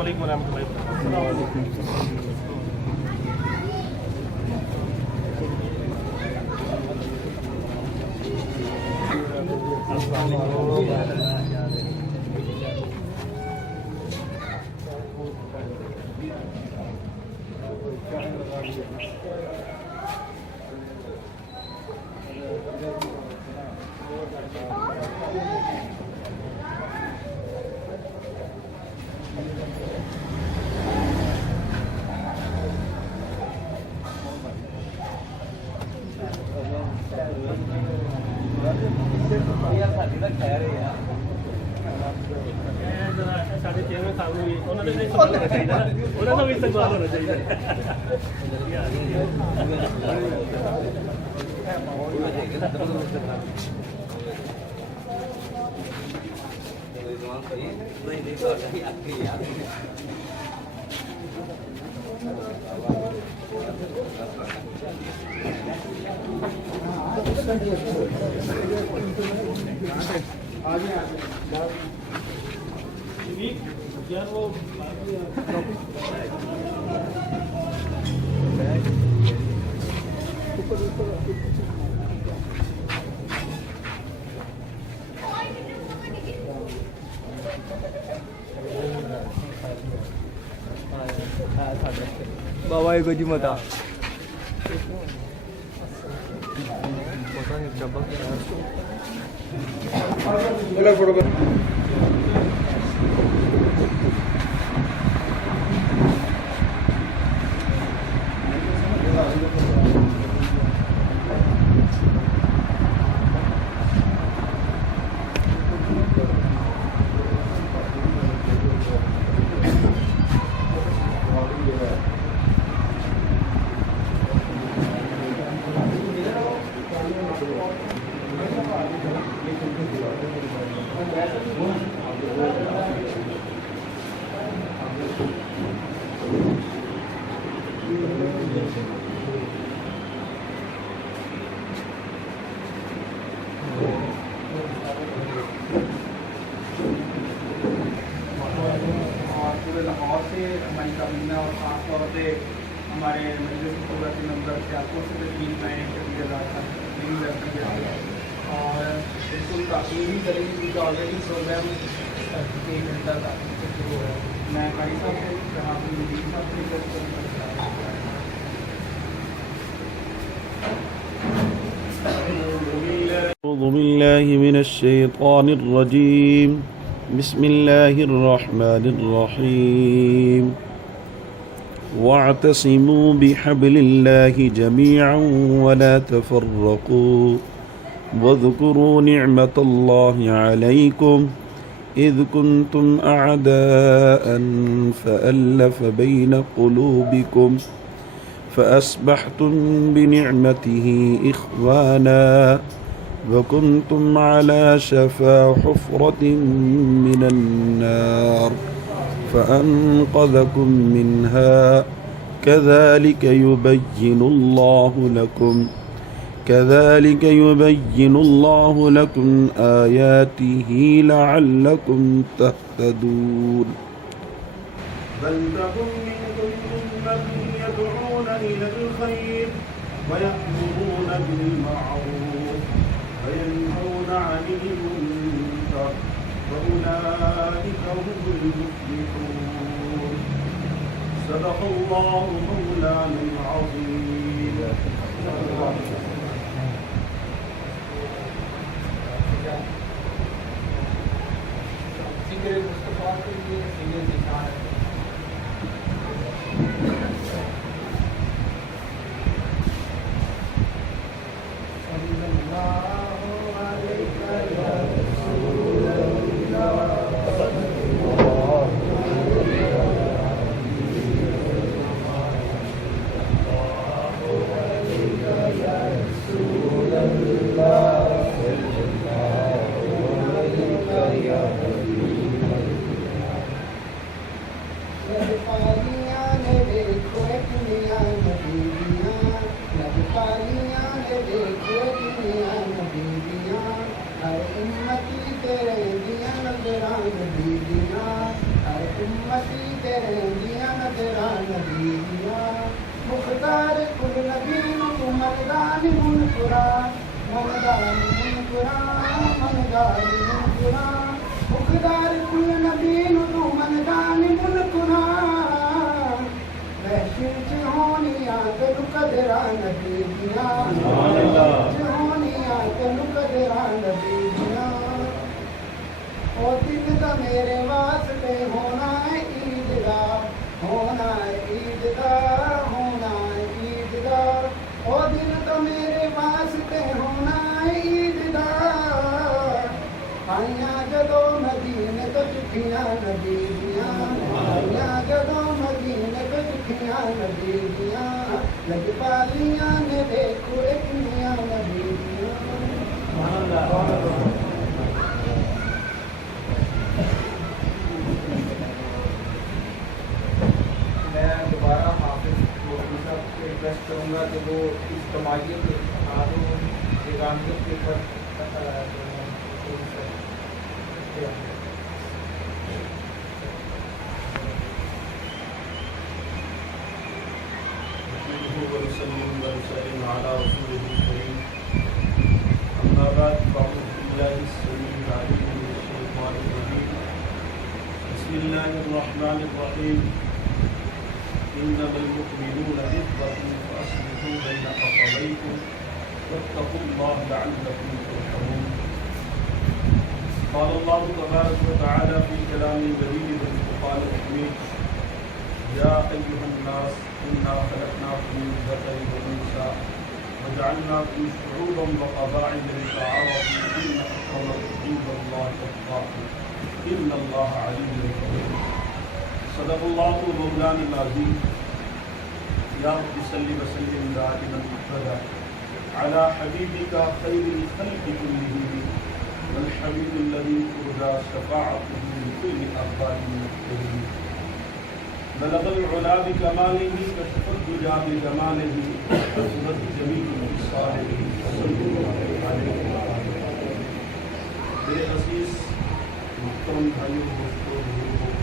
السلام علیکم ورحمۃ اللہ وبرکاتہ. ਸਾਡੇ ਚੇਅਰਮੈਨ ਸਾਹਿਬ ਨੂੰ ਵੀ ਉਹਨਾਂ ਦੇ ਸਵਾਲ ਹੋਣਾ ਚਾਹੀਦਾ, ਉਹਨਾਂ ਦਾ ਵੀ ਸਵਾਲ ਹੋਣਾ ਚਾਹੀਦਾ. Bawa ikut Jumat tak? Lahore سے ہماری کابینہ اور خاص طور پہ ہمارے مجلس صورتی ممبر سیاستوں سے تشریف لائے ہیں اور بالکل تعلیمی طریقے کی جو آلریڈی پروگرام ایک گھنٹہ تک شروع ہے. میں قاری صاحب سے جناب مدیر صاحب سے أعوذ بالله من الشيطان الرجيم. بسم الله الرحمن الرحيم. واعتصموا بحبل الله جميعا ولا تفرقوا واذكروا نعمة الله عليكم إذ كنتم أعداء فألف بين قلوبكم فأصبحتم بنعمته إخوانا وكنتم على شفا حفرة من النار فأنقذكم منها كذلك يبين الله لكم آياته لعلكم تهتدون. فلتكن منكم أمة يدعون إلى الخير ويأمرون بالمعروف وينهون عن المنكر وأولئك هم المفلحون. صدق الله مولانا العظيم. ذکر مصطفیٰ کے لیے سینے سے کہا ہے. امتی تیرے دیاں تیرا نبی دیاں مختار کل نبی مردان منکرا مردان منکرا مردان منکرا مختار کل نبی مردان منکرا محشر چہونیاں تنو قدرا نبی دیاں چہونیاں تنو قدرا نبی دیاں او دل دا میرے واسطے ہونا ہے عید دا ہونا ہے عید دا ہونا ہے عید دا او دل دا میرے واسطے ہونا ہے عید دا آئیاں جدو مدینے تو چٹھیاں نبی دیاں آئیاں جدو مدینے تو چٹھیاں نبی دیاں لگ پالیاں نے دیکھو ایک میاں نبی دیاں میں دوبارہ حافظ مولوی صاحب کو ریکویسٹ کروں گا کہ وہ اجتماعیت کے نظامیت کے اوپر بسم الله الرحمن الرحيم إنما المؤمنون إخوة فأصلحوا بين أخويكم واتقوا الله لعلكم ترحمون. قال الله تبارك وتعالى في كلام الجليل والفرقان الحميد: يا أيها الناس إنا خلقناكم من ذكر وأنثى وجعلناكم شعوبا وقبائل لتعارفوا إن أكرمكم عند الله أتقاكم إن الله عليم خبير. صدق الله مولانا العظيم. يا رب صل وسلم دائما أبدا على حبيبك خير الخلق كلهم والحبيب الذي ترجى شفاعته لكل أخبار المحتمين. بلغ العلا بكماله كشف الدجى بجماله وسرت جميع بصاله صلى الله عليه وسلم. میرے عزیز محترم بھائیوں دوستوں بزرگوں،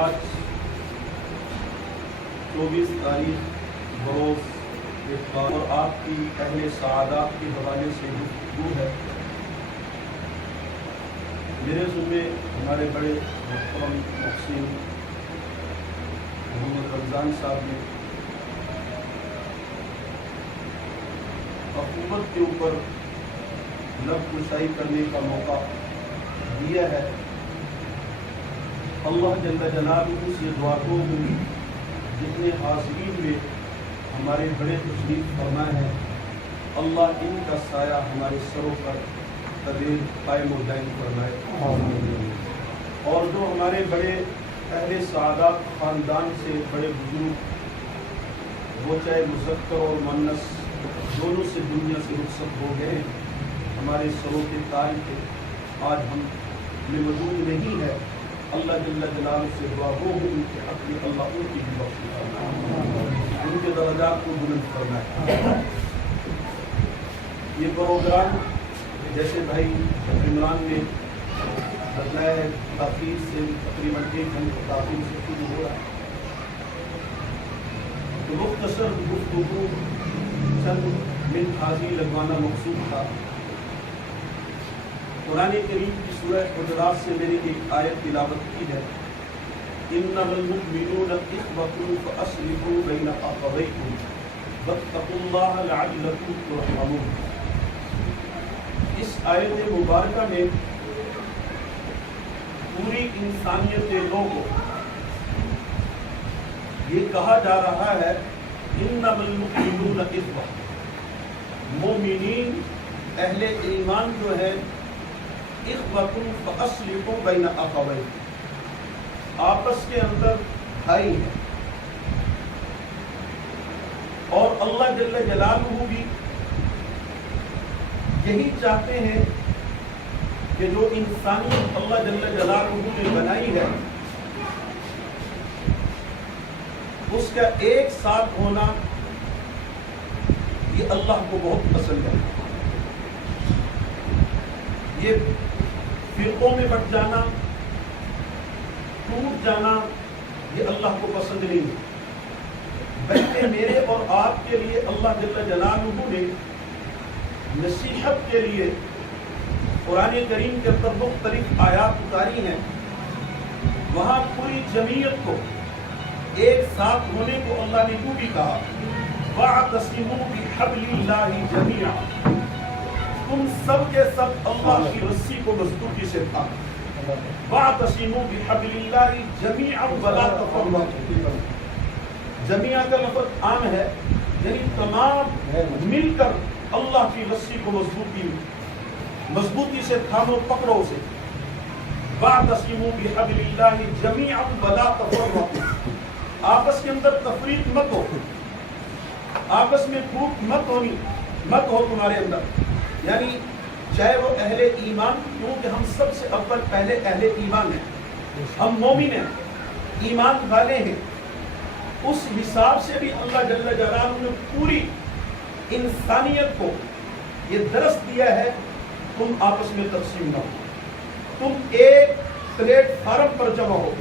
آج 24 تاریخ بروز اتوار اور آپ کی اہل سعادات کے حوالے سے گفتگو ہے. میرے ذمے ہمارے بڑے محترم محسن محمد رمضان صاحب نے حکومت کے اوپر لب کشائی کرنے کا موقع دیا ہے. اللہ جل جلالہ سے دعا کو جتنے حاضرین میں ہمارے بڑے تشریف فرما ہے، اللہ ان کا سایہ ہمارے سروں پر قدیر قائم و دائم فرمائے. اور جو ہمارے بڑے اہل سعادات خاندان سے بڑے بزرگ، وہ چاہے مذکر اور مؤنث دونوں سے دنیا سے رخصت ہو گئے، ہمارے سروں کے تاج تھے، آج ہم میں موجود نہیں ہے. اللہ جل جلالہ سے دعا ہو ان کے حق میں اللہ ان کی بھی بخش فرمائے، ان کے درجات کو بلند فرمائے. یہ پروگرام جیسے بھائی عمران نے بتلایا ہے، تاخیر سے تقریباً 1 گھنٹے تاخیر سے شروع ہو رہا ہے. تو مختصر گفتگو چند منٹ حاضری لگوانا مقصود تھا. قرآن کریم کی سورہ حجرات سے میں نے ایک آیت تلاوت کی ہے: انما المؤمنون اخوة فاصلحوا بین اخویکم واتقوا اللہ لعلکم ترحمون. اس آیت مبارکہ میں پوری انسانیت لوگوں یہ کہا جا رہا ہے انما المؤمنون اخوة، مومنین اہل ایمان جو ہے اخوۃ فاصلحوا بین اخویکم، آپس کے اندر بھائی ہیں. اور اللہ جل جلالہ بھی یہی چاہتے ہیں کہ جو انسانیت اللہ جل جلالہ نے بنائی ہے اس کا ایک ساتھ ہونا یہ اللہ کو بہت پسند ہے. یہ فرقوں میں बट जाना, टूट जाना, ये अल्लाह को पसंद नहीं है, बल्कि मेरे और आपके लिए अल्लाह जल्ल जलालुहु ने नसीहत के लिए कुरान करीम के अंदर मुख्तलिफ आयात उतारी हैं. वहाँ पूरी जमीयत को एक साथ होने को अल्लाह ने यूं भी कहा, वअतसिमू बिहब्लिल्लाहि जमीआ, तुम सब के सब अल्लाह की रस्सी को मजबूती से थामो. वअतसिमू बिहब्लिल्लाहि जमीआ वला तफर्रकू. जमीआ का लफ्ज़ आम है, यानी तमाम मिलकर अल्लाह की रस्सी को मजबूती से थामो, पकड़ो उसे. वअतसिमू बिहब्लिल्लाहि जमीआ वला तफर्रकू. आपस के अंदर तफरीक मत हो, आपस में फूट मत हो तुम्हारे अंदर. यानी चाहे वो अहले ईमान, क्योंकि हम सबसे अव्वल पहले अहले ईमान हैं, हम मोमिन हैं, ईमान वाले हैं. उस हिसाब से भी अल्लाह जल्ल जलालुहु ने पूरी इंसानियत को ये दरस दिया है, तुम आपस में तकसीम न हो, तुम एक प्लेटफार्म पर जमा हो,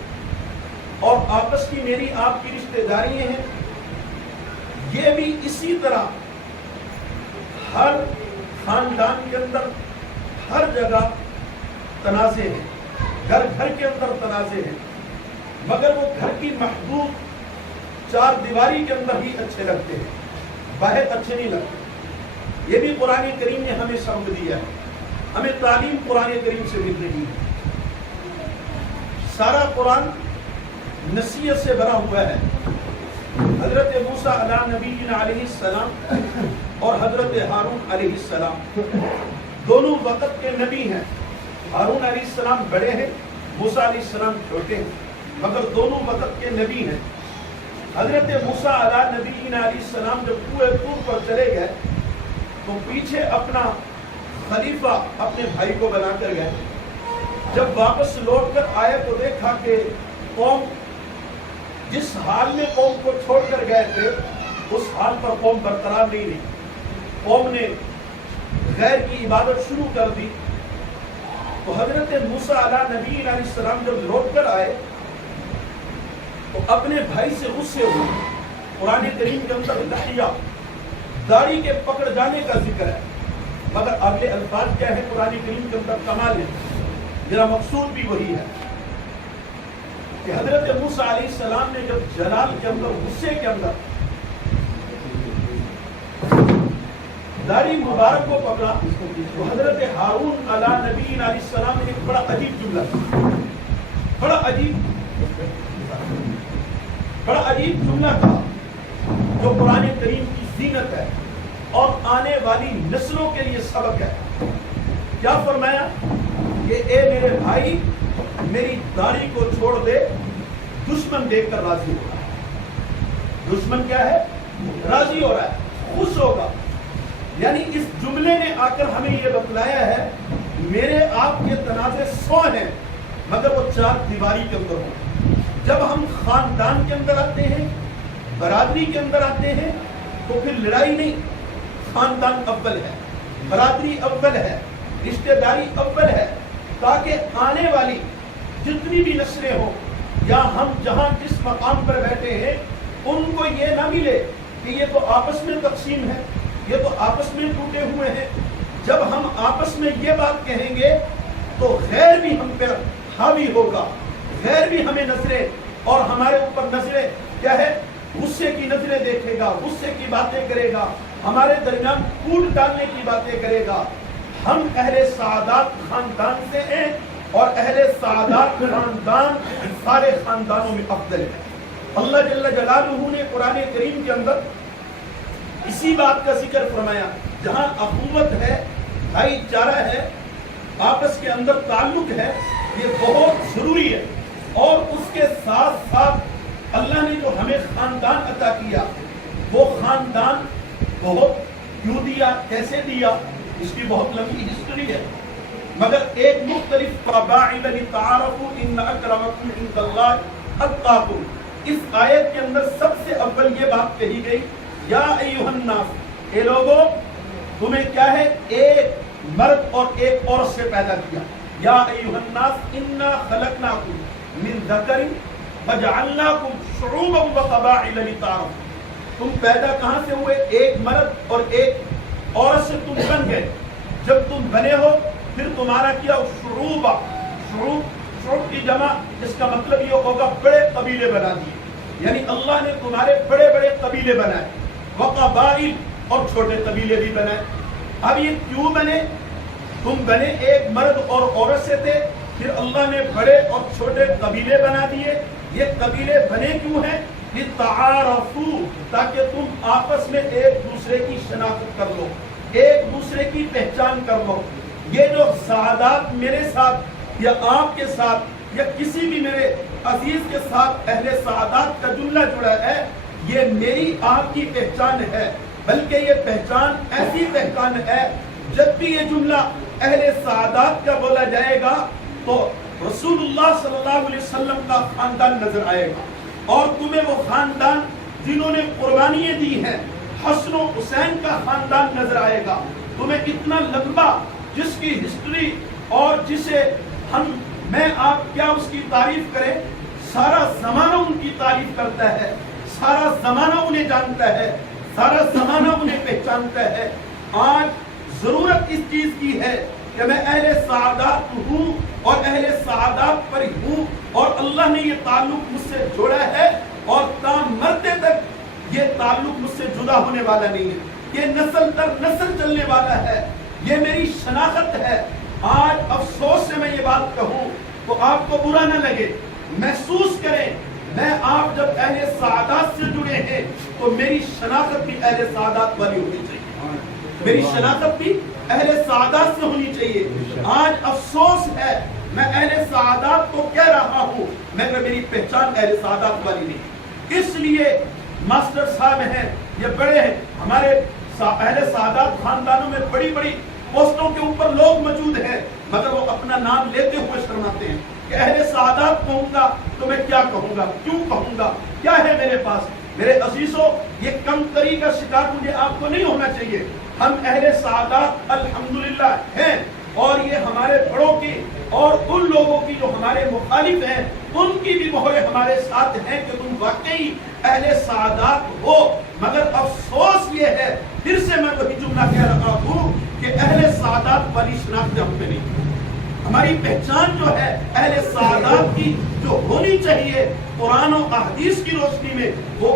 और आपस की मेरी आपकी रिश्तेदारी हैं. ये भी इसी तरह हर खानदान के अंदर हर जगह तनाज़े हैं, घर घर के अंदर तनाज़े हैं, मगर वो घर की महदूद चार दीवारी के अंदर ही अच्छे लगते हैं, बाहर अच्छे नहीं लगते. ये भी कुरान करीम ने हमें सबक दिया है, हमें तालीम कुरान करीम से मिल रही है. सारा कुरान नसीहत से भरा हुआ है. हजरत मूसा अला नबीना अलैहिस्सलाम और हजरत हारून अलैहिस्सलाम दोनों वक्त के नबी हैं. हारून अलैहिस्सलाम बड़े हैं, मूसा अलैहिस्सलाम छोटे हैं, मगर दोनों वक्त के नबी हैं. हजरत मूसा अला नबीना अलैहिस्सलाम जब कुएं तूर पर चले गए तो पीछे अपना खलीफा अपने भाई को बनाकर गए. जब वापस लौट कर आए तो देखा कि कौम जिस हाल में कौम को छोड़कर गए थे उस हाल पर कौम बरकरार नहीं रही. कौम ने गैर की इबादत शुरू कर दी. तो हजरत मूसा अला नबी अलैहिस्सलाम जब लौट कर आए तो अपने भाई से गुस्से हुए. कुरान करीम के अंदर लहिया दाढ़ी के पकड़ जाने का जिक्र है, मगर अगले अल्फाज क्या है कुरान करीम के अंदर कमाल है. मेरा मकसूद भी वही है कि हजरत मूसा अलैहिस्सलाम ने जब जलाल के अंदर गुस्से के अंदर दाढ़ी मुबारक को पकड़ा तो हजरत हारून अला नबी अलैहिस्सलाम ने एक बड़ा अजीब जुमला, बड़ा अजीब जुमला कहा जो कुरान करीम की जीनत है और आने वाली नस्लों के लिए सबक है. क्या फरमाया कि ए मेरे भाई, मेरी दाढ़ी को छोड़ दे, दुश्मन देखकर राजी हो रहा है. दुश्मन क्या है? राजी हो रहा है, खुश होगा. यानी इस जुमले ने आकर हमें यह बतलाया है मेरे आपके तनाज़े 100 हैं, मगर वो चार दीवारी के अंदर हो. जब हम खानदान के अंदर आते हैं, बरादरी के अंदर आते हैं, तो फिर लड़ाई नहीं, खानदान अव्वल है, बरादरी अव्वल है, रिश्तेदारी अव्वल है, ताकि आने वाली जितनी भी नस्लें हो या हम जहां जिस मकाम पर बैठे हैं उनको ये ना मिले कि ये तो आपस में तकसीम है, ये तो आपस में टूटे हुए हैं. जब हम आपस में ये बात कहेंगे तो गैर भी हम पर हावी होगा, गैर भी हमें नजरें और हमारे ऊपर नजरें क्या है, गुस्से की नजरें देखेगा, गुस्से की बातें करेगा, हमारे दरमियान कूट डालने की बातें करेगा. हम अहले सादात खानदान से हैं और अहले सादात खानदान सारे खानदानों में अफजल है. अल्लाह जल्ल जलालुहु ने कुरान करीम के अंदर इसी बात का जिक्र फरमाया. जहां अखुवत है, भाईचारा है, आपस के अंदर ताल्लुक है, ये बहुत जरूरी है. और उसके साथ साथ अल्लाह ने जो हमें खानदान अता किया, वो खानदान बहुत क्यों दिया, कैसे दिया, इसकी बहुत लंबी हिस्ट्री है. मगर एक मुख्तलिफ क़वाइद लिताअरफ़ू इन्न अक्रमकुम इंदल्लाहि अत्क़ाकुम, इस आयत के अंदर सबसे अव्वल ये बात कही गई, या अय्युहन्नास, ए लोगों, तुम्हें क्या है, एक मर्द और एक औरत से पैदा किया. या अय्युहन्नास इन्ना खलकनाकुम मिन ज़करिन वजअलनाकुम शुऊबन व क़बाइल लिताअराफू। तुम पैदा कहां से हुए? एक मर्द और एक औरत से तुम बन गए। जब तुम बने हो फिर तुम्हारा क्या शुरूबा, शुरूब की जमा, इसका मतलब ये होगा बड़े कबीले बना दिए, यानी अल्लाह ने तुम्हारे बड़े बड़े कबीले बनाए, व क़बाइल और छोटे कबीले भी बनाए। अब ये क्यों बने? तुम बने एक मर्द और औरत से थे, फिर अल्लाह ने बड़े और छोटे कबीले बना दिए। ये कबीले बने क्यों हैं? लिताअराफू, ताकि तुम आपस में एक दूसरे की शनाख्त कर लो, एक दूसरे की पहचान कर लो। ये जो सादात मेरे साथ या आपके साथ या किसी भी मेरे अजीज के साथ अहले सादात का जुमला जुड़ा है, ये मेरी आपकी पहचान है, बल्कि ये पहचान ऐसी पहचान है, जब भी ये जुमला अहले सादात का बोला जाएगा तो रसूलुल्लाह सल्लल्लाहु अलैहि वसल्लम का खानदान नजर आएगा, और तुम्हें वो खानदान जिन्होंने कुर्बानियां दी हैं, हसन और हुसैन का खानदान नजर आएगा। तुम्हें इतना लंबा, जिसकी हिस्ट्री और जिसे मैं आप क्या उसकी तारीफ करें, सारा जमाना उनकी तारीफ करता है, सारा जमाना उन्हें जानता है, सारा जमाना उन्हें पहचानता है। आज जरूरत इस चीज की है कि मैं अहले सादात हूँ और अहले सादात पर हूँ, और अल्लाह ने ये ताल्लुक मुझसे जोड़ा है, और मरते तक ये ताल्लुक मुझसे जुदा होने वाला नहीं है, ये नस्ल दर नस्ल चलने वाला है, ये मेरी शनाख्त है। आज अफसोस से मैं ये बात कहूँ तो आपको बुरा न लगे, महसूस करें, मैं आप जब अहले सादात से जुड़े हैं तो मेरी शनाख्त भी अहले सादात वाली होनी चाहिए, मेरी शनाख्त भी अहले सादात से होनी चाहिए। आज अफसोस है मैं अहले सादात को कह रहा हूँ मगर मेरी पहचान अहले सादात वाली नहीं। इसलिए मास्टर साहब हैं, ये बड़े हैं, हमारे अहले सादात खानदानों में बड़ी बड़ी पोस्टों के ऊपर लोग मौजूद हैं, मगर वो अपना नाम लेते हुए शर्माते हैं कि अहले सादात कहूंगा तो मैं क्या कहूंगा, क्यों कहूंगा, क्या है मेरे पास। मेरे अजीजों, ये कमतरी का शिकार मुझे आपको नहीं होना चाहिए। हम अहले सादात अल्हम्दुलिल्लाह हैं, और ये हमारे बड़ों की और उन लोगों की जो हमारे मुखालिफ हैं उनकी भी मोहरे हमारे साथ हैं कि तुम वाकई अहले सादात हो। मगर अफसोस ये है, फिर से मैं वही जुमला कह रहा हूँ कि अहले सादात वाली शनाख्त हम पे नहीं। हमारी पहचान जो है अहले सादात की जो होनी चाहिए कुरान और अहदीस की रोशनी में, वो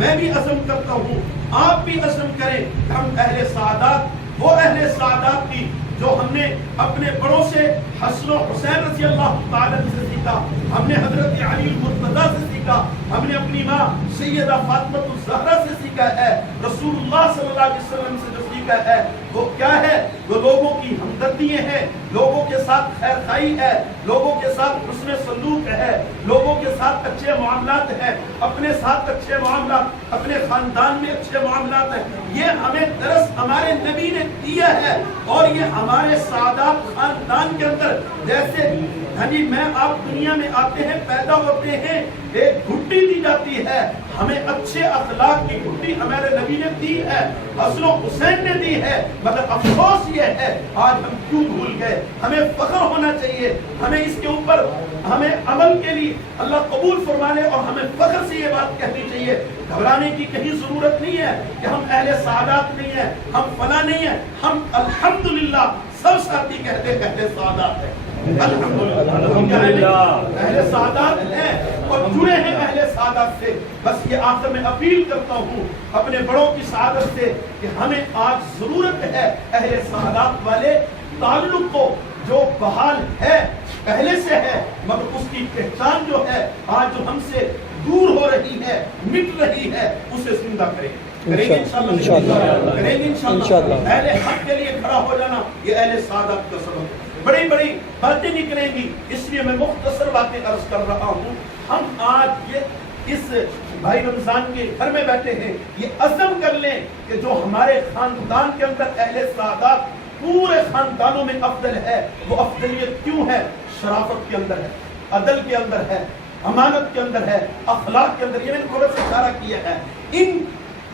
मैं भी अज़म करता हूँ, आप भी अज़म करें। हम अहले सादात, वो अहले सादात की जो हमने अपने बड़ों से हसन और हुसैन रज़ी अल्लाह ताला से सीखा, हमने हजरत अली मुर्तज़ा से सीखा, हमने अपनी माँ सैयदा फातिमा ज़हरा से सीखा है, रसूलुल्लाह सल्लल्लाहु अलैहि वसल्लम से जो सीखा है वो क्या है? वो लोगों की हमदर्दियाँ हैं, लोगों के साथ खैर खाई है, लोगों के साथ हुस्न सलूक है, लोगों के साथ अच्छे मामलात हैं, अपने साथ अच्छे मामलात, अपने खानदान में अच्छे मामलात हैं। ये हमें दरस हमारे नबी ने दिया है, और ये हमारे सादात खानदान के अंदर, जैसे यानी मैं आप दुनिया में आते हैं, पैदा होते हैं, एक घुट्टी दी जाती है, हमें अच्छे अखलाक की घुट्टी हमारे नबी ने दी है, हसन और हुसैन ने दी है। मगर अफसोस ये है आज हम क्यों भूल गए। हमें फख्र होना चाहिए, हमें इसके ऊपर हमें अमल के लिए अल्लाह कबूल फरमाने, और हमें फख्र से ये बात कहनी चाहिए। घबराने की कहीं जरूरत नहीं है कि हम अहले सादात नहीं है, हम फला नहीं है, हम अल्हम्दुलिल्लाह सब साथी कहते अहले सादात है, अल्हम्दुलिल्लाह अहले सादात हैं और जुड़े हैं अहले सादात से। बस ये आखिर में अपील करता हूँ अपने बड़ों की सादत से कि हमें आज जरूरत है अहले सादात वाले ताल्लुक को, जो बहाल है पहले से है, मगर उसकी पहचान जो है आज जो हमसे दूर हो रही है, मिट रही है, उसे जिंदा करेंगे इंशाअल्लाह, करेंगे इंशाअल्लाह। अहले हक के लिए खड़ा हो जाना ये अहले सादात का सबब है। बड़ी बड़ी बातें निकलेंगी, इसलिए मैं मुख्तसर बातें अर्ज कर रहा हूँ। हम आज ये इस भाई रमजान के घर में बैठे हैं, ये अज़म कर लें कि जो हमारे खानदान के अंदर अहले सादात पूरे खानदानों में अफजल है, वो अफजलियत क्यों है? शराफत के अंदर है, अदल के अंदर है, अमानत के अंदर है, अखलाक के अंदर। ये मैंने थोड़ा सा इशारा किया है। इन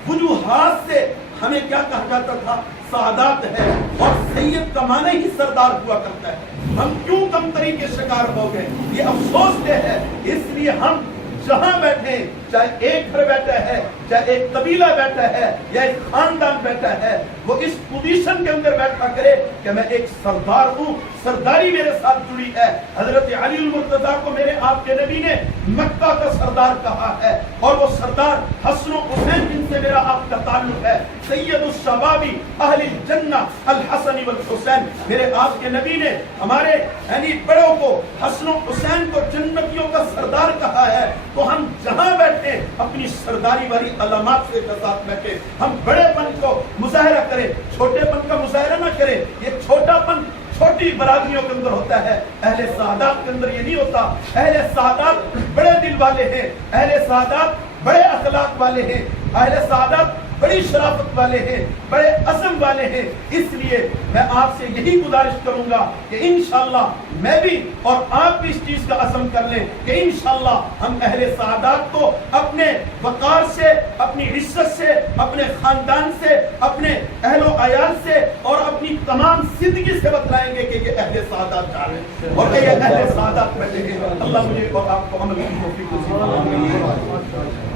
वजूहात से ہمیں کیا کہا جاتا تھا؟ سادات ہے، اور سید کا معنی ہی سردار ہوا کرتا ہے۔ ہم کیوں کمتری کے شکار ہو گئے؟ یہ افسوس دہ ہے۔ اس لیے ہم جہاں بیٹھے، چاہے ایک گھر بیٹھا ہے، چاہے ایک قبیلہ بیٹھا ہے یا ایک خاندان بیٹھا ہے، وہ اس پوزیشن کے اندر بیٹھا کرے کہ میں ایک سردار ہوں، سرداری میرے ساتھ جڑی ہے۔ حضرت علی المرتضیٰ کو میرے آپ کے نبی نے مکہ کا سردار کہا ہے، اور وہ سردار حسن و حسین جن سے میرا آپ کا تعلق ہے۔ سید الشبابی اہل الجنہ الحسن والحسین، میرے آپ کے نبی نے ہمارے یعنی بڑوں کو، حسن و حسین کو جنتیوں کا سردار کہا ہے۔ تو ہم جہاں بیٹھے اپنی سرداری والی علامات سے ساتھ بیٹھے، ہم بڑے پن کو مظاہرہ کریں، چھوٹے پن کا مظاہرہ نہ کریں۔ یہ چھوٹا پن چھوٹی برادریوں کے اندر ہوتا ہے، اہل سعادت کے اندر یہ نہیں ہوتا۔ اہل سعادت بڑے دل والے ہیں، اہل سعادت بڑے اخلاق والے ہیں، اہل سعادت بڑی شرافت والے ہیں، بڑے عزم والے ہیں۔ اس لیے میں آپ سے یہی گزارش کروں گا کہ انشاءاللہ میں بھی اور آپ بھی اس چیز کا عزم کر لیں کہ انشاءاللہ ہم اہل سعادت کو اپنے وقار سے، اپنی عزت سے، اپنے خاندان سے، اپنے اہل و عیال سے اور اپنی تمام زندگی سے بتلائیں گے کہ یہ اہل سعادت جا رہے ہیں اور کہ یہ اہل سعادت بیٹھے ہیں۔ اللہ مجھے اور آپ کو عمل کی توفیق نصیب فرمائے۔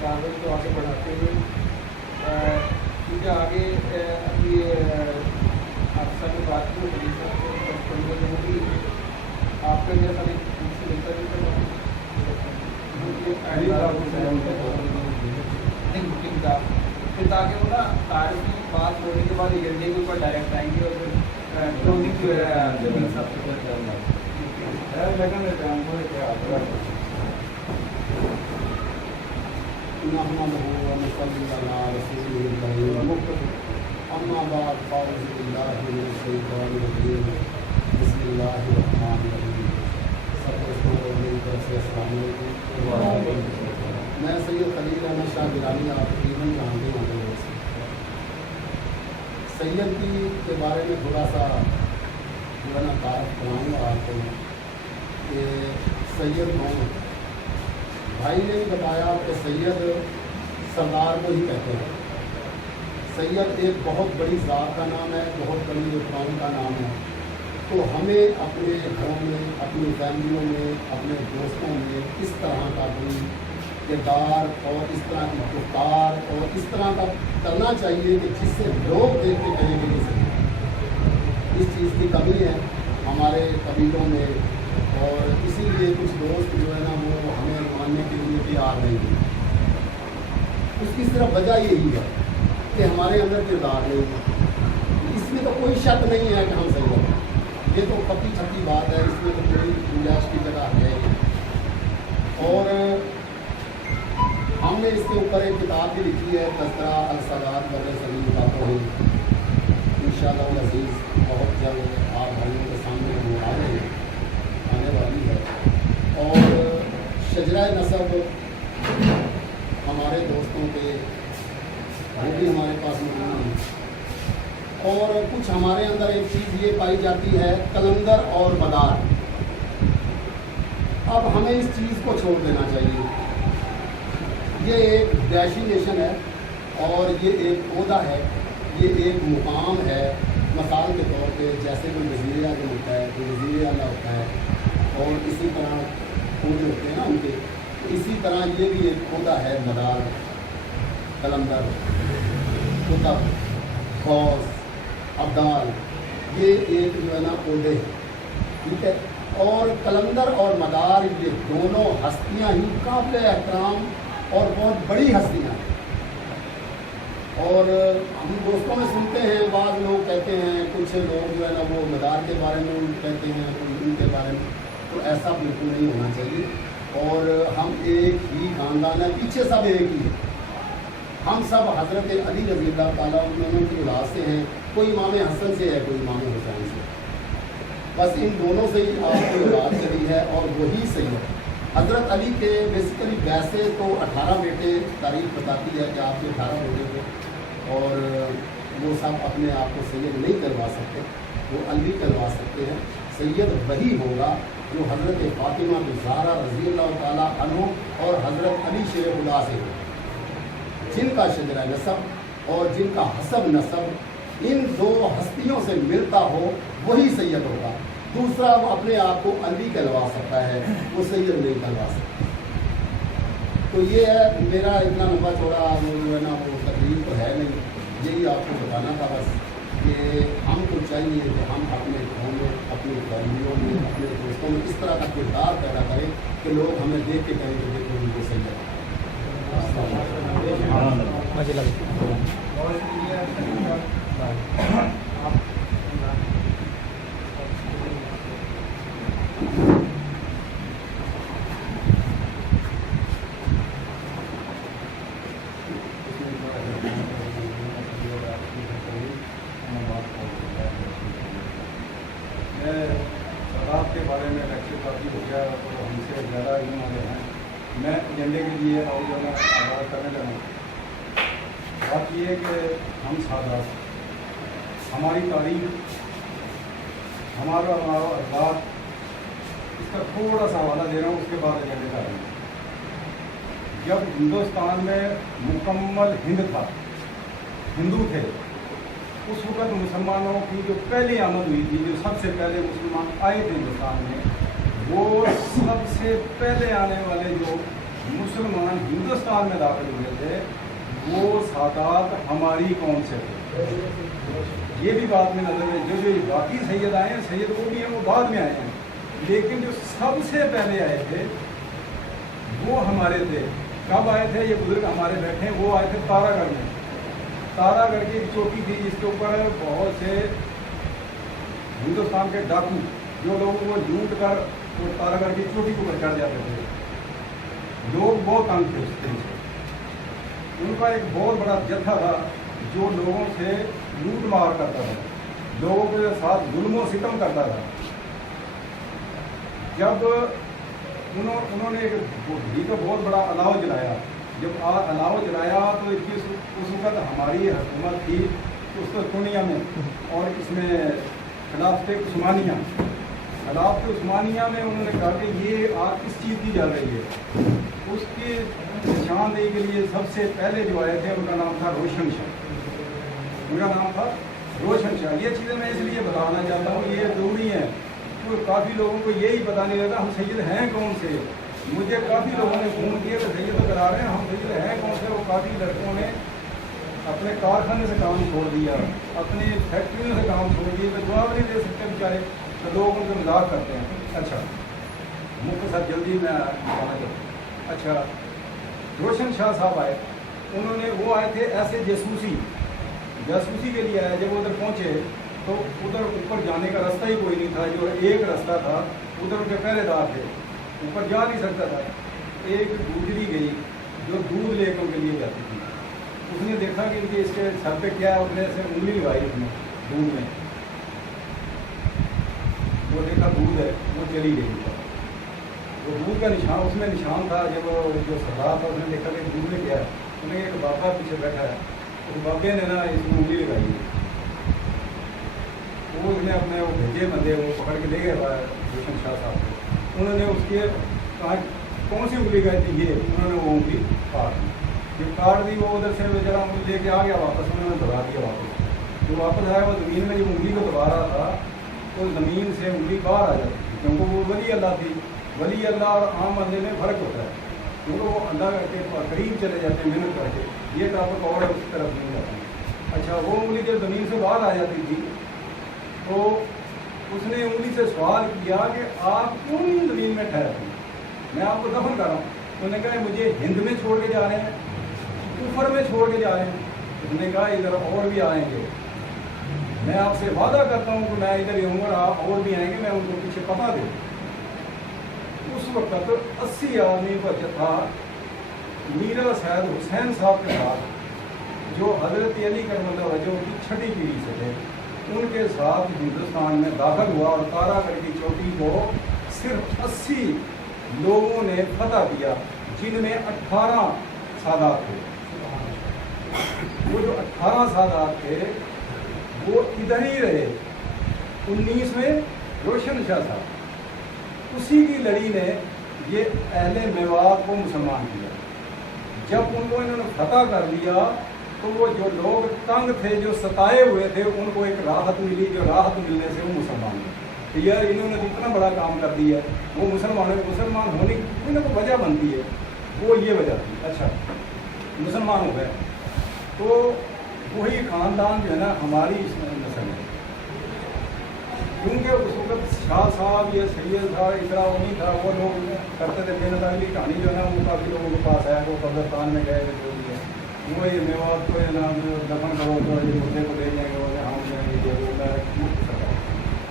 کاغذ کو آگے بڑھاتے ہوئے کیونکہ آگے ابھی حادثہ کی بات کی ہوگی، آپ کا جیسا تاکہ وہ نا تاریخ کی بات ہونے کے بعد ایجنڈے کے اوپر ڈائریکٹ آئیں گے اور پھر کلوزنگ جو نحمده ونصلي على رسوله الكريم اما بعد فاعوذ بالله من الشيطان الرجيم بسم الله الرحمن الرحيم۔ سب دوستوں کو میری طرف سے السلام علیکم۔ میں سید خلیل احمد شاہ گیلانی، آپ تقریباً جانتے ہوں گے۔ سید کی کے بارے میں تھوڑا سا جو ہے نا تعارف کراؤں گا آپ کو کہ سید کون ہے۔ بھائی نے بھی بتایا کہ سید سردار کو ہی کہتے ہیں۔ سید ایک بہت بڑی ذات کا نام ہے، بہت بڑی قوم کا نام ہے۔ تو ہمیں اپنے گھروں میں، اپنی فیملیوں میں، اپنے دوستوں میں اس طرح کا کوئی کردار اور اس طرح کی گفتار اور اس طرح کا کرنا چاہیے کہ جس سے لوگ دیکھ کے کہیں گے سکیں۔ اس چیز کی کمی ہے ہمارے قبیلوں میں، اور اسی لیے کچھ دوست جو ہے نا وہ ہمیں ماننے کے لیے تیار نہیں ہیں۔ اس کی صرف وجہ یہی ہے کہ ہمارے اندر کردار نہیں ہے۔ اس میں تو کوئی شک نہیں ہے کہ ہم صحیح ہیں، یہ تو پکی چھپی بات ہے، اس میں تو کوئی گنجائش کی جگہ ہے۔ اور ہم نے اس کے اوپر ایک کتاب بھی لکھی ہے، تذکرہ السادات بر سلیم کا توحید۔ انشاءاللہ العزیز بہت جلد آپ بھائیوں کے سامنے وہ آ رہے ہیں، آنے والی ہے۔ اور شجرہ نسب ہمارے دوستوں کے وہ بھی ہمارے پاس موجود ہیں۔ اور کچھ ہمارے اندر ایک چیز یہ پائی جاتی ہے، کلندر اور مدار۔ اب ہمیں اس چیز کو چھوڑ دینا چاہیے۔ یہ ایک ڈیسٹینیشن ہے اور یہ ایک عہدہ ہے، یہ ایک مقام ہے۔ مثال کے طور پہ جیسے کوئی وزیر اعظم ہوتا ہے، کوئی وزیر اعلیٰ ہوتا ہے، اور اسی طرح عہدے ہوتے ہیں نا ان کے، اسی طرح یہ بھی ایک عہدہ ہے، مدار، کلندر، کتب، غوث، ابدال، یہ ایک جو ہے نا عہدے، ٹھیک ہے۔ اور کلندر اور مدار یہ دونوں ہستیاں ہی قابل احترام اور بہت بڑی ہستیاں ہیں۔ اور ہم دوستوں میں سنتے ہیں، بعض لوگ کہتے ہیں، کچھ لوگ جو ہے نا وہ مدار کے بارے میں کہتے ہیں، ان کے بارے میں، تو ایسا بالکل نہیں ہونا چاہیے۔ اور ہم ایک ہی خاندان ہے، پیچھے سب ایک ہی ہے۔ ہم سب حضرت علی رضی اللہ تعالیٰ عنہ کی اولاد سے ہیں، کوئی امام حسن سے ہے، کوئی امام حسین سے، بس ان دونوں سے ہی آپ کی اولاد چلی ہے اور وہی صحیح ہے۔ حضرت علی کے بیسیکلی ویسے تو 18 بیٹے، تاریخ بتاتی ہے کہ آپ کے 18 بیٹے تھے، اور وہ سب اپنے آپ کو سید نہیں کروا سکتے، وہ علی کروا سکتے ہیں۔ सैयद वही होगा जो हज़रत फ़ातिमा ज़हरा रज़ी अल्लाह ताला अन्हु और हज़रत अली शेर खुदा से हो, जिनका शजरा नसब और जिनका हसब नसब इन दो हस्तियों से मिलता हो वही सैयद होगा। दूसरा वो अपने आप को अली कहलवा सकता है, वो सैयद नहीं कहलवा सकता। तो ये है मेरा इतना लंबा चौड़ा वो जो है ना वो तकरीर तो है नहीं, यही आपको बताना था बस कि हमको चाहिए कि हम अपने घरों में, अपनी फैमिलियों में, अपने दोस्तों में इस तरह का किरदार पैदा करें कि लोग हमें देख के कहें कि देखो उनको सैयद। के बारे में लेक्चर काफ़ी हो गया तो हमसे ज़्यादा इल्म वाले हैं। मैं एजेंडे के लिए और जो है आगाज़ करने लगा। बात ये है कि हम सादात, हमारी तारीख, हमारा अखबार, इसका थोड़ा सा हवाला दे रहा हूँ, उसके बाद एजेंडे का रहा हूँ। जब हिंदुस्तान में मुकम्मल हिंद था, हिंदू थे, उस वक़्त मुसलमानों की जो पहली आमद हुई थी, जो सबसे पहले मुसलमान आए थे हिंदुस्तान में, वो सबसे पहले आने वाले जो मुसलमान हिंदुस्तान में दाखिल हुए थे वो सादात हमारी कौम से थे। ये भी बात में नजर में जो बाकी सैयद आए हैं, सैयद वो भी हैं, वो बाद में आए हैं, लेकिन जो सबसे पहले आए थे वो हमारे थे। कब आए थे? ये बुजुर्ग हमारे बैठे हैं, वो आए थे तारागढ़ में। तारागढ़ की एक चौकी थी जिसके ऊपर बहुत से हिंदुस्तान के डाकू जो लोगों को लूट कर वो तारागढ़ की चोटी के ऊपर चढ़ जाते थे। लोग बहुत तंग थे उससे। उनका एक बहुत बड़ा जत्था था जो लोगों से लूट मार करता था, लोगों के साथ जुल्म सितम करता था। जब उन्होंने एक घी का बहुत बड़ा अलाव जलाया, जब अलाव जलाया तो उस वक्त हमारी हुकूमत थी उस्मानिया में, और इसमें खिलाफत उस्मानिया में उन्होंने कहा कि ये आग किस चीज़ की जल रही है। उसकी निशानदेही के लिए सबसे पहले जो आए थे उनका नाम था रोशन शाह। ये चीज़ें मैं इसलिए बताना चाहता हूँ, ये ज़रूरी है, तो काफ़ी लोगों को यही पता नहीं रहता हम सैयद हैं कौन से। मुझे काफ़ी लोगों ने फ़ोन किया कि सैयद तो करा रहे हैं, हम सैयद हैं कौन से। वो काफ़ी लड़कों ने अपने कारखाने से काम छोड़ दिया, अपनी फैक्ट्रियों से काम छोड़ दिया, तो जवाब नहीं दे सकते बेचारे, तो लोग उनको मजाक करते हैं। अच्छा, मुख्य साथ जल्दी मैं बताना चाहता हूँ। अच्छा, रोशन शाह साहब आए, उन्होंने वो आए थे ऐसे जासूसी के लिए आए। जब उधर पहुँचे तो उधर ऊपर जाने का रास्ता ही कोई नहीं था, जो एक रास्ता था उधर उनके पहरेदार थे, ऊपर जा नहीं सकता था। एक गुजरी गई जो दूध लेकर उनके लिए जाती थी, उसने देखा कि इनके इसके सर पे क्या है, उसने ऐसे उंगली लगाई उसने दूध में, वो देखा दूध है, वो चली गई। वो दूध का निशान उसमें निशान था। जब जो सरदार था उसने देखा कि दूध में क्या है, उन्हें एक बाबा पीछे बैठा है, उस बाबे ने ना इसमें उंगली लगाई। वो उसने अपने वो भेजे बंदे वो पकड़ के ले गए रोशन शाह साहब को। उन्होंने उसके कहा कौन सी उंगली गई थी, ये उन्होंने वो उंगली काट दी। जब काट दी वो उधर से बेचारा उंगली लेके आ गया वापस, उन्होंने दबा दिया वापस। जो वापस आया वो ज़मीन में जब उंगली को दबा रहा था तो ज़मीन से उंगली बाहर आ जाती थी, क्योंकि वो वली अल्लाह थी। वली अल्लाह और आम बंदे में फ़र्क होता है, क्योंकि वो अल्लाह के करीब चले जाते हैं मेहनत करके, ये टॉपिक और है उसकी तरफ नहीं जाता। अच्छा, वो उंगली जब ज़मीन से बाहर आ जाती थी तो उसने उंगली से सवाल किया कि आप क्यों ज़मीन में ठहरते हैं, मैं आपको दफन कर रहा हूँ। तो उन्होंने कहा मुझे हिंद में छोड़ के जा रहे हैं, कुफर में छोड़ के जा रहे हैं। उसने कहा इधर और भी आएंगे, मैं आपसे वादा करता हूँ कि मैं इधर ही हूँ और आप और भी आएंगे, मैं उनको पीछे पता दूँ। उस वक्त 80 आदमी का जत्था मीरा सैयद हुसैन साहब के साथ, जो हज़रत अली करमल्लाहु वजह की छठी पीढ़ी से थे, उनके साथ हिंदुस्तान में दाखिल हुआ और तारागढ़ की चोटी को सिर्फ 80 लोगों ने फतह किया, जिनमें 18 सादात थे। वो जो 18 सादात थे वो इधर ही रहे। 19 में रोशन शाह साहब, उसी की लड़ी ने ये अहले मेवात को मुसलमान किया। जब उनको इन्होंने फतह कर लिया तो वो जो लोग तंग थे, जो सताए हुए थे, उनको एक राहत मिली, जो राहत मिलने से वो मुसलमान हुए। तो यार इन्होंने तो इतना बड़ा काम कर दिया है, वो मुसलमान होने की कोई ना कोई वजह बनती है, वो ये वजह थी। अच्छा, मुसलमान हो गए तो वही ख़ानदान जो है ना हमारी नस्ल है, क्योंकि उस वक्त शाह साहब या सैयद था, इतना वो नहीं था। वो लोग करते थे बेनज़ारी की कहानी जो है ना, वो काफ़ी लोगों के पास आया, वो कब्रिस्तान में गए थे, जो भी है वो ये मेवात को है ना दफन करो तो ये मुद्दे को ले जाएंगे, वो हम जाएंगे जो।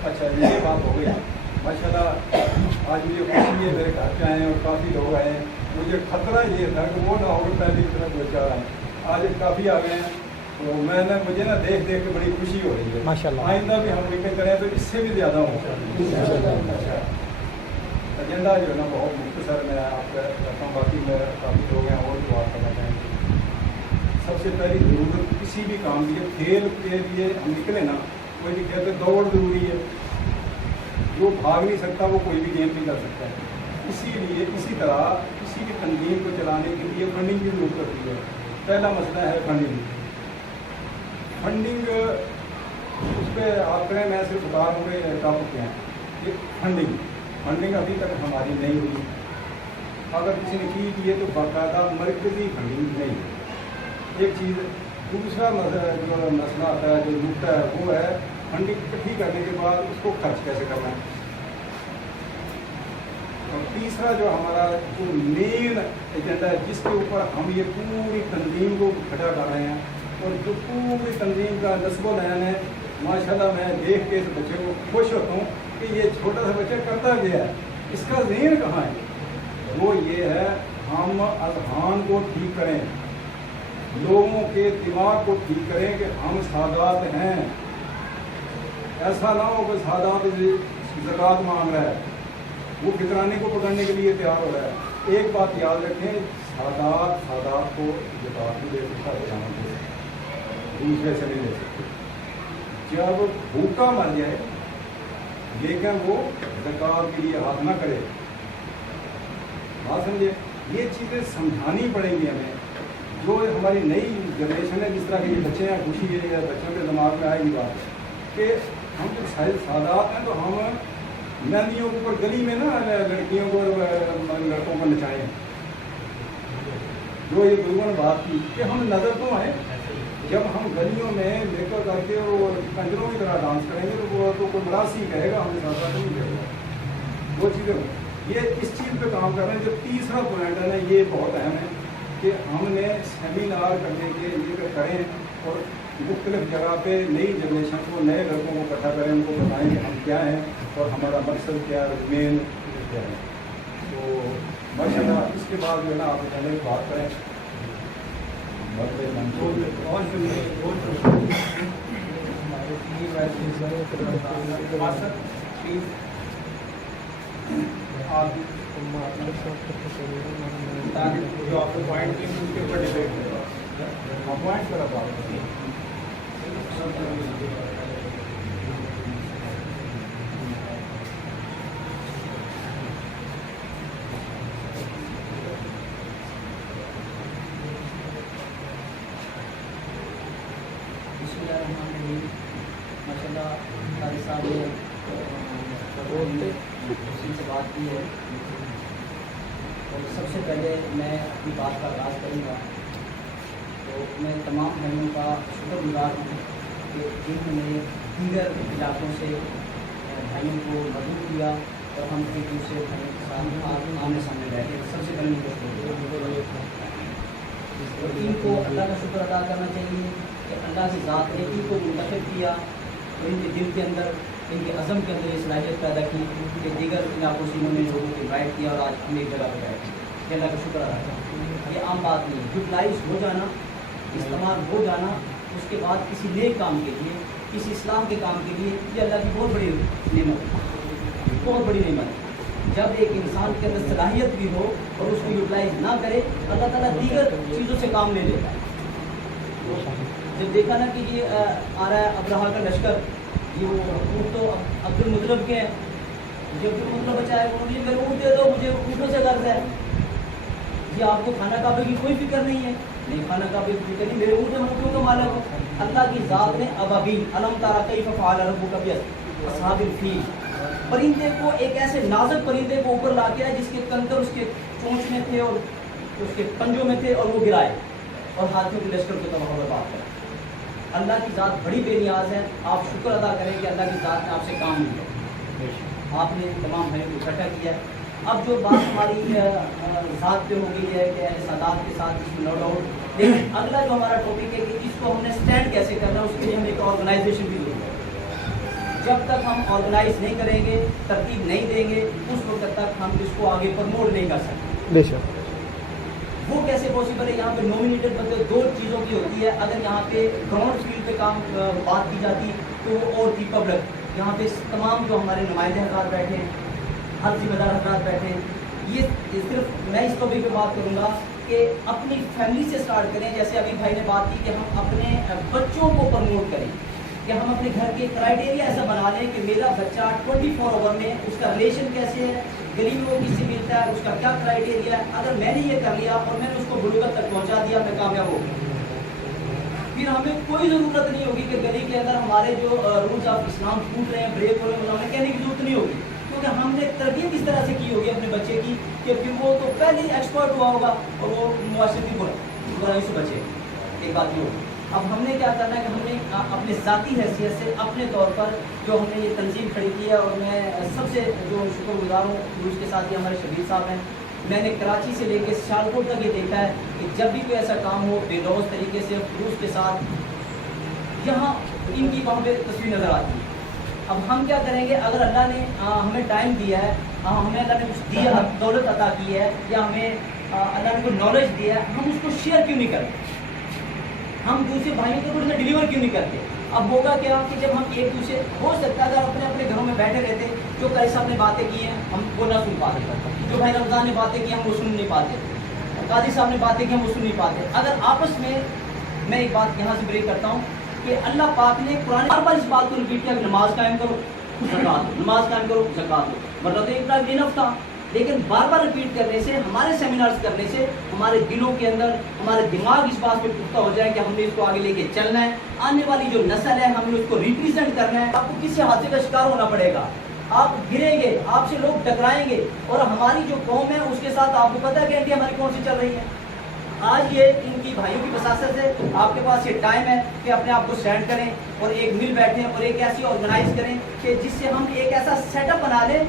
अच्छा, ये बात हो गई। माशाल्लाह आज मुझे खुशी है, मेरे घर पे आए और काफ़ी लोग आए। मुझे खतरा ये था कि वो ना हो कि पहले की तरह दो चार आए, आज काफ़ी आ गए हैं। तो मुझे ना देख देख के बड़ी खुशी हो रही है। माशाल्लाह। आइंदा भी हम मिलकर करें तो इससे भी ज़्यादा हो। अच्छा, एजेंडा जो है ना बहुत मुख्तसर में आप रखता हूँ, बाकी में काफ़ी लोग हैं और बात करना चाहेंगे। सबसे पहली ज़रूरत किसी भी काम की, खेल के लिए हम निकले ना, कोई भी कहते दौड़ ज़रूरी है, जो भाग नहीं सकता वो कोई भी गेम नहीं कर सकता है। इसीलिए इसी तरह किसी भी तंजीम को चलाने के लिए फंडिंग की ज़रूरत होती है। पहला मसला है फंडिंग। उस पर आप करें, मैं सिर्फ बता रहा हूँ कि टॉपिक क्या है। ये फंडिंग अभी तक हमारी नहीं हुई। अगर किसी ने की है तो बाकायदा मरकज़ी फंडिंग नहीं है, एक चीज़। दूसरा जो मसला आता है, जो नुकता है, वो है फंडिंग इकट्ठी करने के बाद उसको खर्च कैसे करना है। और तीसरा जो हमारा जो मेन एजेंडा है, जिसके ऊपर हम ये पूरी तंजीम को इकट्ठा कर रहे हैं, और जो पूरी तंजीम का नस्बो नयन है, माशाल्लाह मैं देख के इस बच्चे को खुश होता हूँ कि ये छोटा सा बच्चा करता गया है, इसका ज़हन कहाँ है। वो ये है, हम अज़हान को ठीक करें, लोगों के दिमाग को ठीक करें कि हम सादात हैं। ऐसा ना हो कि सादात ज़कात मांग रहा है, वो फितराने को पकड़ने के लिए तैयार हो रहा है। एक बात याद रखें, सादात को ज़कात भी दे सकता है, दूसरे से नहीं ले सकते। जब भूखा मर जाए लेकिन वो ज़कात के लिए हाथ ना करे, बात समझे। ये चीज़ें समझानी पड़ेंगी हमें। जो हमारी नई जनरेशन है, जिस तरह के ये बच्चे हैं, खुशी है या बच्चों के दिमाग में आएगी बात कि हम जब सादात हैं तो हम मेहंदियों के ऊपर गली में ना लड़कियों को लड़कों को नचाएं। जो ये बुजुर्गों ने बात की कि हम नज़र तो आए, जब हम गलियों में लेकर करके वो कंजरों की तरह डांस करेंगे तो वो तो कोई मरासी कहेगा, हमें साथ नहीं कहेगा। वो चीज़ें ये इस चीज़ पे काम कर रहे हैं। जो तीसरा पॉइंट है ना, ये बहुत अहम है कि हमने सेमिनार करने के लिए करें और मुख्तलिफ जगह पे नई जनरेशन को, नए लड़कों को इकट्ठा करें, उनको बताएं कि हम क्या हैं और हमारा मकसद क्या है, मेन क्या है। तो माशाल्लाह इसके बाद जो है ना आप पहले बात करें जो आपको पॉइंट की उसके ऊपर डिबेट करें। पॉइंट करा माशाल्लाह कारी साहब ने से बात की है। और सबसे पहले मैं अपनी बात का आगाज़ करूँगा तो मैं तमाम भाइयों का शुक्रगुजार हूँ कि जिन्होंने दीगर इलाकों से भाइयों को मदद किया और हम एक दूसरे भाइयों के साथ आमने सामने बैठे। सबसे पहले तो इनको अल्लाह का शुक्र अदा करना चाहिए कि अल्लाह की ज़ात ने इनको मुंतखब किया और इनके दिल के अंदर, इनके अज़म के अंदर ये सलाहियत पैदा की कि दीगर इलाकों से इन्होंने लोगों को इन्वाइट किया और आज हम एक जगह पर बैठे। कि अल्लाह का शुक्र अदा करना, ये आम बात नहीं। यूटिलाइज हो जाना, इस्तेमाल हो जाना, उसके बाद किसी नेक काम के लिए, किसी इस्लाम के काम के लिए, ये अल्लाह की बहुत बड़ी नेमत है, बहुत बड़ी नेमत है। जब एक इंसान के अंदर सलाहियत भी हो और उसको यूटिलाइज ना करे, अल्लाह ताला दीगर चीज़ों से काम ले लेता है। जब देखा ना कि ये आ रहा है अब्राहा का लश्कर, जी वो ऊँट तो अब्दुल मुतलब के हैं, मुझे अब्दुल मुतलब बचा है, वो मुझे मेरे ऊँट दे दो, मुझे ऊँटों से गर्ज है। जी आपको खाना काबे की कोई फिक्र नहीं है? नहीं, खाना काबे की फिक्र नहीं, मेरे ऊँट में ऊँटों का मालिक हूँ। अल्लाह की ज़ात ने अबाबील अलम तारा कैफ फ़अल रब्बुका बिअस्हाबिल फील, परिंदे को, एक ऐसे नाजुक परिंदे को ऊपर ला के आए जिसके कंकर उसके चोंच में थे और उसके पंजों में थे, और वो गिराए और हाथियों के लश्कर को तबाह बर्बाद कर। अल्लाह की ज़ात बड़ी बेनियाज है। आप शुक्र अदा करें कि अल्लाह की ज़ात ने आपसे काम लिया, आपने तमाम भाइयों को इकट्ठा किया। अब जो बात हमारी ज़ात पे हो गई है कि सादात के साथ इसमें नो डाउट, लेकिन अगला जो हमारा टॉपिक है कि इसको हमने स्टैंड कैसे करना है, उसके लिए हमें एक ऑर्गेनाइजेशन की जरूरत है। जब तक हम ऑर्गेनाइज नहीं करेंगे, तरतीब नहीं देंगे, उस वक्त तक हम इसको आगे प्रमोट नहीं कर सकते। बेशक वो कैसे पॉसिबल है? यहाँ पे नॉमिनेटेड बंदे दो चीज़ों की होती है। अगर यहाँ पे ग्राउंड फील्ड पे काम बात की जाती तो वो और थी पब्लिक। यहाँ पे तमाम जो हमारे नुमाइंदे हजरात बैठे हैं, हर जिम्मेदार हजरात बैठे हैं, ये सिर्फ मैं इस टॉपिक पे बात करूँगा कि अपनी फैमिली से स्टार्ट करें। जैसे अभी भाई ने बात की कि हम अपने बच्चों को प्रमोट करें, कि हम अपने घर के क्राइटेरिया ऐसा बना लें कि मेरा बच्चा 24 आवर में उसका रिलेशन कैसे है, गली में वो किससे मिलता है, उसका क्या क्राइटेरिया है। अगर मैंने ये कर लिया और मैंने उसको बुलुगत तक पहुंचा दिया, मैं कामयाब हो गया। फिर हमें कोई ज़रूरत नहीं होगी कि गली के अंदर हमारे जो रूल्स ऑफ इस्लाम टूट रहे हैं, ब्रेक हो रहे हैं, हमें कहने की जरूरत नहीं होगी, क्योंकि हमने तरबियत इस तरह से की होगी अपने बच्चे की कि फिर वो तो पहले ही एक्सपर्ट हुआ होगा और वो मुआशरे की बुराई से बचे। एक बात ये होगी। अब हमने क्या करना है कि हमने अपने ज़ाती हैसियत से अपने तौर पर जो हमने ये तंजीम खड़ी की है, और मैं सबसे जो शुक्रगुजार हूँ उसके साथ ही हमारे शबीर साहब हैं। मैंने कराची से लेकर सियालकोट तक ये देखा है कि जब भी कोई ऐसा काम हो बेलौज तरीके से खलूस के साथ, यहाँ इनकी वहाँ पे तस्वीर नज़र आती है। अब हम क्या करेंगे? अगर अल्लाह ने हमें टाइम दिया है, हमें अल्लाह ने कुछ दिया, दौलत अता की है, या हमें अल्लाह ने कोई नॉलेज दिया है, हम उसको शेयर क्यों नहीं करते? हम दूसरे भाइयों को उसमें डिलीवर क्यों नहीं करते? अब होगा क्या कि जब हम एक दूसरे, हो सकता है अगर अपने अपने घरों में बैठे रहते, जो कई साहब ने बातें की हैं हम वो ना सुन पाते, जो भाई रमज़ान ने बातें की हम वो सुन नहीं पाते, कादी साहब ने बातें की हम वो सुन नहीं पाते। अगर आपस में, मैं एक बात यहाँ से ब्रेक करता हूँ कि अल्लाह पाक ने कुरान बार बार इस बात को रिपीट किया कि नमाज कायम करो, ज़कात दो, नमाज कायम करो, ज़कात दो, मतलब तो इतना इनफ था। लेकिन बार बार रिपीट करने से, हमारे सेमिनार्स करने से हमारे दिलों के अंदर, हमारे दिमाग इस बात पे पुख्ता हो जाए कि हमने इसको आगे लेके चलना है। आने वाली जो नस्ल है हमने उसको रिप्रेजेंट करना है। आपको किसी हादसे का शिकार होना पड़ेगा, आप गिरेंगे, आपसे लोग टकराएंगे, और हमारी जो कौम है उसके साथ आपको पता है कि इंडिया हमारी कौन सी चल रही है। आज ये इनकी भाइयों की वसासत से आपके पास ये टाइम है कि अपने आप को स्टैंड करें और एक मिल बैठें और एक ऐसी ऑर्गेनाइज करें कि जिससे हम एक ऐसा सेटअप बना लें,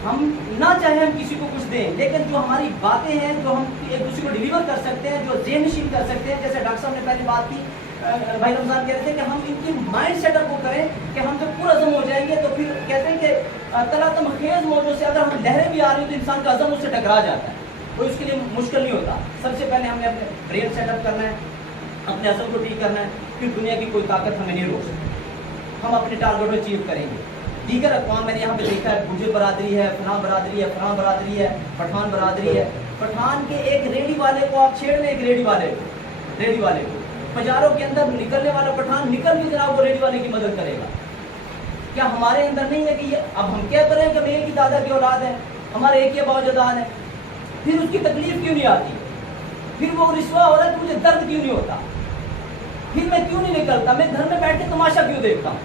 हम ना चाहे हम किसी को कुछ दें, लेकिन जो हमारी बातें हैं जो हम एक दूसरे को डिलीवर कर सकते हैं, जो ज़हनशीन कर सकते हैं। जैसे डॉक्टर साहब ने पहले बात की, भाई रमज़ान कह रहे थे कि हम इनकी माइंड सेटअप को करें कि हम जब पूरा अज़म हो जाएंगे तो फिर कहते हैं कि तलातम खेज मौजों से अगर हम लहरें भी आ रही हो तो इंसान का अज़म उससे टकरा जाता है, कोई उसके लिए मुश्किल नहीं होता। सबसे पहले हमने अपने ब्रेन सेटअप करना है, अपने अज़म को ठीक करना है, फिर दुनिया की कोई ताकत हमें नहीं रोक सकती। हम अपने टारगेट को अचीव करेंगे। दीगर अक़वाम मैंने यहाँ पे देखा है, गुजर बरादरी है, फलां बरादरी है, फलां बरादरी है, पठान बरादरी है। पठान के एक रेडी वाले को आप छेड़ लें, एक रेडी वाले को बाजारों के अंदर निकलने वाला पठान निकल भी जनाब वो रेडी वाले की मदद करेगा। क्या हमारे अंदर नहीं है कि ये, अब हम क्या करें कि एक ही दादा की औलाद है, हमारे एक ही बावजदान है, फिर उसकी तकलीफ क्यों नहीं आती? फिर वो रिश्वा हो रहा है तो मुझे दर्द क्यों नहीं होता? फिर मैं क्यों नहीं निकलता? मैं घर में बैठ के तमाशा क्यों देखता हूँ?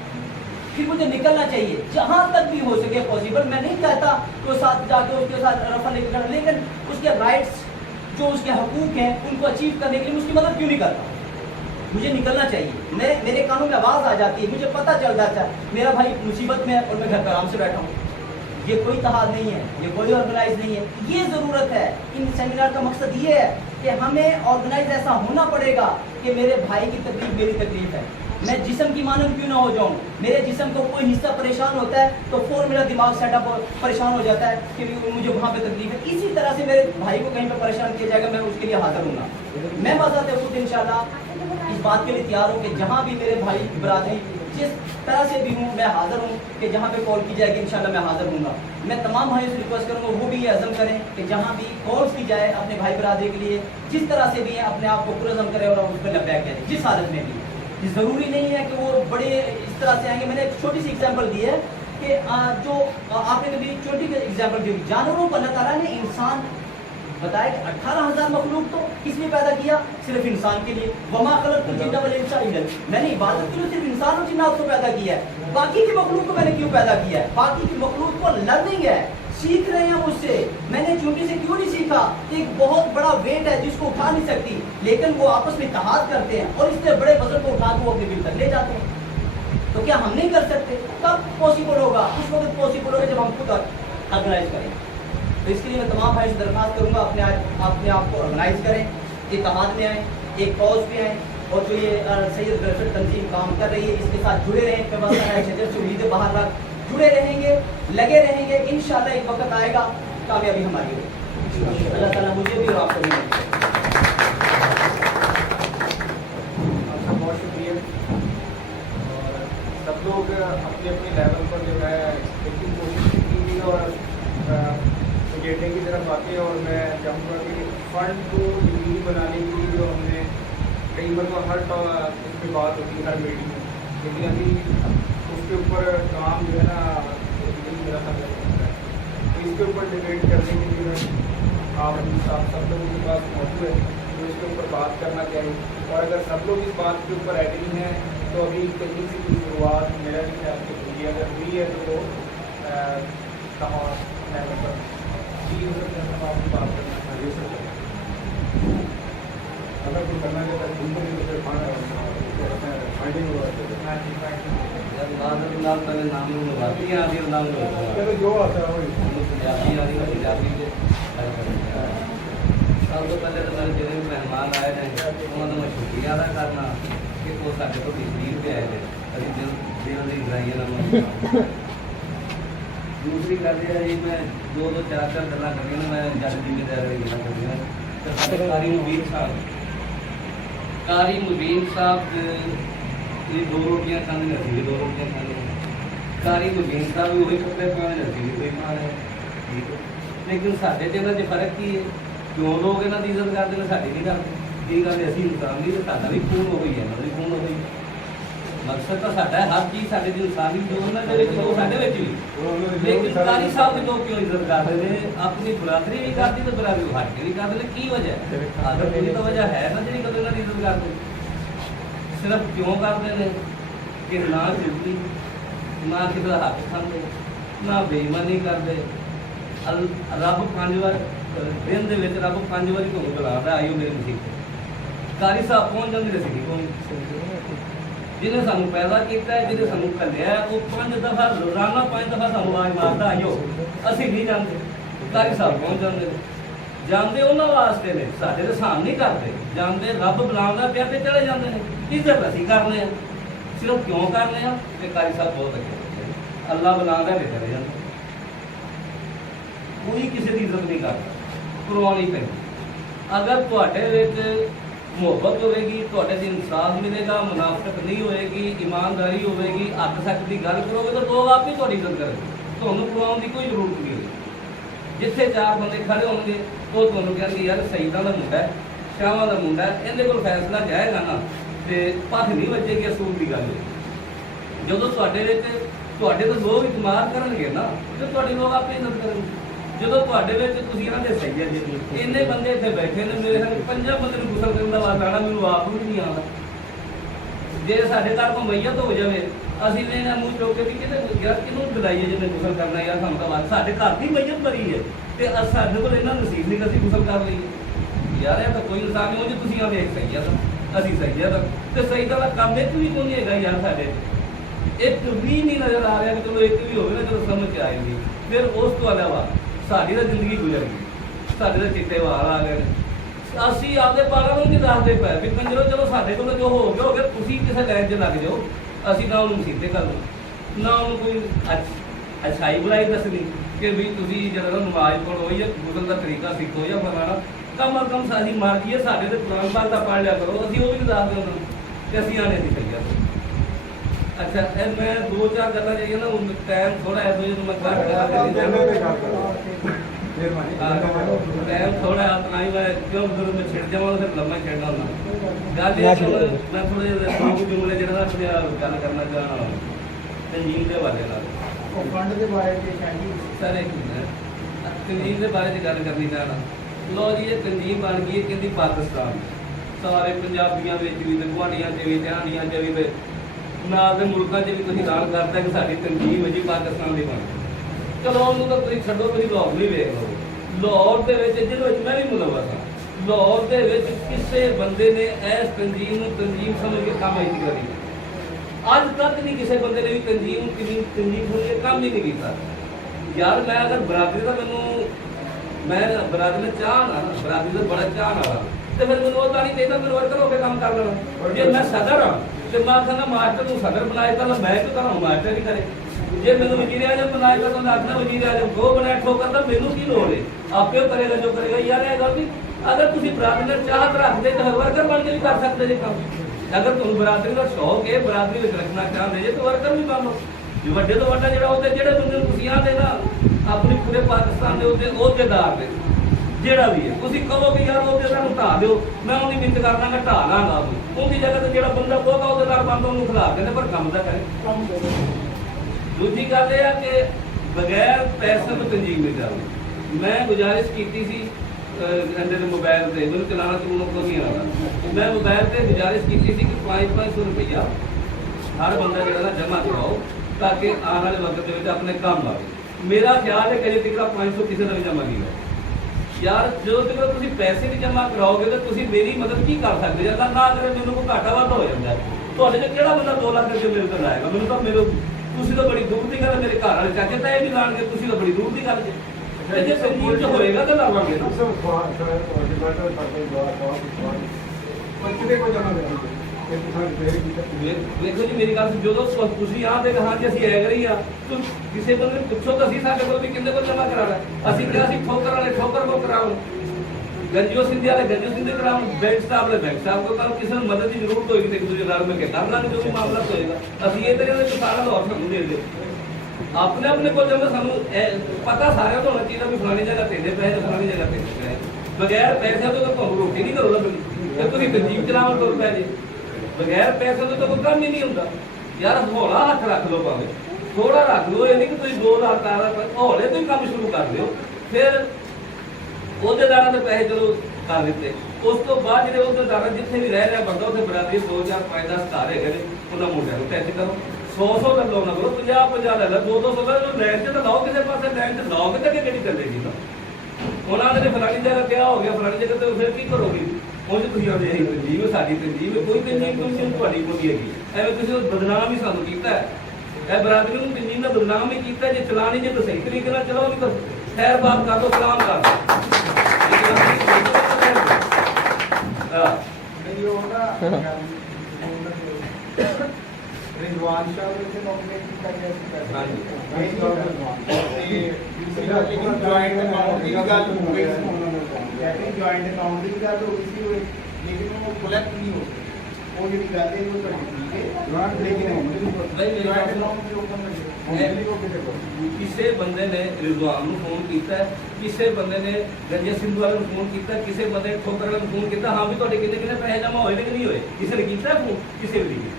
फिर मुझे निकलना चाहिए जहाँ तक भी हो सके पॉसिबल। मैं नहीं कहता तो साथ जाके उसके साथ रफा लेकर, लेकिन उसके राइट्स जो उसके हकूक़ हैं उनको अचीव करने के लिए उसकी मदद क्यों नहीं करता? मुझे निकलना चाहिए। मेरे कानों में आवाज़ आ जाती है, मुझे पता चल जाता है मेरा भाई मुसीबत में है और मैं घर पर आराम से बैठा हूँ। ये कोई तहाद नहीं है, ये कोई ऑर्गेनाइज नहीं है। ये ज़रूरत है। इन सेमिनार का मकसद ये है कि हमें ऑर्गेनाइज ऐसा होना पड़ेगा कि मेरे भाई की तकलीफ मेरी तकलीफ है। मैं जिस्म की मानंद क्यों ना हो जाऊँ? मेरे जिस्म को कोई हिस्सा परेशान होता है तो फौरन मेरा दिमाग सेटअप परेशान हो जाता है कि मुझे वहाँ पे तकलीफ है। इसी तरह से मेरे भाई को कहीं पर परेशान किया जाएगा, मैं उसके लिए हाजिर हूँगा। मैं बाज़ात खुद इंशाल्लाह इस बात के लिए तैयार हूँ कि जहाँ भी मेरे भाई बरादरी जिस तरह से भी हूँ मैं हाज़िर हूँ कि जहाँ पे कॉल की जाएगी इंशाल्लाह मैं हाज़िर हूँगा। मैं तमाम भाइयों से रिक्वेस्ट करूँगा वो भी ये अज़म करें कि जहाँ भी कॉल्स की जाए अपने भाई बरादरी के लिए जिस तरह से भी है अपने आप को पुरज़म करें और उस पर लब्बैक करें जिस हालत में भी। ज़रूरी नहीं है कि वो बड़े इस तरह से आएंगे। मैंने एक छोटी सी एग्जांपल दी है कि जो आपने कभी छोटी एग्जांपल दी, जानवरों को अल्लाह ताला ने इंसान बताया कि 18,000 मखलूक तो किस लिए पैदा किया? सिर्फ इंसान के लिए। वमा खलक़तुल जिन्ना वल इंसा इल्ला, मैंने इबादत के लिए सिर्फ इंसान और जिन्नात को पैदा किया है। बाकी की मखलूक को मैंने क्यों पैदा किया है? बाकी की मखलूक को लर्निंग है, सीख रहे हैं मुझसे। मैंने चूंकि से क्यों नहीं सीखा? एक बहुत बड़ा वेट है जिसको उठा नहीं सकती, लेकिन वो आपस में इत्तेहाद करते हैं और इसलिए बड़े वजन को उठा के वो अपने दिल तक ले जाते हैं। तो क्या हम नहीं कर सकते? कब पॉसिबल होगा? उस वक्त पॉसिबल होगा जब हम खुद ऑर्गेनाइज करें। तो इसके लिए मैं तमाम भाई से दरख्वास्त करूँगा, अपने आप को ऑर्गेनाइज करें, इत्तेहाद में आएँ, एक कॉज पे आएँ, और जो ये सैयद वेलफेयर तंजीम काम कर रही है इसके साथ जुड़े रहें। शजर से उम्मीदें बाहर रख, जुड़े रहेंगे, लगे रहेंगे, इंशाल्लाह एक वक्त आएगा कामयाबी हमारी होगी। अल्लाह ताला मुझे भी और आपको भी। आपका बहुत शुक्रिया। और सब लोग अपने अपने लेवल पर जो है लेकिन कोशिश कीजिए और एजेंडे की तरफ आते हैं। और मैं चाहूँगा कि फंड को यकीनी बनाने के लिए जो हमने कई मरतबा हर उस पर बात होती है हर मीटिंग में, लेकिन अभी उसके ऊपर काम जो है ना मेरा था, तो इसके ऊपर डिबेट करने के लिए आप सब लोगों के पास मौजूद है तो इसके ऊपर बात करना चाहिए। और अगर सब लोग इस बात के ऊपर एग्री हैं तो अभी कहीं से की शुरुआत मेरा भी ख्याल से हुई है। अगर हुई है तो कहाँ मैं मतलब आपकी बात करना अगर कोई करना चाहता है उनको भी तो फिर फाइंडिंग होगा चलो जो आता है वही। सब तो पहले तो मेरे जिन्हें भी मेहमान आए हैं उन्होंने मैं शुक्रिया अदा करना कि वो साढ़े को तस्वीर पे आए थे अभी दिल की गराइए ना। दूसरी गल ये है जी मैं दो चार गल्लां करनियां ने मैं जज जिम्मेदार गल्लां करनियां ते साडे कारी मुबीन साहब ये दो रोटियां खाने ने असीं भी दो रोटियां खाने कारी मुबीन साहब भी वही कपड़े पाने असीं भी वही पाने ठीक है। लेकिन साडे ते इन्हां 'च फर्क की है? क्यों लोग इन्हां दी इज्जत करदे ने साडी नहीं करदे? की गल असीं इंसान नहीं ते साडा भी खून हो गई है इन्हां दा भी खून हो गई। मकसद तो साडा है हर चीज़ साडे दी इंसानी जो उन्हां दे विच जो साडे विच भी। लेकिन कारी साहब भी लोग क्यों इज्जत करदे ने? अपनी बरादरी भी करदी ते बरादरी हट के भी करदे ने। की वजह है? आदत की तो वजह है ना जिहड़ी कदे इन्हां दी इज्जत करदे। सिर्फ क्यों करदे ने कि ना झुकी ना किसी का हक खाते ना बेईमानी करते। रब 5 बार दिन दे विच रब 5 बारी तुहानूं बुलादा आइयो मेरी मसीत। कारी साहब पहुँच जाते ने सी कौन जिन्हें सानू पैदा किया है जिन्हें सानू घलिया है वो 5 दफा रोजाना 5 दफा सानू आवाज मारता आइयो असीं नहीं जानते। कारी साहब पहुँच जाते जानते उन्होंने वास्ते ने साडे ते साम नहीं करते जानते रब बुलांदा पिया ते चले जाते हैं। इज्जत असीं करने हैं सिर्फ क्यों करने हैं कि कारी साहब बहुत अगे अल्लाह बुलांदा ते चले जाते। कोई किसी की इज्जत नहीं करता करवानी पैंदी। अगर तुहाडे विच मुहब्बत होगी तो इंसाफ मिलेगा, मुनाफत नहीं होएगी, ईमानदारी होगी, हक सच की गल करोगे तो लोग आप ही थोड़ी इज्जत करेंगे। तुहानूं करवाउण की कोई जरूरत नहीं होगी। जिथे 4 बंदे खड़े होंगे वो तुहानूं कहणगे यार सईदा का मुंडा है शाहां का मुंडा है इहदे कोल फैसला जाएगा ना तो भख नहीं बचेगी असूल की गल। जदों तुहाडे विच तुहाडे तो लोग इतमाद करनगे ना तो तुहाडी लोग आप ही इज्जत करेंगे। जो तुहाडे विच तुसीं इन्हां दे सही है जी इन्ने बंदे इत्थे बैठे ने मेरे साथ 5 बंदे नूं गुसल करन दा वास्ता आना मैनूं आप भी नहीं आउंदा। जे साडे घर कोई मैयत हो जावे असीं ने मूँह चुक के भी यार किहनूं बुलाईए जिन्हें गुसल करना यार सानूं तां वास्ता साडे घर दी मैयत मरी है ते साडे कोल इन्हां नसीब नहीं असीं गुसल कर लईए। यार ये तां कोई इंसान नहीं हो जी तुसीं आ देख सही है तां असीं सही है तां ते सही दा काम एक भी कोई नहीं हैगा यार साडे एक भी नहीं नज़र आ रहा कि चलो एक भी होवे ना चलो समझ आ जाएगी। फिर उस तो अलावा साडी तो जिंदगी गुजर गई साडे तो चिट्टे वाल आ गए असीं आपदे बारां नूं नहीं दसदे पए भी कंजरो चलो साडे कोल जो हो गया तुसीं किसी लाइन 'च लग जाओ। असीं ना उन्होंने सीधे कर दो ना उन्होंने कोई अच्छाई बुराई दसनी कि भी तुसीं जरा नमाज पढ़ो या गुसल का तरीका सीखो या फलाना कम अज कम साडी मर्जी है साडे ते कुरान पाक दा पढ़ लिया करो असीं वो भी नहीं दसदे उन्होंने ते असीं आने दी सही है। अच्छा मैं 2-4 गल्लां चाहिए ना टाइम थोड़ा है तो मैं टाइम थोड़ा अपना ही मैं ਕਿਉਂ ਜਦੋਂ ਮੈਂ ਛਿੜ ਜਾਵਾਂ ਫਿਰ ਲੰਮਾ ਹੀ ਛੱਡਣਾ ਹੁੰਦਾ। ਗੱਲ ਇਹ ਕਿ ਮੈਂ ਥੋੜੇ ਜਿਹੇ ਦੋ ਜੁਮਲੇ ਜਿਹੜਾ ਨਾ ਥੋੜ੍ਹਾ ਗੱਲ ਕਰਨਾ ਚਾਹਣਾ ਤਨਜੀਮ ਦੇ ਬਾਰੇ ਨਾਲ। ਉਹ ਫੰਡ ਦੇ ਬਾਰੇ ਤੇ ਸ਼ਾਇਦ ਸਰ ਇੱਕ ਤਨਜੀਮ ਦੇ ਬਾਰੇ 'ਚ ਗੱਲ ਕਰਨੀ ਚਾਹਣਾ। ਲੋ ਜੀ ਇਹ ਤਨਜੀਮ ਬਣ ਗਈ ਹੈ ਕਹਿੰਦੀ ਪਾਕਿਸਤਾਨ ਸਾਰੇ ਪੰਜਾਬੀਆਂ ਵਿੱਚ ਵੀ ਤੇ ਗੁਆਂਢੀਆਂ 'ਚ ਵੀ ਧਿਆਨੀਆਂ 'ਚ ਵੀ ਤੇ ਨਾਲ ਦੇ ਮੁਲਕਾਂ 'ਚ ਵੀ ਤੁਸੀਂ ਐਲਾਨ ਕਰਤਾ ਕਿ ਸਾਡੀ ਤਨਜੀਮ ਹੈ ਜੀ ਪਾਕਿਸਤਾਨ ਦੀ ਬਣ। ਚਲੋ ਉਹਨੂੰ ਤਾਂ ਤੁਸੀਂ ਛੱਡੋ, ਤੁਸੀਂ ਲਾਹੌਰ ਨਹੀਂ ਵੇਖ ਲਓ। ਲਾਹੌਰ ਦੇ ਵਿੱਚ ਜਿਹਦੇ ਵਿੱਚ ਮੈਂ ਵੀ ਮੁਲਵਸ ਹਾਂ, ਲਾਹੌਰ ਦੇ ਵਿੱਚ ਕਿਸੇ ਬੰਦੇ ਨੇ ਇਸ ਤਨਜੀਮ ਨੂੰ ਤਨਜੀਮ ਸਮਝ ਕੇ ਕੰਮ ਨਹੀਂ ਕਰੀ। ਅੱਜ ਤੱਕ ਨਹੀਂ ਕਿਸੇ ਬੰਦੇ ਨੇ ਵੀ ਤਨਜੀਮ ਸਮਝ ਕੇ ਕੰਮ ਨਹੀਂ ਕੀਤਾ। ਯਾਰ ਮੈਂ ਅਗਰ ਬਰਾਦਰੀ ਦਾ ਮੈਂ ਬਰਾਦਰੀ ਦਾ ਚਾਹ ਨਾ ਬਰਾਦਰੀ ਦਾ ਬੜਾ ਚਾਹ ਨਾ ਤੇ ਫਿਰ ਮੈਨੂੰ ਉਹ ਤਾਂ ਨਹੀਂ ਚਾਹੀਦਾ ਮੈਨੂੰ ਵਰਕਰ ਹੋ ਕੇ ਕੰਮ ਕਰ ਲੈਣਾ। ਜੇ ਮੈਂ ਸਦਰ ਹਾਂ ਤੇ ਮੈਂ ਕਹਿੰਦਾ ਮਾਸਟਰ ਨੂੰ ਸਦਰ ਬਣਾਏ ਤਾਂ ਮੈਂ ਕਿਉਂ ਕਰਾਂ ਮਾਸਟਰ ਹੀ ਕਰੇ। ਜੇ ਮੈਨੂੰ ਵਜ਼ੀਰ ਆਜ਼ਮ ਬਣਾਏ ਤਾਂ ਉਹਨੇ ਆਖਣਾ ਵਜ਼ੀਰ ਆਜ਼ਮ ਉਹ ਬਣਾਏ ਠੋਕਰ ਦਾ ਮੈਨੂੰ ਕੀ ਲੋੜ ਹੈ, ਆਪੇ ਉਹ ਕਰੇਗਾ ਜੋ ਕਰੇਗਾ। ਯਾਰ ਇਹ ਗੱਲ ਨਹੀਂ, ਅਗਰ ਤੁਸੀਂ ਬਰਾਦਰੀ ਨਾਲ ਚਾਹਤ ਰੱਖਦੇ ਤਾਂ ਵਰਕਰ ਬਣ ਕੇ ਵੀ ਕਰ ਸਕਦੇ ਜੇ ਕੰਮ। ਅਗਰ ਤੁਹਾਨੂੰ ਬਰਾਦਰੀ ਦਾ ਸ਼ੌਕ ਹੈ, ਬਰਾਦਰੀ ਵਿੱਚ ਰੱਖਣਾ ਚਾਹੁੰਦੇ ਜੇ ਤਾਂ ਵਰਕਰ ਵੀ ਬਣ ਲਓ। ਵੱਡੇ ਤੋਂ ਵੱਡਾ ਜਿਹੜਾ ਉਹਦੇ ਜਿਹੜੇ ਬੰਦੇ ਨੂੰ ਤੁਸੀਂ ਆਂਦੇ ਨਾ ਆਪਣੀ ਪੂਰੇ ਪਾਕਿਸਤਾਨ ਦੇ ਉੱਤੇ ਅਹੁਦੇਦਾਰ ਨੇ ਜਿਹੜਾ ਵੀ ਹੈ, ਤੁਸੀਂ ਕਹੋ ਕਿ ਯਾਰ ਅਹੁਦੇਦਾਰ ਨੂੰ ਢਾਹ ਦਿਓ, ਮੈਂ ਉਹਦੀ ਮਿੰਟ ਕਰ ਲਾਂਗਾ ਢਾਹ ਲਾਂਗਾ ਉਹਦੀ ਜਗ੍ਹਾ ਤੇ ਜਿਹੜਾ ਬੰਦਾ ਬਹੁਤ ਅਹੁਦੇਦਾਰ ਬਣਦਾ ਉਹਨੂੰ ਖਿਲਾ ਦਿੰਦੇ ਪਰ ਕੰਮ ਤਾਂ ਕਰੇ। ਦੂਜੀ ਗੱਲ ਇਹ ਆ ਕਿ ਬਗੈਰ ਪੈਸੇ ਤੋਂ ਤਨਜੀਮ ਨਹੀਂ ਚੱਲਦੀ। ਮੈਂ ਗੁਜ਼ਾਰਿਸ਼ ਕੀਤੀ ਸੀ ਇਹਦੇ ਮੋਬਾਈਲ ਤੇ, ਮੈਨੂੰ ਚਲਾਉਣਾ ਚਲਾਉਣਾ ਕੋਈ ਨਹੀਂ ਆਉਂਦਾ। ਮੈਂ ਮੋਬਾਈਲ ਤੇ ਗੁਜ਼ਾਰਿਸ਼ ਕੀਤੀ ਸੀ ਕਿ 500 ਰੁਪਈਆ ਹਰ ਬੰਦਾ ਜਿਹੜਾ ਨਾ ਜਮ੍ਹਾਂ ਕਰਾਓ ਤਾਂ ਕਿ ਆਉਣ ਵਾਲੇ ਵਕਤ ਦੇ ਵਿੱਚ ਆਪਣੇ ਕੰਮ ਆਵੇ। ਮੇਰਾ ਖਿਆਲ ਹੈ ਕਿ ਅਜੇ ਤੱਕ 500 ਕਿਸੇ ਦਾ ਵੀ ਜਮ੍ਹਾਂ ਨਹੀਂ ਹੋਇਆ। ਯਾਰ ਜਦੋਂ ਤੱਕ ਤੁਸੀਂ ਪੈਸੇ ਵੀ ਜਮ੍ਹਾਂ ਕਰਾਓਗੇ ਤਾਂ ਤੁਸੀਂ ਮੇਰੀ ਮਦਦ ਕੀ ਕਰ ਸਕਦੇ ਜਾਂ ਨਾ ਕਰੇ ਮੈਨੂੰ ਕੋਈ ਘਾਟਾ ਵਾਧਾ ਹੋ ਜਾਂਦਾ। ਤੁਹਾਡੇ ਚ ਕਿਹੜਾ ਬੰਦਾ 2 ਲੱਖ ਰੁਪਏ ਮੇਰੇ ਕੋਲ ਆਏਗਾ? ਮੈਨੂੰ ਤਾਂ ਤੁਸੀਂ ਤਾਂ ਬੜੀ ਦੂਰ ਦੀ ਗੱਲ, ਮੇਰੇ ਘਰ ਵਾਲੇ ਚਾਚੇ ਤਾਂ ਇਹ ਵੀ ਲਾਣਗੇ, ਤੁਸੀਂ ਤਾਂ ਬੜੀ ਦੂਰ ਦੀ ਗੱਲ ਜੇ ਜੇ ਤਨਜੀਮ ਚ ਹੋਏਗਾ ਤਾਂ ਲਾਵਾਂਗੇ ਨਾ। ਵੇਖੋ ਜੀ ਮੇਰੀ ਗੱਲ ਜਦੋਂ ਤੁਸੀਂ ਆਹ ਦੇ ਹਾਂ ਜੀ ਅਸੀਂ ਐ ਰਹੀ ਆ ਕਿਸੇ ਬੰਦੇ ਨੂੰ ਪੁੱਛੋ ਤਾਂ ਅਸੀਂ ਸਾਡੇ ਕੋਲ ਵੀ ਕਿੰਨੇ ਕੋਲ ਜਮ੍ਹਾਂ ਕਰਾਣਾ। ਅਸੀਂ ਕਿਹਾ ਅਸੀਂ ਠੋਕਰ ਵਾਲੇ ਠੋਕਰ ਕੋ ਕਰਾਓ, ਗੰਜੋ ਸਿੰਧੀ ਵਾਲੇ ਗੰਜੋ ਸਿੰਧੀ ਕਰਾਓ, ਬੈਂਕ ਸਟਾਫ ਵਾਲੇ ਬੈਂਕ ਸਟਾਫ ਕੋ ਕਰਾਓ। ਕਿਸੇ ਨੂੰ ਮਦਦ ਦੀ ਜ਼ਰੂਰਤ ਹੋਏਗੀ ਤੇ ਇੱਕ ਦੂਜੇ ਨਾਲ ਮਿਲ ਕੇ ਕਰ ਲਾਂਗੇ ਜੋ ਵੀ ਮਾਮਲਾ ਹੋਏਗਾ। ਅਸੀਂ ਇਹ ਤਰੀਕੇ ਨਾਲ ਸਾਰਾ ਲਾਹੌਰ ਸਾਨੂੰ ਦੇ ਦਿਓ। ਆਪਣੇ ਆਪਣੇ ਕੋਲ ਜਦੋਂ ਸਾਨੂੰ ਪਤਾ ਸਾਰਿਆਂ ਨੂੰ ਹੋਣਾ ਚਾਹੀਦਾ ਵੀ ਫਲਾਣੀ ਜਗ੍ਹਾ ਤੇ ਪੈਸੇ ਫਲਾਣੀ ਜਗ੍ਹਾ ਤੇ ਪੈਸੇ। ਬਗੈਰ ਪੈਸਿਆਂ ਤੋਂ ਤਾਂ ਤੁਹਾਨੂੰ ਰੋਟੀ ਨਹੀਂ ਕਰੋ ਲੱਭਣੀ ਤੇ ਤੁਸੀਂ ਤਨਜੀਮ ਚਲਾਉਣ ਤੋਂ ਪੈ ਜੇ। ਬਗੈਰ ਪੈਸੇ ਤੋਂ ਤਾਂ ਕੋਈ ਕੰਮ ਹੀ ਨਹੀਂ ਹੁੰਦਾ। ਯਾਰ ਹੌਲਾ ਹੱਥ ਰੱਖ ਲਓ, ਭਾਵੇਂ ਥੋੜਾ ਰੱਖ ਲਓ। ਇਹ ਨਹੀਂ ਕਿ ਤੁਸੀਂ 2 ਲੱਖ ਹੌਲੇ ਤੋਂ ਹੀ ਕੰਮ ਸ਼ੁਰੂ ਕਰ ਦਿਓ। ਫਿਰ ਅਹੁਦੇਦਾਰਾਂ ਦੇ ਪੈਸੇ ਚਲੋ ਕਰ ਦਿੱਤੇ। ਉਸ ਤੋਂ ਬਾਅਦ ਜਿਹੜੇ ਅਹੁਦੇਦਾਰ ਜਿੱਥੇ ਵੀ ਰਹਿ ਰਿਹਾ ਬੰਦਾ ਉੱਥੇ ਬਰਾਦਰੀ 2 4 5 10 ਘਰ ਹੈਗੇ ਨੇ, ਉਹਨਾਂ ਮੁੰਡਿਆਂ ਨੂੰ ਟੈਚ ਕਰੋ। 100 ਦਾ ਲਾਉਣਾ ਕਰੋ, 50 ਲੈ ਲਓ, 200 ਦਾ ਲੈਣ 'ਚ ਤਾਂ ਲਾਓ, ਕਿਸੇ ਪਾਸੇ ਲੈਣ 'ਚ ਲਾਓ ਕਿਤੇ ਕਿਹੜੀ ਚੱਲੇਗੀ ਨਾ। ਉਹਨਾਂ ਨੇ ਫਲਾਣੀ ਜਗ੍ਹਾ ਕਿਹਾ ਹੋ ਗਿਆ, ਫਲਾਣੀ ਜਗ੍ਹਾ ਤੇ ਫਿਰ ਕੀ ਕਰੋਗੇ? ਉਹ ਤੁਸੀਂ ਆਉਂਦੇ ਇਹੀ ਤਨਜੀਮ ਸਾਡੀ ਤਨਜੀਮ ਕੋਈ ਤਨਜੀਮ ਤੁਸੀਂ ਤੁਹਾਡੀ ਕੋਈ ਹੈਗੀ। ਐਵੇਂ ਤੁਸੀਂ ਬਦਨਾਮ ਹੀ ਸਾਨੂੰ ਕੀਤਾ। ਇਹ ਬਰਾਦਰੀ ਨੂੰ ਤਨਜੀਮ ਦਾ ਬਦਨਾਮ ਹੀ ਕੀਤਾ। ਜੇ ਚਲਾਣੀ ਜੇ ਤਾਂ ਸਹੀ ਤਰੀਕੇ ਨਾਲ ਚਲਾਓ, ਨਹੀਂ ਤਾਂ ਖੈਰ ਬਾਤ ਕਰ ਦੋ, ਸਲਾਮ ਕਰ ਦੋ। ਰਿਜ਼ਵਾਨ ਸ਼ਾਹ ਦੇ ਨੌਕਰੀ ਕੀਤਾ ਗਿਆ ਸੀ। ਹਾਂਜੀ ਜੁਆਇੰਟ ਅਕਾਊਂਟ ਦੀ ਗੱਲ ਹੋ ਗਈ ਸੀ, ਜੁਆਇੰਟ ਅਕਾਊਂਟ ਦੀ ਗੱਲ ਹੋ ਗਈ ਸੀ, ਲੇਕਿਨ ਉਹ ਕਲੈਕਟ ਨਹੀਂ ਹੋ ਸਕੀ। ਉਹ ਜਿਹੜੀ ਗੱਲ ਹੈ ਉਹ ਤੁਹਾਡੀ ਠੀਕ ਹੈ, ਕਿਸੇ ਬੰਦੇ ਨੇ ਰਿਜ਼ਵਾਨ ਨੂੰ ਫੋਨ ਕੀਤਾ, ਕਿਸੇ ਬੰਦੇ ਨੇ ਗੰਜੇ ਸਿੰਧੂ ਵਾਲੇ ਨੂੰ ਫੋਨ ਕੀਤਾ, ਕਿਸੇ ਬੰਦੇ ਨੇ ਠੋਕਰ ਵਾਲੇ ਨੂੰ ਫੋਨ ਕੀਤਾ। ਹਾਂ ਵੀ ਤੁਹਾਡੇ ਕਿੰਨੇ ਕਿੰਨੇ ਪੈਸੇ ਜਮ੍ਹਾਂ ਹੋਏ ਨੇ ਕਿ ਨਹੀਂ ਹੋਏ? ਕਿਸੇ ਨੇ ਕੀਤਾ ਫੋਨ? ਕਿਸੇ ਵੀ ਨਹੀਂ।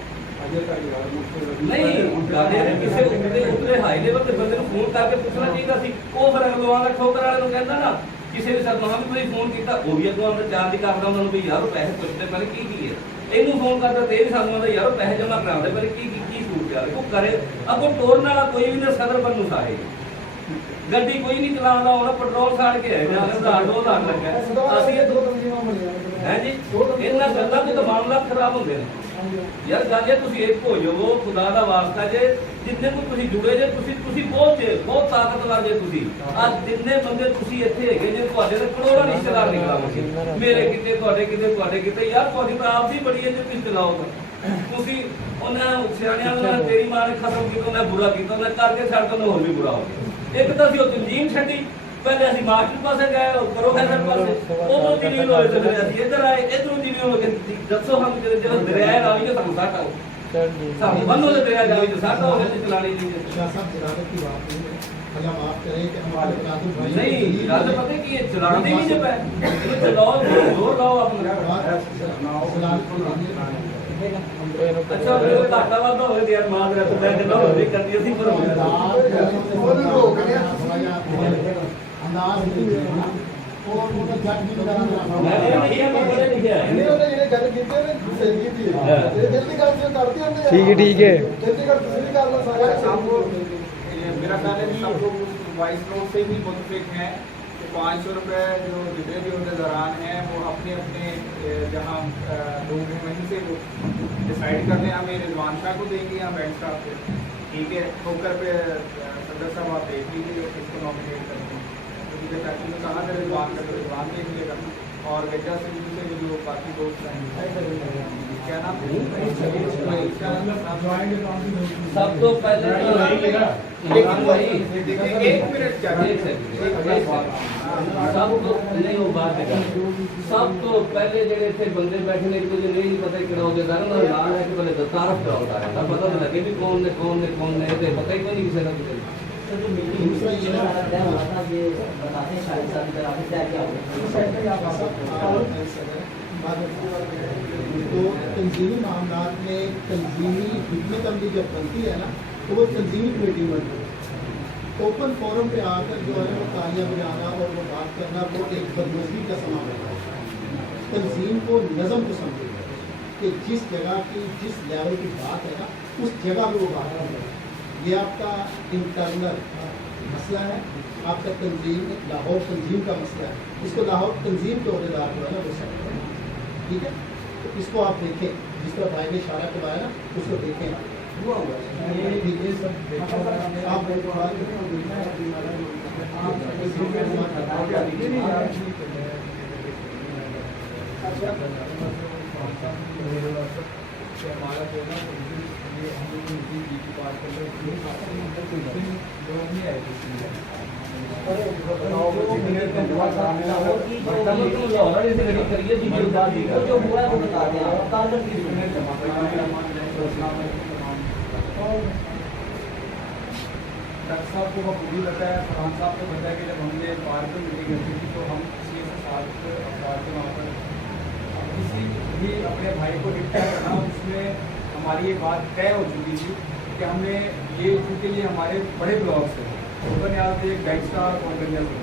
ਕਿਸੇ ਉੱਤੇ ਹਾਈ ਲੈਵਲ ਤੇ ਬੰਦੇ ਨੂੰ ਫੋਨ ਕਰਕੇ ਪੁੱਛਣਾ ਚਾਹੀਦਾ ਸੀ। ਉਹ ਫਿਰ ਅਗਵਾਂ ਦਾ ਠੋਕਰ ਵਾਲੇ ਨੂੰ ਕਹਿੰਦਾ ਨਾ ਕਿਸੇ ਵੀ ਸਰ ਨੂੰ ਤੁਸੀਂ ਫੋਨ ਕੀਤਾ, ਉਹ ਵੀ ਅਗਵਾਂ ਦਾ ਚਾਰਜ ਕਰਦਾ ਉਹਨਾਂ ਨੂੰ ਵੀ ਯਾਰ ਪੈਸੇ ਪੁੱਛਦੇ ਪਹਿਲੇ ਕੀ ਹੈ। ਇਹਨੂੰ ਫੋਨ ਕਰਦਾ ਤੇ ਇਹ ਵੀ ਸਾਨੂੰ ਆਉਂਦਾ ਯਾਰ ਪੈਸੇ ਜਮ੍ਹਾਂ ਕਰਾਉਂਦੇ ਪਹਿਲੇ ਕੀ ਸੂਟ ਆ ਉਹ ਕਰੇ। ਅੱਗੋਂ ਟੋਰਨ ਵਾਲਾ ਕੋਈ ਵੀ ਨਾ ਸਦਰ ਪਰ ਨੂੰ ਸਾਰੇ ਗੱਡੀ ਕੋਈ ਨਹੀਂ ਚਲਾਉਂਦਾ, ਉਹਦਾ ਪੈਟਰੋਲ ਸਾੜ ਕੇ ਆਏ ਜਾਂ 2 ਲੱਖ ਲੱਗਾ। ਅਸੀਂ ਹੈ ਜੀ ਇਹਨਾਂ ਗੱਲਾਂ ਦੇ ਤਾਂ ਮਾਮਲਾ ਖਰਾਬ ਹੁੰਦੇ ਨੇ। ਯਾਰ ਗੱਲ ਇਹ ਤੁਸੀਂ ਇੱਕ ਹੋ ਜਾਵੋ, ਖੁਦਾ ਦਾ ਵਾਸਤਾ ਜੇ ਜਿੰਨੇ ਕੋਈ ਤੁਸੀਂ ਜੁੜੇ ਜੇ ਤੁਸੀਂ ਬਹੁਤ ਤਾਕਤਵਰ ਜੇ। ਤੁਸੀਂ ਅੱਜ ਜਿੰਨੇ ਬੰਦੇ ਤੁਸੀਂ ਇੱਥੇ ਹੈਗੇ ਜੇ ਤੁਹਾਡੇ ਤੇ ਕਰੋੜਾਂ ਰਿਸ਼ਤੇਦਾਰ ਨਿਕਲਾਵਾਂਗੇ, ਮੇਰੇ ਕਿਤੇ ਤੁਹਾਡੇ ਕਿਤੇ। ਯਾਰ ਤੁਹਾਡੀ ਤਾਂ ਆਪ ਦੀ ਬੜੀ ਹੈ ਜੇ ਤੁਸੀਂ ਚਲਾਓ। ਤੁਸੀਂ ਉਹਨਾਂ ਸਿਆਣਿਆਂ ਨਾਲ ਤੇਰੀ ਮਾਂ ਨੇ ਖਤਮ ਕੀਤਾ, ਉਹਨੇ ਬੁਰਾ ਕੀਤਾ, ਉਹਨੇ ਕਰਕੇ ਸਾਡੇ ਤੋਂ ਹੋਰ ਵੀ ਬੁਰਾ ਹੋ ਗਿਆ। ਇੱਕ ਤਾਂ ਅਸੀਂ ਉਹ ਤਨਜੀਮ ਛੱਡੀ, ਪਹਿਲੇ ਅਸੀਂ ਮਾਸਟਰ ਪਾਸੇ ਗਏ ਕਰੋ ਖੈਰ ਪਾਸੇ, ਉਹ ਜਲੀਲ ਹੋਏ ਤੇ ਫਿਰ ਅਸੀਂ ਇੱਧਰ ਆਏ, ਇੱਧਰੋਂ ਜਲੀਲ ਹੋ ਕੇ ਦੱਸੋ ਹਮ ਜਦੋਂ ਦਰਿਆ ਰਾਵੀ ਕੇ ਸਾਨੂੰ ਸਾਟਾ ਹੋ ਸਾਨੂੰ ਬੰਨੋ ਦੇ ਦਰਿਆ ਜਾਵੀ ਤੇ ਸਾਟਾ ਹੋ ਕੇ ਚਲਾਣੀ ਨਹੀਂ। शाह साहब इरादत की बात नहीं है। अल्लाह माफ करे कि हमारे कातिल भाई नहीं गल पता की चलाने भी नहीं पे चलाओ जोर लाओ अपना अच्छा मेरे घाटा वादा होए यार मां मेरा तो मैं कहना होवे कर दी थी पर ठीक है मेरा ख्याल है कि सब लोग वाइस नोट से ही मुतफिक हैं कि 500 रुपये जो जितने भी उनके दौरान हैं वो अपने अपने जहाँ लोग हैं वहीं से वो डिसाइड कर लें। हम रिजवान शाह को देंगे या बैंक साहब को, ठीक है। ठोकर पे सदर साहब आप देख लीजिए किसको नॉमिनेट करते हैं, तो मुझे ताकि मैं कहाँ से रिजवान का रिजवान देख लेगा और गज्जा से जो बाकी दोस्त हैं क्या नाम सब तो पहले लेकिन वही एक मिनट क्या सब तो नहीं वो बात है सब तो पहले जगह थे बंदे बैठे ने मुझे नहीं पता कि होगा ना नाम है कि पहले तारफ कराता है पता तो लगे भी कौन ने तो पता ही कोई नहीं किसी का तो जो मीटिंग दूसरा ये तय हुआ था ये बताते हैं शायद साहब इधर आके तय क्या तो तंजीमी मामलात में तंजीमी हिकमत अमली जब बनती है ना तो वो तंजीमी कमेटी बनती है। ओपन फोरम पे आकर जो है वो तालियां बजाना और वो बात करना वो एक बदमज़गी का समा होता है। तंजीम को नज़म को समझे कि जिस जगह की जिस लेवल की बात है ना उस जगह पे वो बात है। ये आपका इंटरनल मसला है, आपका तंजीम लाहौर तंजीम का मसला है। इसको लाहौर तंजीम के अहदेदार जो है ना वो समझते हैं, ठीक है। तो इसको आप देखें, जिस तरह भाई ने इशारा करवाया ना उसको देखें। हुआ हुआ ये सब आप हमारा जो है ये हम लोग की बात कर रहे जो हुआ है वो बता दें डॉक्टर साहब को बखूबी बताया, फरहान साहब को बताया कि जब हमने बाहर पर मीटिंग करती थी तो हम 6 से 7 अफराद के वहाँ पर किसी भी अपने भाई को डिक्टेयर करना, उसमें हमारी ये बात तय हो चुकी थी कि हमने ये चूँकि ये हमारे बड़े ब्लॉग्स हैं ओपन यार से एक गैंगस्टर और गंजा से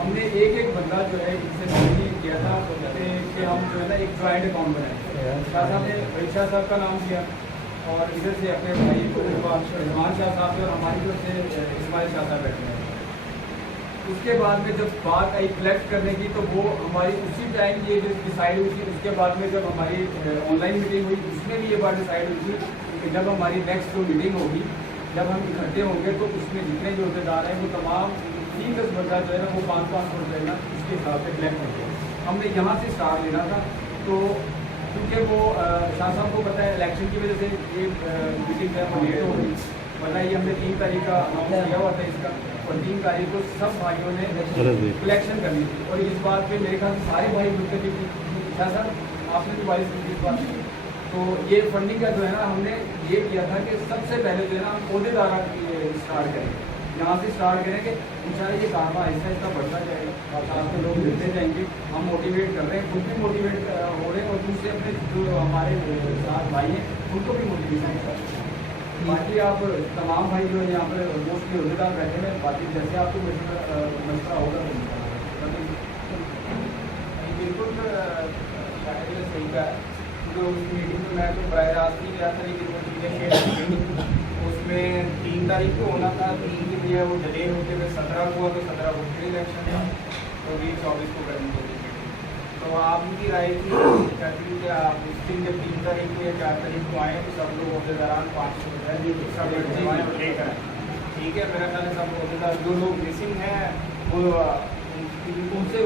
हमने एक बंदा जो है इनसे नॉमिनी किया था तो कहते हैं कि हम जो है ना एक जॉइंट अकाउंट बनाए। शाह साहब ने शाह साहब का नाम किया और इधर से अपने भाई को रिजवान शाह साहब और हमारी तरफ से इस्माइल शाह साहब बैठे हैं। उसके बाद में जब बात आई कलेक्ट करने की तो वो हमारी उसी टाइम ये जो डिसाइड हुई थी। उसके बाद में जब हमारी ऑनलाइन मीटिंग हुई उसमें भी ये बात डिसाइड हुई थी कि जब हमारी नेक्स्ट जो मीटिंग होगी जब हम इकट्ठे होंगे तो उसमें जितने जो अहदेदार हैं वो तमाम 3-10 बंदा जो है ना वो 5-5 वोट देना उसके हिसाब से कलेक्ट होंगे। हमने यहाँ से स्टार लेना था तो क्योंकि वो शाह साहब को पता है इलेक्शन की वजह से ये मीटिंग है वो लेट हो गई, वरना ये हमने 3 तारीख का अनाउंस किया हुआ था इसका और 3 तारीख को सब भाइयों ने कलेक्शन करनी थी। और इस बात पे मेरे ख्याल से सारे भाई जुड़ते थे कि शाह साहब आपने तो भाई इस बात की तो ये फंडिंग का जो है ना हमने ये किया था कि सबसे पहले जो है ना हम अहदेदार स्टार्ट करें, यहाँ से स्टार्ट करेंगे इंशाल्लाह ये काम ऐसा ऐसा बढ़ता जाएगा और आपके लोग मिलते जाएंगे। हम मोटिवेट कर रहे हैं, खुद भी मोटिवेट हो रहे हैं और दूसरे अपने जो हमारे साथ भाई हैं उनको भी मोटिवेशन कर रहे हैं। बाकी आप तमाम भाई जो यहाँ पर मोस्टली अहदेदार बैठे हैं, बाकी जैसे आपको मशवरा होगा बिल्कुल सही का है। जो उस मीटिंग में मैं तो बराह रास्त नहीं गया था लेकिन वो चीज़ें शेयर की उसमें 3 तारीख को होना था, 3 के लिए वो डिले होते हुए 17 हुआ तो 17 को फिर इलेक्शन था तो 24 को करनी होती थी। तो आप उनकी राय की कहती कि आप उस दिन जब 3 तारीख को या 4 तारीख को आए तो सब लोग अहदेदारान 500 रुपये सब लेकर आए, ठीक है। मेरा ख्याल है सब अहदेदार जो लोग मिसिंग हैं वो उनसे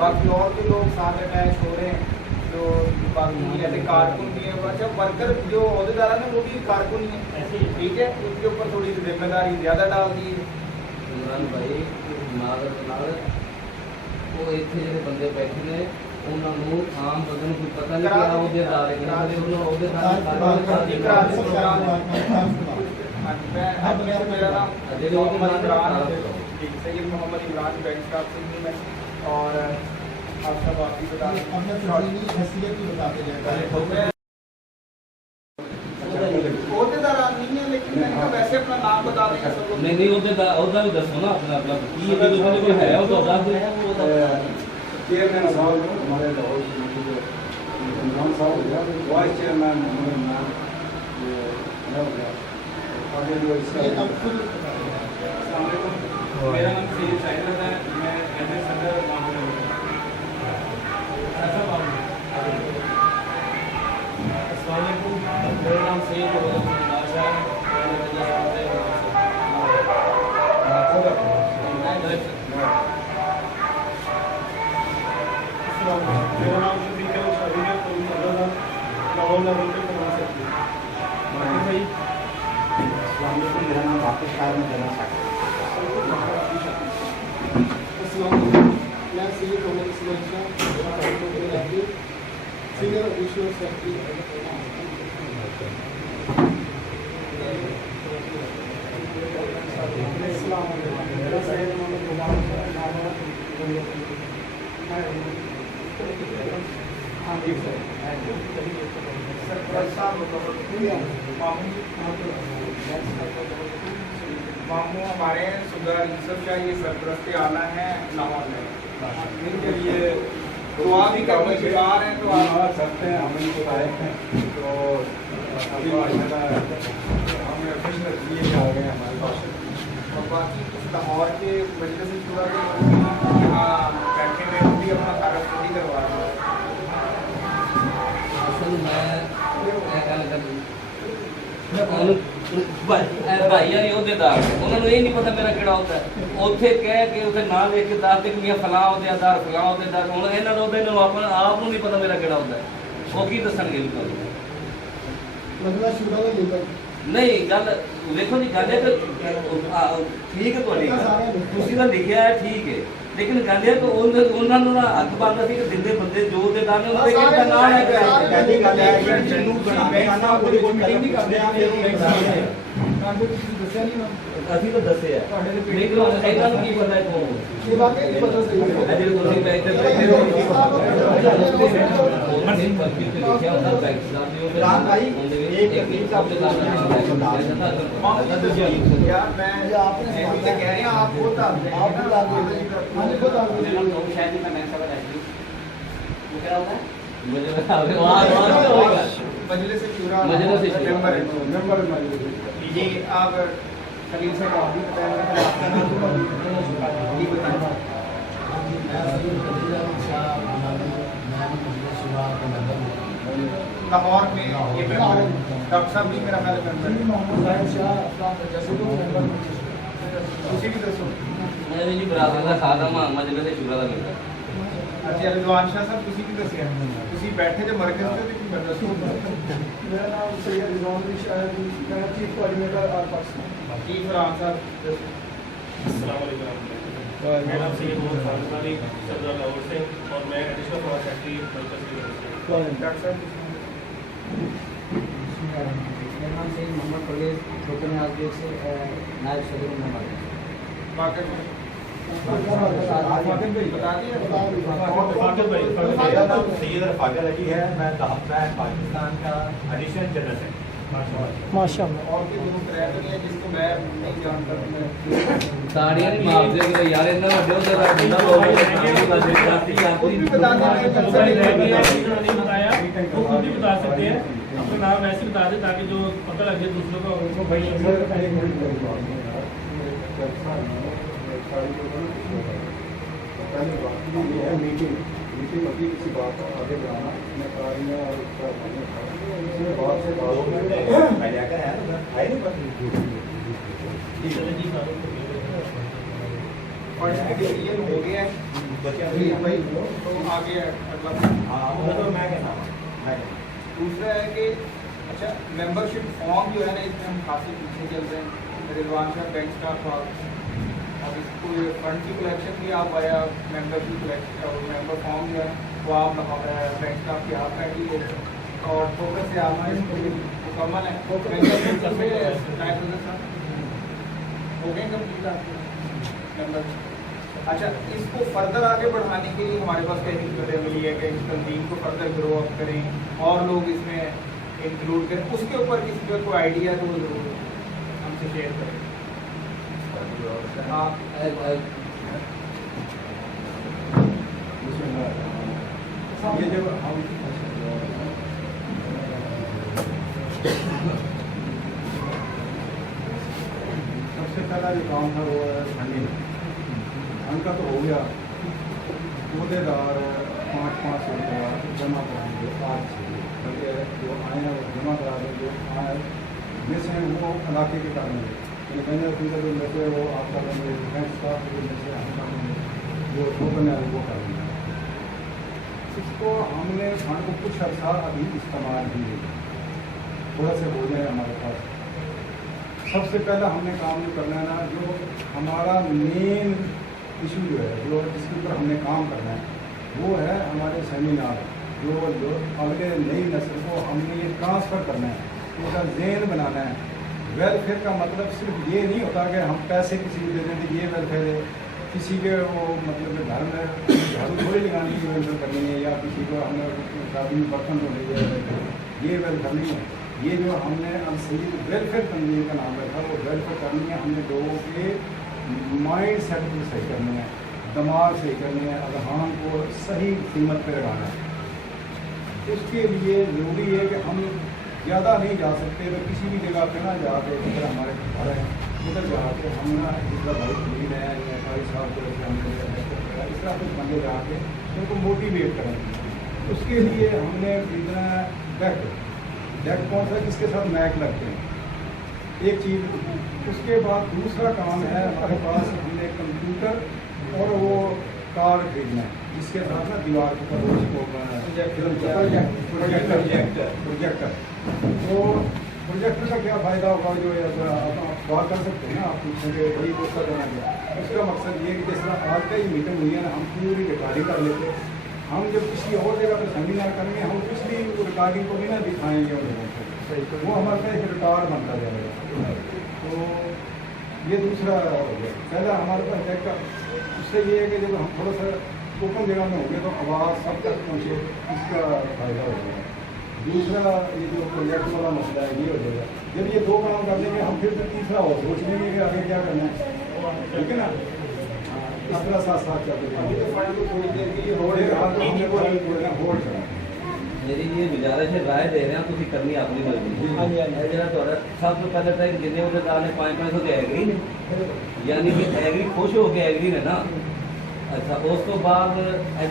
बाकी और भी लोग साथ अटैच हो रहे हैं जो बाकी ऐसे कारकुन भी हैं। अच्छा वर्कर जो अहदेदार हैं वो भी कारकुन ही हैं, ठीक है। उनके ऊपर थोड़ी जिम्मेदारी ज़्यादा डाल दी है। इमरान भाई वो इतने जो बंदे बैठे ने उन्होंने आम बंदे को पता नहीं क्या अहदेदार है मेरा नाम मोहम्मद इमरान सैयद मोहम्मद इमरान बैंक स्टाफ से हूँ मैं, और आप सब आप भी बता दें। अपने हैसियत भी बताते जाए। अहदेदार नहीं है, लेकिन मैंने कहा वैसे अपना नाम बता देंगे सब लोग। नहीं ਉਹਦਾ ਵੀ ਦੱਸੋ ਨਾ ਆਪਣਾ ਆਪਣਾ ਕੀ ਇਹਦੇ ਕੋਲ ਹੈ ਉਹ ਤਾਂ ਦੱਸ ਦਿਓ। चेयरमैन साहब हमारे लाहौर इमरान साहब हो गया, वाइस चेयरमैन हमारे नाम ये हो गया, आगे जो इसका मेरा नाम सैयद शाहिद है, मैं एमएस सदर मामले में मेरा नाम सैयद मेरा नाम शफीक है, शादी है, तो लाहौर लेवल पे कमा सकती है। भाई मेरा नाम वाकिफ साहब में देना चाहता मैं Syed Mohammad Ismail Shah senior official secretary. मेरा सैयद मोहम्मद गुलाम नाम है। हाँ जी सर मामू हमारे सुगर यूसुफ शाह ये सरपरस्त आला है लाहौर में, इनके लिए दुआ भी करनी बेकार है तो आप आ सकते हैं, हम इनको लायक हैं। तो अभी हमें ऑफिशियल ये आ गए हमारे पास। और बाकी कुछ लाहौर के मजलिस शुरा के लोग यहाँ बैठे हुए वो भी अपना तारफ नहीं करवा रहे हैं। ਅਸਲ ਮੈਂ ਇਹ ਗੱਲ ਕਰਨੀ ਭਾਈ ਯਾਰ ਅਹੁਦੇਦਾਰ ਉਹਨਾਂ ਨੂੰ ਇਹ ਨਹੀਂ ਪਤਾ ਮੇਰਾ ਕਿਹੜਾ ਹੁੰਦਾ ਉੱਥੇ ਕਹਿ ਕੇ ਉੱਥੇ ਨਾਂ ਲਿਖ ਕੇ ਦੱਸ ਦੇ ਕਿ ਮੈਂ ਫਲਾਂ ਅਹੁਦੇਦਾਰ ਫਲਾਂ ਅਹੁਦੇਦਾਰ। ਹੁਣ ਇਹਨਾਂ ਦਾ ਉਹਨਾਂ ਨੂੰ ਆਪ ਨੂੰ ਨਹੀਂ ਪਤਾ ਮੇਰਾ ਕਿਹੜਾ ਹੁੰਦਾ ਉਹ ਕੀ ਦੱਸਣਗੇ ਵੀ ਤੁਹਾਨੂੰ। मतलब शुरू में लेकर ਨਹੀਂ ਗੱਲ ਵੇਖੋ ਜੀ ਗੱਲ ਹੈ ਕਿ ਠੀਕ ਹੈ ਤੁਹਾਡੀ ਗੱਲ, ਤੁਸੀਂ ਤਾਂ ਲਿਖਿਆ ਹੈ ਠੀਕ ਹੈ, ਲੇਕਿਨ ਗੱਲ ਇਹ ਕਿ ਉਹਨਾਂ ਨੂੰ ਨਾ ਹੱਕ ਬਣਦਾ ਸੀ ਕਿ ਦਿੰਦੇ ਬੰਦੇ ਜੋ ਅਹੁਦੇਦਾਰ ਨੇ ਉਹਨਾਂ ਦੇ ਕਿਹੜਾ ਨਾਂ ਲੈ ਕੇ पहली गल है कि जिन्हों बनाने आना ਉਹਦੇ ਕੋਲ ਮੀਟਿੰਗ ਨਹੀਂ ਕਰਦੇ ਆ ਫਿਰ ਉਹ ਅਸੀਂ ਤਾਂ ਦੱਸਿਆ ਲੇਕਿਨ ਇਹਨਾਂ ਨੂੰ ਕੀ ਪਤਾ ਹੈ ਕੌਣ ये बात नहीं पता सही है। ਅਜੇ ਤੁਸੀਂ ਬੈਠੇ ਬੈਠੇ ਲਿਖਿਆ ਹੁੰਦਾ ਬੈਂਕ ਦਾ ਵੀ ਉਹ रात भाई एक का यार मैं यही तो कह रहे हैं आप वो बता दें आप बता दो मुझे बता दो मजलिस शुरा मजलिस शुरा। मेंबर है। मेंबर ये आप खलील से आप भी बताएं, आपका नाम ये बताएं। लाहौर में ये मेंबर डॉक्टर साहब भी मेरा ख्याल मेंबर है। ਤੁਸੀਂ ਵੀ ਦੱਸੋ। ਮੈਂ ਜੀ ਬਰਾਦਰ ਦਾ ਖਾਦਾ ਮਜਲਿਸ ਦੇ ਸ਼ੁਰਾ ਦਾ ਮਿਲਦਾ। अच्छा रिजवान शाह साहब ਤੁਸੀਂ ਵੀ ਦੱਸਿਆ ਤੁਸੀਂ ਬੈਠੇ ਤੇ ਮਰਕਜ਼ ਤੇ ਕੀ ਦੱਸੋ। मेरा नाम सैयद रिजवान शाह, मैं चीफ कोऑर्डिनेटर आर पाकिस्तान। जी फरहान साहब अस्सलाम वालेकुम। मेरा नाम सैयद मोहम्मद खालिद अली सदर लाहौर से और मैं एडिशनल फॉरेन सेक्रेटरी मरकज़ की तरफ से। डॉक्टर साहब मेरा नाम सैयद मोहम्मद परवेज रुकन आजम से नायब सदर मेंबर। बाकी बता दिया मेरा नाम सैयद रफाकत अली है, मैं पाकिस्तान का एडिशनल जनरल सेक्रेटरी। माशाअल्लाह। और भी ग्रुप रह गए हैं जिसको मैं नहीं जानता। ਤਾੜੀਆਂ ਨਹੀਂ ਮਾਰਦੇ ਕਿ ਯਾਰ ਇਹਨਾਂ ਵੱਡੇ ਹੁੰਦੇ ਦਾ ਬੰਦਾ ਲੋਕ खुद भी बता दें मैं सबसे नहीं बताया वो खुद ही बता सकते हैं, अपना नाम वैसे बता दें ताकि जो पता लग जाए दूसरों को उनको भाई मीटिंग होती किसी बात पर आगे बढ़ाना अपने कार्य और इसमें बात से बात मैं जाकर आया तो है नहीं पता। और इसमें डिसीजन हो गया है भाई तो आगे अगला हाँ वो तो मैं कहता हूँ। दूसरा है कि अच्छा मेंबरशिप फॉर्म जो है ना इसमें हम खासी पीछे चल रहे हैं। रिजवान शाह बैंक स्टाफ अब इसको फंड की कलेक्शन भी आप आया मेंबरशिप कलेक्शन और मेंबर फॉर्म जो है वो आप बैंक स्टाफ की आप बैठी है और फोकस से आप इसको मुकम्मल है हो गए कंप्लीट आपके मेंबर। अच्छा, इसको फर्दर आगे बढ़ाने के लिए हमारे पास कई दिक्कतें मिली है कि इस तंजीम को फर्दर ग्रो अप करें और लोग इसमें इंक्लूड करें, उसके ऊपर किसी का कोई आइडिया तो जरूर हमसे शेयर करें। हाँ, ये जब हम सबसे पहला जो काम था वो है फंडिंग। फंड का तो हो गया, अहदेदार 500 रुपया जमा कराएंगे आज से, बल्कि जो आए हैं वो जमा करा दें, जो आए मिस हैं वो इलाके के करेंगे, मैंने जो मिस है वो आपका करेंगे, डिफेंस का जो मिस है हम करेंगे, जो करने वाले वो करेंगे। इसको हमने फंड को कुछ अर्सा अभी इस्तेमाल ही नहीं, थोड़ा से हो जाए हमारे पास। सबसे पहला हमने काम जो करना है ना, जो हमारा मेन इशू जो है, जो जिसके ऊपर हमने काम करना है, वो है हमारे सेमिनार, जो अगले नई नस्ल को हमने ये ट्रांसफ़र करना है, उसका ज़हन बनाना है। वेलफेयर का मतलब सिर्फ ये नहीं होता कि हम पैसे किसी को दे दें ये वेलफेयर है, किसी के वो मतलब घर में झाड़ू थोड़ी लगाने की वेलफेयर करनी है, या किसी को हमने शादी में बर्तन धोने की ये वेलफेयर नहीं है। ये जो हमने अब सही वेलफेयर तंजीम का नाम रखा, वो वेलफेयर करनी है हमने लोगों के माइंड सेट को सही करनी है, दिमाग सही करनी है, अजहान को सही कीमत पर लगाना है। उसके लिए ज़रूरी है कि हम ज़्यादा नहीं जा सकते, तो किसी भी जगह पे ना जाके, अगर हमारे घर है उधर जाके हम ना जिसका भाई खरीद है या भाई साहब को इस तरह कुछ बंदे जाके उनको मोटिवेट करेंगे। उसके लिए हमने खरीदना है डेक कौन सा जिसके साथ मैक लगते हैं, एक चीज़। उसके बाद दूसरा काम है हमारे पास, हमने कंप्यूटर और वो कार्ड खरीदना है, जिसके साथ ना दीवार के ऊपर प्रोजेक्टर। तो प्रोजेक्टर का क्या फ़ायदा होगा, जो आप सवाल कर सकते हैं ना, आप पूछेंगे यही दूसरा करना है। उसका मकसद ये कि जिस तरह आज का ही मीटिंग हुई है ना, हम पूरी रिकॉर्डिंग कर लेते हैं। हम जब किसी और जगह पर सेमिनार करेंगे, हम पिछली रिकॉर्डिंग को भी ना दिखाएंगे उन लोगों को, वो हमारे पास एक रिकॉर्ड बनता जाएगा। तो ये दूसरा हो गया। पहला हमारे पास डेक का, उससे ये है कि जब हम थोड़ा सा ओपन जगह में होंगे तो आवाज़ सब तक पहुँचे, इसका फ़ायदा हो जाएगा। दूसरा ये जो प्रोजेक्ट वाला मसला है ये हो जाएगा। जब ये दो काम कर लेंगे हम, फिर तीसरा और सोच लेंगे कि आगे क्या करना है, ठीक है ना। अपना साथ साथ चलते मेरी ये गुजारिश है, राय दे रहे हैं तुम करनी अपनी मर्जी। सब तो पहले तक जिन्हें अहदेदार ने 500 के एग्री ने, यानी कि एग्री खुश हो के एग्री ने ना। अच्छा, उस तो बाद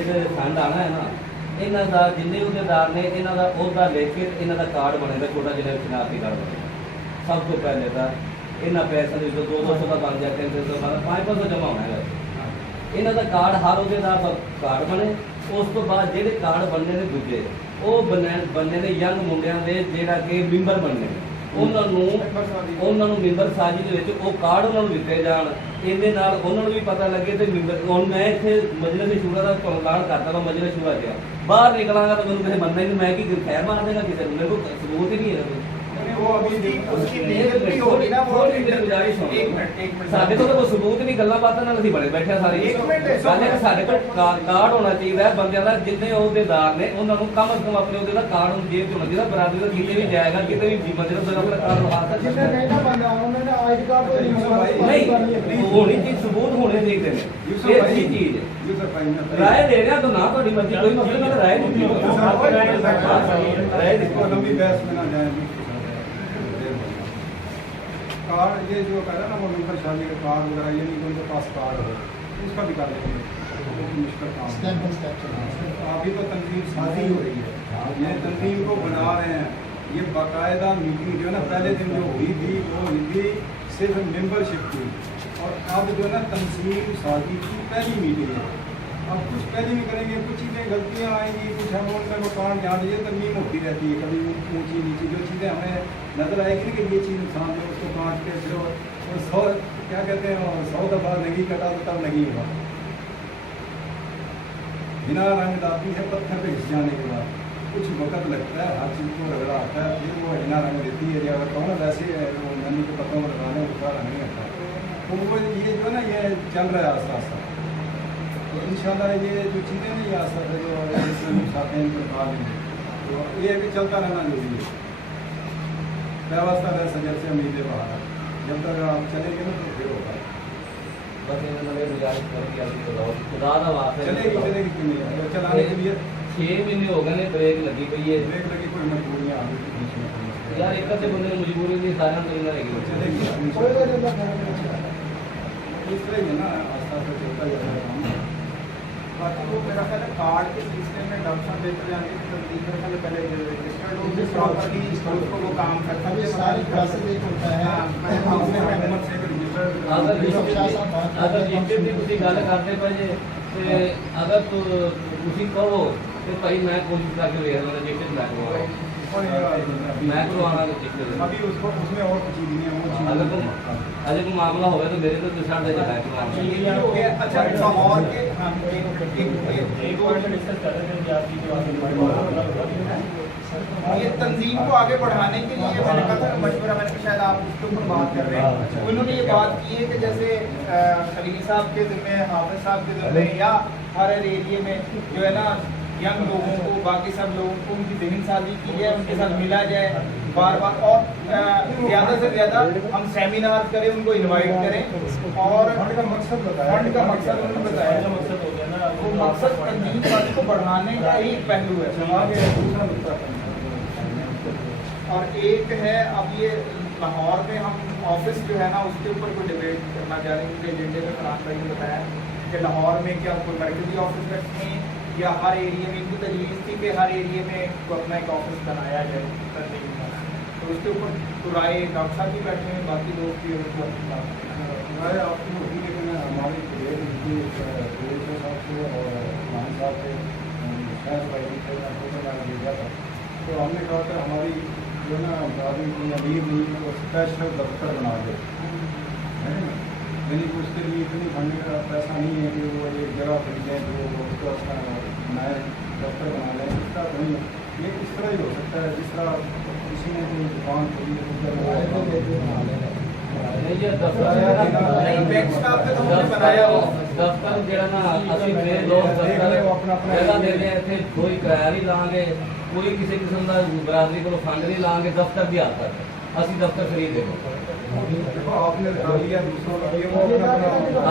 जो फंड आना है ना, इन्हों का जिन्हें अहदेदार ने इन्हों का अहदा लेके इन्हों का कार्ड बनेगा, छोटा जिला शनाख्ती कार्ड बनेगा। सब तो पहले तो इन्होंने पैसा जो 200 का बन जाए, 300 का 500 जमा होना है। इन्हों का कार्ड हर अहदेदार का कार्ड बने। उस तो बाद जो कार्ड बनने ने दूजे वो बनने ने यंग मुंडिया के जोड़ा कि मैंबर बनने, उन्होंने मैंबर साजी के कार्ड उन्होंने दिते जान, इहदे नाल उन्होंने भी पता लगे। तो मैंबर हुण मैं इत्थे मजलिस शूरा का ऐलान करता था, मजलिस शूरा गया बाहर निकलांगा तो मैंने किसी बनना ही मैं कि खैर मार देगा किसी को, मेरे को सबूत ही नहीं है। ਸਾਡੇ ਕੋਲ ਕੋਈ ਸਬੂਤ ਨਹੀਂ, ਗੱਲਾਂ ਬਾਤਾਂ ਨਾਲ ਅਸੀਂ ਬੜੇ ਬੈਠੇ ਸਾਰੇ। ਗੱਲ ਹੈ ਕਿ ਸਾਡੇ ਕੋਲ ਕਾਰਡ ਹੋਣਾ ਚਾਹੀਦਾ ਹੈ ਬੰਦਿਆਂ ਦਾ, ਜਿੰਨੇ ਅਹੁਦੇਦਾਰ ਨੇ ਉਹਨਾਂ ਨੂੰ ਕਮ ਅਜ਼ ਕਮ ਆਪਣੇ ਉਹਦੇ ਦਾ ਕਾਰਡ ਨੂੰ ਜੇਬ 'ਚ ਹੋਣਾ ਚਾਹੀਦਾ। ਬਰਾਦਰੀ ਦਾ ਕਿਤੇ ਵੀ ਜਾਏਗਾ, ਕਿਤੇ ਵੀ ਮਜਲਿਸ ਦਾ ਆਪਣਾ ਕਾਰਡ ਲਵਾ ਸਕਦਾ। ਜਿੰਨੇ ਕਹਿੰਦਾ ਬੰਦਾ ਉਹਨਾਂ ਨੇ ਆਈਡੀ ਕਾਰਡ ਨਹੀਂ ਹੋਣੀ ਚੀਜ਼, ਸਬੂਤ ਹੋਣੇ ਚਾਹੀਦੇ ਨੇ। ਇਹ ਅੱਛੀ ਚੀਜ਼ ਹੈ। ਰਾਏ ਦੇ ਰਿਹਾ ਤਾਂ ਨਾ ਤੁਹਾਡੀ ਮਰਜ਼ੀ, ਕੋਈ ਮਸਲਾ ਨਹੀਂ, ਰਾਏ ਦਿੱਤੀ ਰਾਏ ਦਿੱਤੀ। लंबी बहस में ना जाए। कार्ड ये जो कह रहा है ना, वो मेंबर शादी का कार्ड वगैरह, ये नहीं कि उनके पास कार्ड हो, उसका भी कर लेंगे। मुश्किल काम अभी तो तंजीम साजी हो रही है, ये तंजीम को बना रहे हैं। ये बाकायदा मीटिंग जो है ना, पहले दिन जो हुई थी वो हुई थी सिर्फ मेंबरशिप की, और अब जो है ना तंजीम साजी की पहली मीटिंग है। अब कुछ पहले भी करेंगे, कुछ चीज़ें गलतियाँ आएंगी, कुछ हम उनका मकान ध्यान दीजिए, तरमीम होती रहती है, कभी ऊँची नीची जो चीज़ें हमें नजर आएगी कि ये चीज़ इंसान जो उसको काट के फिर और 100 क्या कहते हैं 100 दफ़ा नहीं कटा तो तब नहीं हुआ। बिना रंग दाती है पत्थर पे घिस जाने के बाद कुछ वक्त लगता है, हर चीज़ को रगड़ा आता है, फिर वो हिना रंग देती है। या अगर कहो ना वैसे वो नन्ही के पत्तों में लगाने उसका रंग नहीं आता। तो वो ये जो है ना ये चल रहा है आस्ता आस्ता। तो इंशाल्लाह ये जो चीज़ें नहीं आस्ता आस्ता जो इसमें नुकसान हैं इनको निकाल लेंगे। तो ये भी चलता रहना जरूरी है। व्यवस्था है सजल से उम्मीदें बाहर, जब तक आप चलेंगे ना तो फिर होगा। बस ये मतलब गुजारिश करके आपकी बताओ खुदा का वास्ता चलेगी क्यों नहीं? अगर चलाने के लिए 6 महीने हो गए ने ब्रेक लगी पई है। ब्रेक लगी, कोई मजबूरियाँ आ गई बीच में। यार एक आधे बंदे ने मजबूरी नहीं सारा करना है चलेगी कोई कोई बंदा खड़ा इस तरह ही है ना, आस्ता आस्ता चलता जाता है काम। बाकी वो मेरा ख्याल है कार्ड के सिस्टम में डॉक्टर साहब देते जाने की तब्दील करने से पहले रजिस्टर्ड हो जिस प्रॉपर्टी उसको वो काम करता ये सारी प्रोसेस एक होता है। हुकूमत से रजिस्टर्ड अगर जितने भी ਤੁਸੀਂ ਗੱਲ ਕਰਦੇ ਪਏ ਜੇ ਤੇ ਅਗਰ ਤੁਸੀਂ ਕਹੋ ਤੇ ਭਾਈ ਮੈਂ ਕੋਸ਼ਿਸ਼ ਕਰਕੇ ਵੇਖ ਲੈਣਾ ਜਿੱਥੇ ਮੈਂ ਕਰਵਾਉਣਾ मैं करवाना अभी उसको उसमें और कुछ चीज़ नहीं है, वो चीज़ अगर कोई मामला हो तो मेरे तो दिशा दे मैं करवाना। अच्छा और के एक और डिस्कस कर रहे थे कि आपकी जो ये तंजीम को आगे बढ़ाने के लिए मैंने कहा था मशवरा, मैंने कहा शायद आप उसके ऊपर बात कर रहे हैं। उन्होंने ये बात की है कि जैसे खलील साहब के ज़िम्मे, हाफिज साहब के ज़िम्मे या हर एरिया में जो है ना यंग लोगों को, बाकी सब लोगों को उनकी ज़हन साजी की जाए, उनके साथ मिला जाए बार बार, और ज़्यादा से ज़्यादा हम सेमिनार करें, उनको इनवाइट करें। और फंड का मकसद बताया, फंड का मकसद उन्होंने बताया, मकसद हो गया ना वो मकसद तंजीम वाली को बढ़ाने का ही एक पहलू है। आगे दूसरा नुकता और एक है अब ये लाहौर में हम ऑफिस जो है ना उसके ऊपर कोई डिबेट करना चाह रहे हैं, क्योंकि एजेंडे में फरहान भाई ने बताया कि लाहौर में क्या कोई मरकजी ऑफिस रखें या हर एरिया में, इनकी तजवीज़ थी कि हर एरिया में को अपना एक ऑफिस बनाया जाए करने की बात। तो उसके ऊपर तो राय डॉक्टर साहब भी बैठे हैं, बाकी लोग भी राय आपकी होगी, लेकिन हमारी साहब से और मान साहब से भेजा था, तो हमने कहा था हमारी जो ना अभी कोई अमीर नहीं है वो स्पेशल दफ्तर बना दे, है ना, यानी कि उसके लिए इतनी फंडिंग का पैसा नहीं है कि वो एक जगह खरीदें जो उसको अच्छा नए दफ्तर बना लें। इसका नहीं, ये इस तरह ही हो सकता है जिस तरह किसी ने कोई दुकान खोली दफ्तर जो ना असं मेरे लोग जगह दे रहे हैं, कोई किराया नहीं लाँगे, कोई किसी किस्म का बरादरी को फंड नहीं लाँगे, दफ्तर भी आता है असं दफ्तर खरीद देंगे।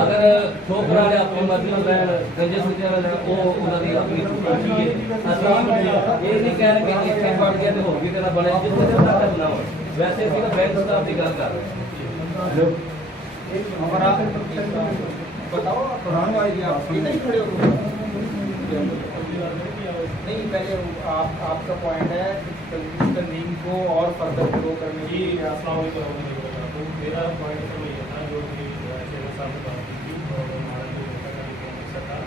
अगर छोकरा ने अपनी मर्जी में गंजे सुचे वाले वो उन्होंने अपनी मर्जी है, ये नहीं कह रहे कि इतने बढ़ गया तो होगी तेरा बने जितने से बड़ा ना हो। वैसे भी बैंक स्टाफ की गल कर रहे हैं। हमारा बताओ फरहान भाई आप नहीं खड़े हो नहीं, पहले आपका पॉइंट है तंजीम को और फर्दर ग्रो करने जी तो मेरा पॉइंट तो ये था जो कि चेयर साहब ने बात की थी और हमारा जो मकसद था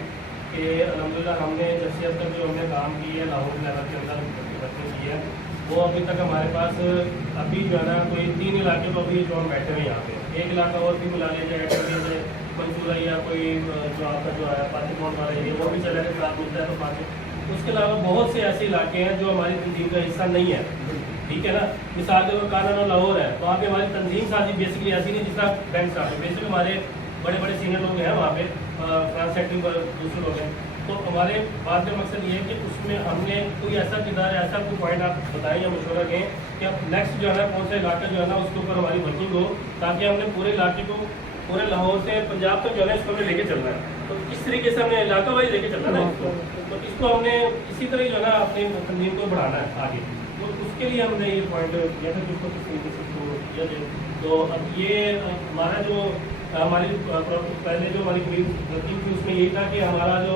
कि अलहमदिल्ला हमने जैसे अब तक जो हमने काम की है लाहौर लेवल के अंदर डेवलपमेंट की है वो अभी तक हमारे पास अभी जो है ना कोई 3 इलाके तो अभी जो हम बैठे हैं यहाँ पे, एक इलाका और भी मिला लीजिए ऐसे मंसूरा या कोई जो आपका जो है पाकिस्तान वाला एरिया वो भी चले गए साथ मिलता है तो पाकिस्तान। उसके अलावा बहुत से ऐसे इलाके हैं जो हमारी तंजीम का हिस्सा नहीं है, ठीक है ना। मिसाल के तौर पर कानन और लाहौर है, वहाँ पे हमारी तंजीम साजी बेसिकली ऐसी नहीं जिस तरह बैंक साहब है, बेसिकली हमारे बड़े बड़े सीनियर लोग हैं वहाँ पे, फ्रांस सेक्टरिंग पर दूसरे लोग हैं। तो हमारे बात का मकसद ये है कि उसमें हमने कोई ऐसा किरदार ऐसा कोई पॉइंट आप बताएं या मशवरा कहें कि अब नेक्स्ट जो है ना कौन सा इलाका जो है ना उसके ऊपर हमारी वर्किंग हो, ताकि हमने पूरे इलाके को पूरे लाहौर से पंजाब तक जो है ना इसको हमें लेके चलना है। तो इस तरीके से हमने इलाका वाइज लेके चलना है ना इसको, तो इसको हमने इसी तरह जो है ना अपनी तंजीम को बढ़ाना है आगे। तो उसके लिए हमने ये पॉइंट किया था जिसको किस तरीके से इसको किया जाए। तो अब ये हमारा जो हमारी पहले जो हमारी वर्किंग थी उसमें यही था कि हमारा जो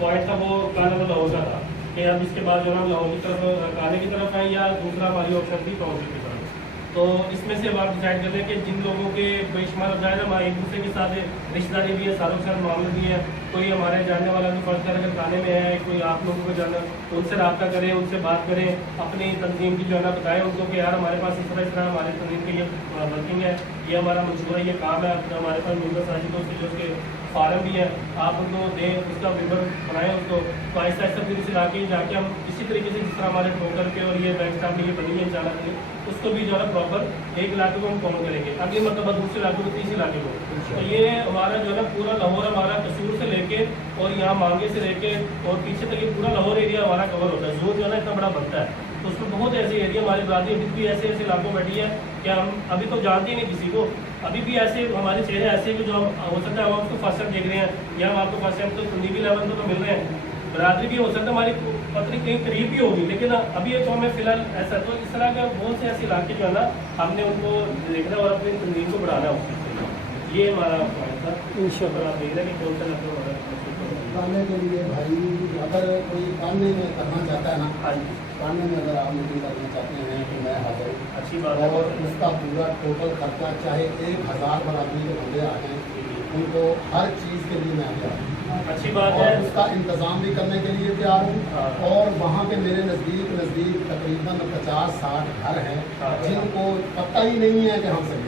पॉइंट था वो कानन लाहौर का था कि अब इसके बाद जो है लाहौर की तरफ काने की तरफ है या दूसरा हमारी ऑप्शन थी काउंसिल की तरफ। तो इसमें से अब आप डिसाइड कर रहे हैं कि जिन लोगों के बेशुमार जाए ना हमारे एक दूसरे के साथ रिश्तेदारी भी है, सालों के साथ मामले भी है, कोई हमारे जानने वाला जो फर्ज कर अगर खाने में है, कोई आप लोगों को जानना उनसे रब्ता करें, उनसे बात करें, अपनी तंजीम की जो है ना बताएं उनको कि यार हमारे पास इस तरह हमारी तंजीम की ये वर्किंग है, ये हमारा मंशूरा, ये काम है, हमारे पास मिलकर साझी को जो उसके फार्म भी है, आप उनको दें, उसका विवरण बनाएं उसको, तो आहिस्ता आहिस्ता फिर इस इलाके में जाके हम इसी तरीके से जिस तरह हमारे ठोकर के और ये बैंक स्टाफ ये बनी है इंशाल्लाह के लिए, उसको भी जो है प्रॉपर एक इलाके को हम कवर करेंगे, अगले मतलब दूसरे इलाके को, तीसरे इलाके को। तो ये हमारा जो है ना पूरा लाहौर हमारा कसूर से लेके और यहाँ मांगे से लेके और पीछे तक ये पूरा लाहौर एरिया हमारा कवर होता है। जोन जो है ना इतना बड़ा बनता है, तो उसमें बहुत ऐसे एरिया हमारी बरादरी अभी भी ऐसे ऐसे इलाकों में बैठी है कि हम अभी तो जानते ही नहीं किसी को, अभी भी ऐसे हमारे चेहरे ऐसे भी जो हम हो सकता है हम उसको फर्स्ट टाइम देख रहे हैं या हम आपको फर्स्ट टाइम तो तंजीबी लेवल तो मिल रहे हैं, बरादरी भी हो सकता है हमारी पत्नी कहीं करीब भी होगी, लेकिन अभी तो हमें फिलहाल ऐसा, तो इस तरह के बहुत से ऐसे इलाके जो है ना हमने उनको देखना और अपनी तंजीम को बढ़ाना है। ये हमारा पॉइंट था। इंशाल्लाह आप देख रहे हैं कि कौन सा लक्ष्य हमारा कानने के लिए भाई अगर कोई कानने में करना चाहता है ना, कानने में अगर आप मीटिंग करना चाहते हैं तो मैं हाजिर हूँ, अच्छी बात है। और उसका पूरा टोटल खर्चा चाहे 1000 बराबरी के बंदे आ जाएँ, उनको हर चीज़ के लिए मैं तैयार हूँ, अच्छी बात है। और उसका इंतज़ाम भी करने के लिए तैयार हूँ। और वहाँ पे मेरे नज़दीक तकरीबन 50-60 घर हैं जिनको पता ही नहीं है कि हम सही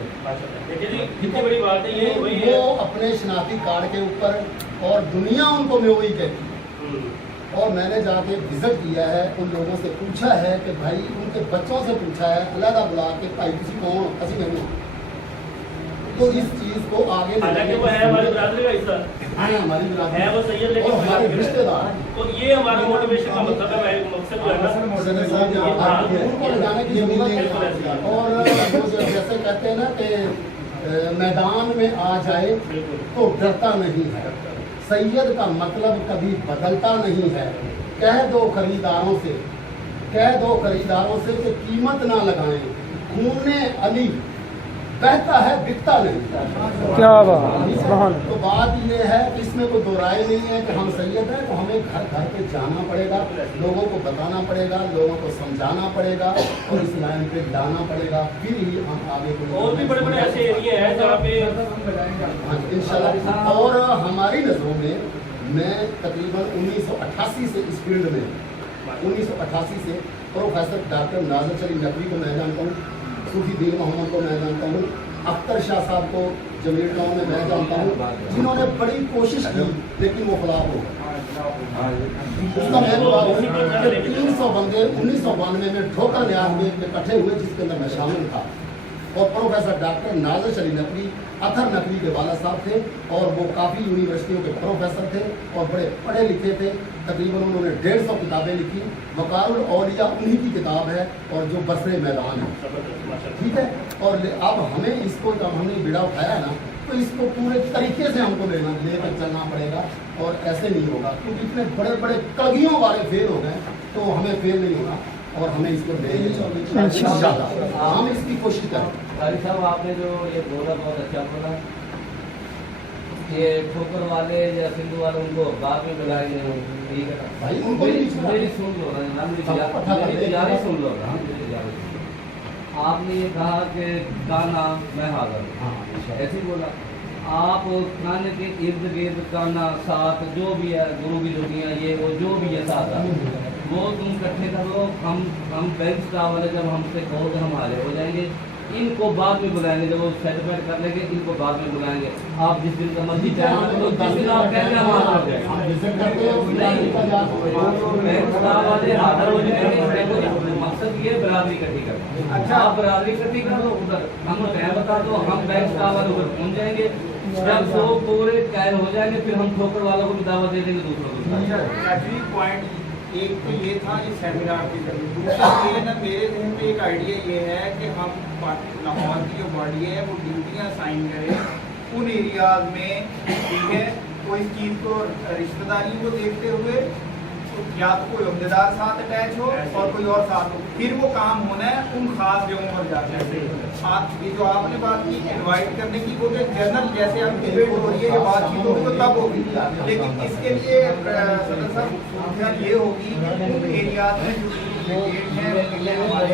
देखिए जी कितनी बड़ी बात है ये, वही वो अपने शनाख्ती कार्ड के ऊपर, और दुनिया उनको में वही कहती है। और मैंने जाके विजिट किया है, उन लोगों से पूछा है कि भाई, उनके बच्चों से पूछा है अलहदा बुला के भाई किसी कौन ऐसी नहीं, तो इस चीज़ को आगे हालांकि वो है हमारी बरादरी का हिस्सा हमारी है, वो सही है, लेकिन और हमारे रिश्तेदार, और ये हमारा मोटिवेशन का मतलब है, मकसद जो है ना उनको ले जाने की जरूरत है। और जैसे कहते हैं ना कि मैदान में आ जाए तो डरता नहीं है, सैयद का मतलब कभी बदलता नहीं है। कह दो खरीदारों से कि कीमत ना लगाएं, खूने अली बहता है बिकता नहीं। क्या बात। तो बात ये है कि इसमें कोई दो राय नहीं है कि हम सैयद हैं, तो हमें घर घर पे जाना पड़ेगा, लोगों को बताना पड़ेगा, लोगों को समझाना पड़ेगा और इस लाइन पे लाना पड़ेगा, फिर ही हम आगे और भी बड़े बड़े ऐसे एरिया हैं जहाँ पे इंशाल्लाह। और हमारी नज़रों में, मैं तकरीबन 1988 से इस फील्ड में, 1988 से प्रोफेसर डॉक्टर नाज़र शरीफ नकवी को मैं जानता हूँ, सूफी दीन मोहम्मद को मैं जानता हूँ, अख्तर शाह साहब को जमील टाउन में मैं जानता हूँ, जिन्होंने बड़ी कोशिश की लेकिन वो खिलाफ हो गए। उसका मैं जवाब हूँ कि 300 बंदे 1992 में ठोकर न्याज में इकट्ठे हुए, जिसके अंदर मैं शामिल था, और प्रोफेसर डॉक्टर नाज़र शरीफ नकवी अथर नकवी के वाला साहब थे, और वो काफ़ी यूनिवर्सिटियों के प्रोफेसर थे और बड़े पढ़े लिखे थे। तकरीबन उन्होंने 150 किताबें लिखी, वकारुल औलिया उन्हीं की किताब है, और जो बसरे मैदान है, ठीक है। और अब हमें इसको, जब हमने बिड़ा उठाया है ना, तो इसको पूरे तरीके से हमको लेकर चलना पड़ेगा, और ऐसे नहीं होगा, क्योंकि इतने बड़े बड़े कलगियों वाले फेल हो गए, तो हमें फेल नहीं होगा, और हमें इसको इंशाल्लाह हम इसकी कोशिश करें। कारी साहब, आपने जो ये बोला बहुत अच्छा बोला, ये ठोकर वाले या सिंधु वाले उनको बाद में बुलाएंगे, ठीक है भाई, उनको मेरी सुन लो ना, मेरी तैयारी सुन लो ना। आपने ये कहा कि गाना मैं हाजिर हूँ, ऐसे ही बोला। आप खाने के इर्द गिर्द खाना साथ जो भी है, गुरु की रोटियाँ, ये वो जो भी है साथ वो तुम इकट्ठे करो। हम बैंक स्टाफ वाले जब हमसे कहो कि हम हाजिर हो जाएंगे, इनको बाद में बुलाएंगे, जब वो सेटलमेंट कर लेंगे इनको बाद में बुलाएंगे। आप जिस दिन का मर्जी टाइम कर लो, जिस दिन आप कहेंगे हम हाजिर हो जाएंगे। बैंक स्टाफ वाले हाजिर हो जाएंगे, मकसद ये बरादरी इकट्ठी करना। अच्छा, आप बरादरी इकट्ठी कर दो, उधर हम टाइम बता दो, हम बैंक स्टाफ वाले उधर पहुँच जाएंगे। जब वो पूरे कायल हो जाएंगे, फिर हम ठोकर वालों को भी दावत दे देंगे, दूसरों को। पॉइंट एक तो ये था इस सेमिनार के जरिए, दूसरा ये ना मेरे जहन में एक आइडिया ये है कि हम लाहौर की जो बॉडी है वो ड्यूटियाँ साइन करें उन एरियाज में, ठीक है। तो इस चीज़ को रिश्तेदारी को देखते हुए या तो कोई अहदेदार साथ अटैच हो और कोई और साथ हो, फिर वो काम होना है उन खास जगहों पर जाके। आप ये जो आपने बात की इनवाइट करने की, वो जनरल जैसे हम डिबेट हो रही है या बातचीत होगी तो तब होगी, लेकिन इसके लिए सदर साहब ये होगी कि उन एरियाज में जो हैं हमारे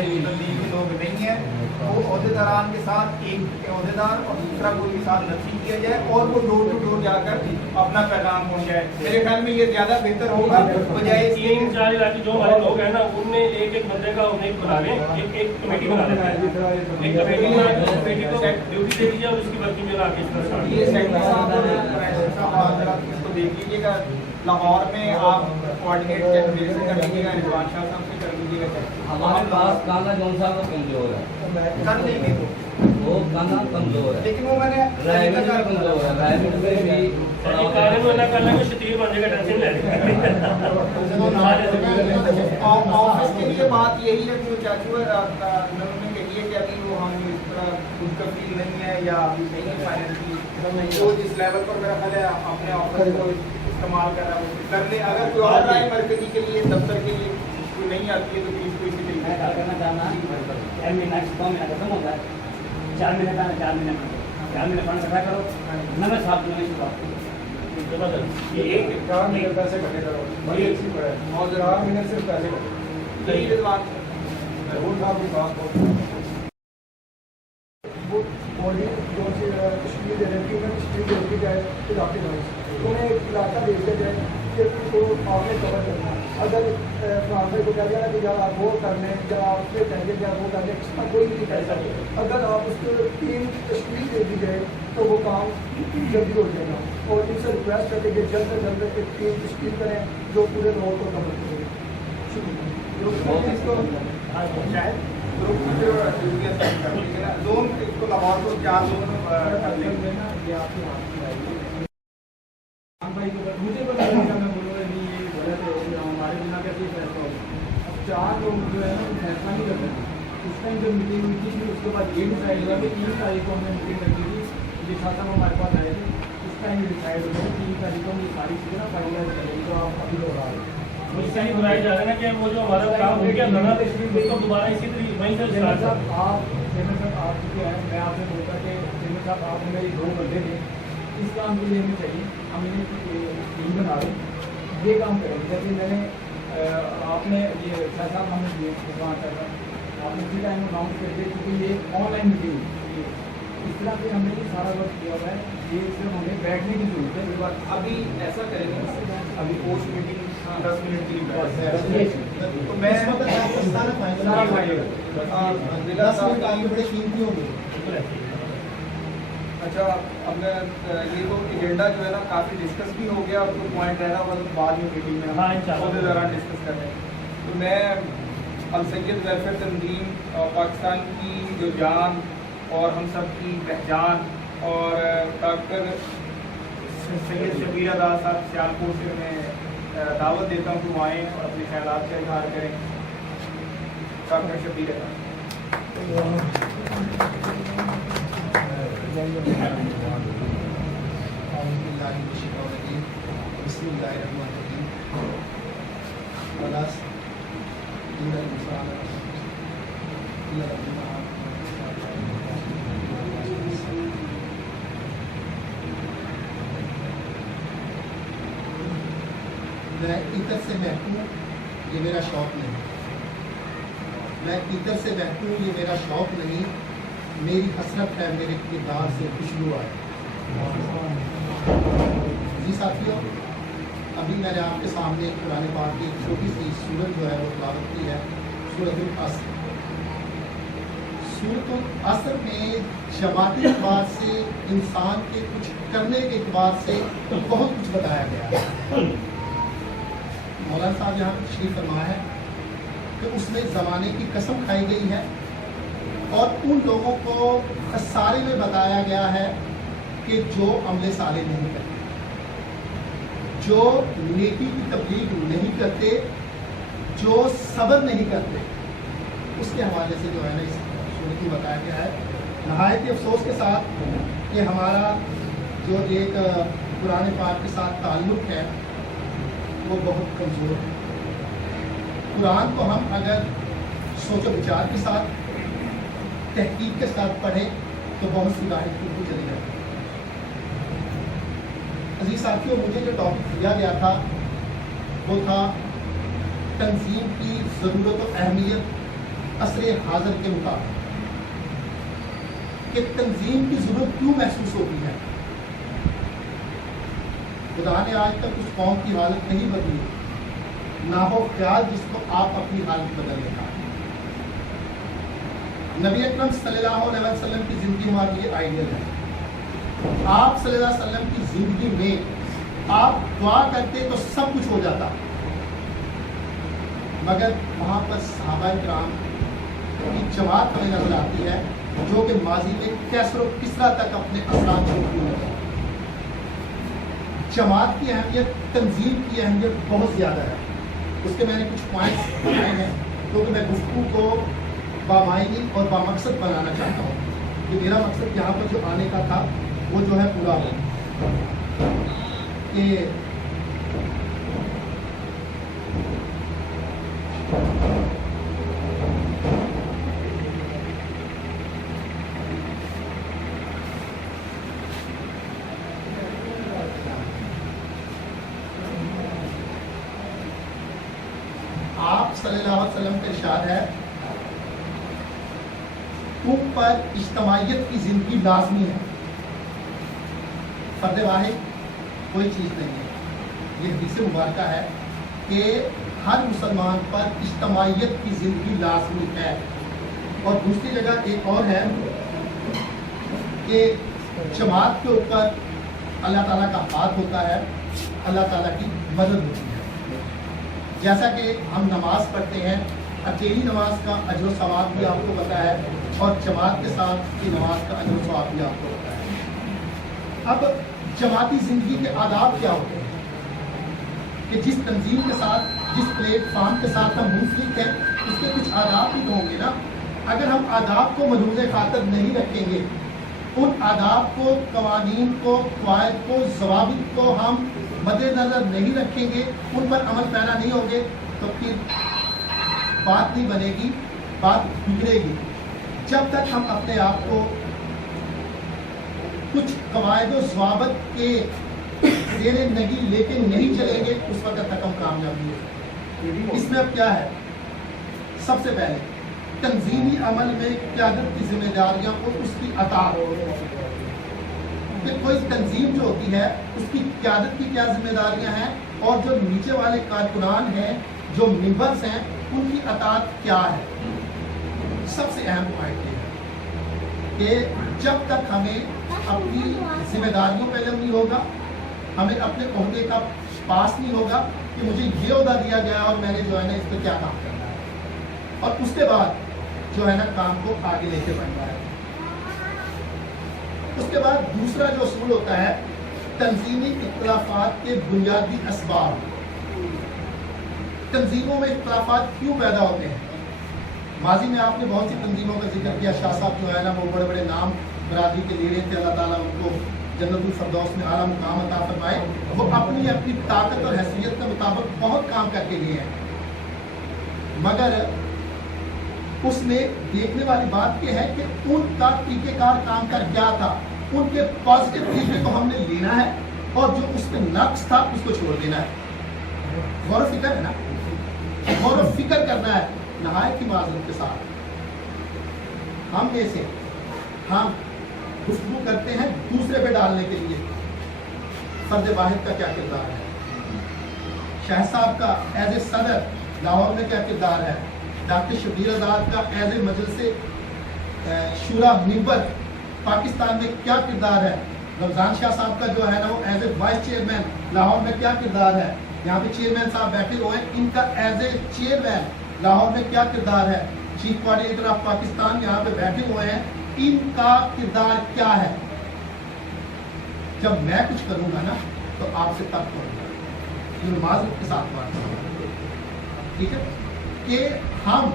लोग नहीं हैं, वो अहदेदारान के साथ एक अहदेदार और दूसरा कोई भी साथ नसीब किया जाए, और वो डोर टू डोर जाकर अपना पैगाम पहुँचाए। मेरे ख्याल में ये ज़्यादा बेहतर होगा, बजाय 3-4 इलाके जो हमारे लोग हैं ना, उनमें एक बंदे का उन्हें बना लें, एक कमेटी बना लेते हैं, एक कमेटी बना के कमेटी को ड्यूटी दे दीजिए और उसकी वर्किंग जो आगे ये सेक्टर साहब देख लीजिएगा, लाहौर में आप कोऑर्डिनेट मेरे से कर लीजिएगा, रिजवान शाह साहब से कर लीजिएगा, हमारे पास गाना जौन सा वो कमजोर है, कर लेंगे वो गाना कमजोर है, लेकिन वो मैंने राइमिंग में कमजोर है, राइमिंग में भी कार्य में ना करना कि शतीर बन जाएगा, टेंशन ले ऑफिस के लिए बात यही है कि वो चाचू है उन्होंने कही है कि अभी वो हम इस तरह खुद का फील नहीं है या अभी नहीं है फाइनेंशियली, तो जिस लेवल पर मेरा ख्याल है अपने ऑफिस को इस्तेमाल कर रहा है वो कर ले। अगर कोई और राय मरकजी के लिए दफ्तर के लिए कोई नहीं आती है तो प्लीज कोई इसी तरीके से करना चाहना 4 महीना खत्म होता है, 4 महीने का 4 महीने में 4 महीने फंड इकट्ठा करो, नए साहब ने शुरुआत ये एक 4 महीने पैसे इकट्ठे करो, बड़ी अच्छी बात है, और 4 महीने सिर्फ पैसे इकट्ठे यही रिजवान वो साहब की बात बहुत वो बॉडी जो सी कश्मीर दे रही थी उन्हें कश्मीर दे दी जाए इलाके वाइज, उन्हें एक इलाका दे दिया जाए कि उसको आपने कवर करना है। अगर फ्रांस को कह दिया कि यार आप वो कर लें या आपसे कहेंगे कि आप वो कर लें, इसका कोई नहीं कर सकता। अगर आप उसको टीम कश्मीर दे दी जाए तो वो काम जल्दी हो जाएगा, और इनसे रिक्वेस्ट करते कि जल्द से जल्द एक टीम तश्कील करें जो पूरे रोड को कवर करें। शायद जोन इसको लाहौर को 4 जोन कर लेंगे। भाई मुझे पता नहीं था, मैं बोलूँगा नहीं ये गलत है, हमारे बिना कैसे फैसला होगा। अब 4 लोग जो है ना फैसला नहीं कर रहे। उस टाइम जब मीटिंग हुई थी फिर उसके बाद ये डिसाइड हुआ कि 3 तारीख को हमने मीटिंग रखी थी, विशाखा साहब हमारे पास आए थे, उस टाइम डिसाइड हुआ 3 तारीख को हम ये सारी चीज़ें ना फाइनलाइज करेंगे, तो आप अभी दोहरा रहे हैं। उससे ही बुराई जा रहा है ना कि वो जो हमारा काम हो गया धरना उसको दोबारा इसी तरीके वहीं से चेयरमैन स्टार्ट साहब आप चेयरमैन साहब आप जो है मैं आपसे बोलता कि चेयरमैन साहब आप हमें 2 बंदे थे, इस काम के लिए हमें चाहिए, हम इन्हें टीम बना रहे ये काम करेंगे। जैसे मैंने आपने ये शाह साहब हमें दिए भगवान साहब आपने उसी टाइम अनाउंस कर दिया क्योंकि ये ऑनलाइन मीटिंग हुई, इस तरह से हमने ये सारा वर्क किया हुआ है, ये सिर्फ हमें बैठने की जरूरत है। एक बार अभी ऐसा करेंगे, अभी पोस्ट मीटिंग 10 मिनट के लिए तो मैं बड़े कीमती होंगे। अच्छा, अब मैं ये तो एजेंडा जो है ना काफ़ी डिस्कस भी हो गया, अब तो पॉइंट रहना होगा तो बाद में मीटिंग में हाँ, इंशाल्लाह उसके दौरान डिस्कस कर रहे हैं। तो मैं अल सैयद वेलफेयर तंजीम और पाकिस्तान की जो जान और हम सब की पहचान और डॉक्टर सैयद शबीर अदा साहब सियालकोट से मैं दावत देता हूँ कि वो आएँ और अपने ख्यालात का इजहार करें। डॉक्टर शबीर अदा मैं इतर से महकूं ये मेरा शौक़ नहीं, मैं इतर से महकूं ये मेरा शौक़ नहीं, मेरी हसरत है मेरे किरदार से खुशबू आए। जी साथियों, अभी मैंने आपके सामने कुरान पाक की एक छोटी सी सूरत जो है वो तिलावत की है, सूरतुल अस्र। सूरतुल अस्र में जमाती एतबार से इंसान के कुछ करने के एतबार से बहुत कुछ बताया गया है। मौलाना साहब यहाँ तशरीफ फरमा है कि उसमें ज़माने की कसम खाई गई है और उन लोगों को खसारे में बताया गया है कि जो अमले साले नहीं करते, जो नेकी की तबलीग नहीं करते, जो सब्र नहीं करते, उसके हवाले से जो है ना इस सूरत में बताया गया है। नहायत अफसोस के साथ कि हमारा जो एक कुरान पाक के साथ ताल्लुक़ है वो बहुत कमज़ोर है। कुरान को हम अगर सोचो विचार के साथ तहकीक के साथ पढ़ें तो बहुत सी राहें खुद को चली जाती है। अजीज साथियों, मुझे जो टॉपिक दिया गया था वो था तंजीम की ज़रूरत और अहमियत असरे हाज़िर के मुताबिक, कि तंजीम की ज़रूरत क्यों महसूस होती है। खुदा ने आज तक उस कौम की हालत नहीं बदली, ना हो ख्याल जिसको आप अपनी हालत बदल लेना। नबी अकरम सल्लल्लाहु अलैहि वसल्लम की ज़िंदगी हमारे लिए आइडियल है। आप सल्लल्लाहु अलैहि वसल्लम की ज़िंदगी में آپ دعا کرتے تو سب کچھ ہو جاتا، مگر وہاں پر صحابہ کرام کی جماعت ہمیں نظر آتی ہے جو کہ ماضی میں کیسر و کسرا تک اپنے اثرات کو ہوئے۔ جماعت کی اہمیت، تنظیم کی اہمیت بہت زیادہ ہے۔ اس کے میں نے کچھ پوائنٹس بنائے ہیں کیونکہ میں گفتگو کو بامعنی اور بامقصد بنانا چاہتا ہوں کہ میرا مقصد یہاں پر جو آنے کا تھا وہ جو ہے پورا ہو کہ آپ صلی اللہ علیہ وسلم کا ارشاد ہے تم پر اجتماعیت کی زندگی لازمی ہے، فرد واحد کوئی چیز نہیں ہے۔ یہ حدیث مبارکہ ہے کہ ہر مسلمان پر اجتماعیت کی زندگی لازمی ہے۔ اور دوسری جگہ ایک اور ہے کہ جماعت کے اوپر اللہ تعالیٰ کا ہاتھ ہوتا ہے، اللہ تعالیٰ کی مدد ہوتی ہے۔ جیسا کہ ہم نماز پڑھتے ہیں، اکیلی نماز کا اجر و ثواب بھی آپ کو پتہ ہے اور جماعت کے ساتھ کی نماز کا اجر و ثواب بھی آپ کو پتہ ہے۔ اب جماعتی زندگی کے آداب کیا ہوتے ہیں کہ جس تنظیم کے ساتھ، جس پلیٹ فارم کے ساتھ ہم منسلک ہیں اس کے کچھ آداب بھی تو ہوں گے نا۔ اگر ہم آداب کو ملحوظ خاطر نہیں رکھیں گے، ان آداب کو، قوانین کو، قواعد کو، ضوابط کو ہم مد نظر نہیں رکھیں گے، ان پر عمل پیرا نہیں ہوں گے تو پھر بات نہیں بنے گی، بات بگڑے گی۔ جب تک ہم اپنے آپ کو کچھ قواعد و ضوابط کے زیر نگی لے کے نہیں چلیں گے اس وقت تک ہم کامیاب نہیں ہوگے۔ اس میں اب کیا ہے؟ سب سے پہلے تنظیمی عمل میں قیادت کی ذمہ داریاں اور اس کی اطاعت۔ کہ کوئی تنظیم جو ہوتی ہے اس کی قیادت کی کیا ذمہ داریاں ہیں اور جو نیچے والے کارکنان ہیں، جو ممبرس ہیں، ان کی اطاعت کیا ہے۔ سب سے اہم پوائنٹ یہ ہے کہ جب تک ہمیں اپنی ذمہ داریوں پہ علم نہیں ہوگا، ہمیں اپنے عہدے کا پاس نہیں ہوگا کہ مجھے یہ عہدہ دیا گیا اور میں نے جو ہے نا اس پہ کیا کام کرنا ہے، اور اس کے بعد جو ہے نا کام کو آگے لے کے بڑھنا ہے۔ اس کے بعد دوسرا جو اصول ہوتا ہے تنظیمی اختلافات کے بنیادی اسباب۔ تنظیموں میں اختلافات کیوں پیدا ہوتے ہیں؟ ماضی میں آپ نے بہت سی تنظیموں کا ذکر کیا۔ شاہ صاحب جو ہے نا وہ بڑے بڑے نام برادری کے لے رہے تھے، اللہ تعالیٰ ان کو جنت الفردوس میں اعلیٰ مقام عطا فرمائے۔ وہ اپنی اپنی طاقت اور حیثیت کے مطابق بہت کام کر کے لیے ہیں، مگر اس میں دیکھنے والی بات یہ ہے کہ ان کا طریقہ کار کام کر کیا تھا۔ ان کے پازیٹیو طریقے کو ہم نے لینا ہے اور جو اس میں نقص تھا اس کو چھوڑ دینا ہے۔ غور و فکر ہے نا، غور و فکر کرنا ہے نہایت کی معذرت کے ساتھ۔ ہم میں سے ہم گفتگو کرتے ہیں دوسرے پہ ڈالنے کے لیے، فرد واحد کا کیا کردار ہے، شاہ صاحب کا ایز اے صدر لاہور میں کیا کردار ہے، ڈاکٹر شبیر آزاد کا ایز اے مجلس شورا ممبر پاکستان میں کیا کردار ہے، رمضان شاہ صاحب کا جو ہے نا وہ as a vice chairman Lahore میں کیا کردار ہے، یہاں پہ چیئرمین صاحب بیٹھے ہوئے ہیں، ان کا ایز اے چیئرمین لاہور میں کیا کردار ہے، چیف کوآرڈینیٹر آف پاکستان یہاں پہ بیٹھے ہوئے ہیں، ان کا کردار کیا ہے۔ جب میں کچھ کروں گا نا تو آپ سے تب کروں گا، معذرت کے ساتھ بات کروں، ٹھیک ہے، کہ ہم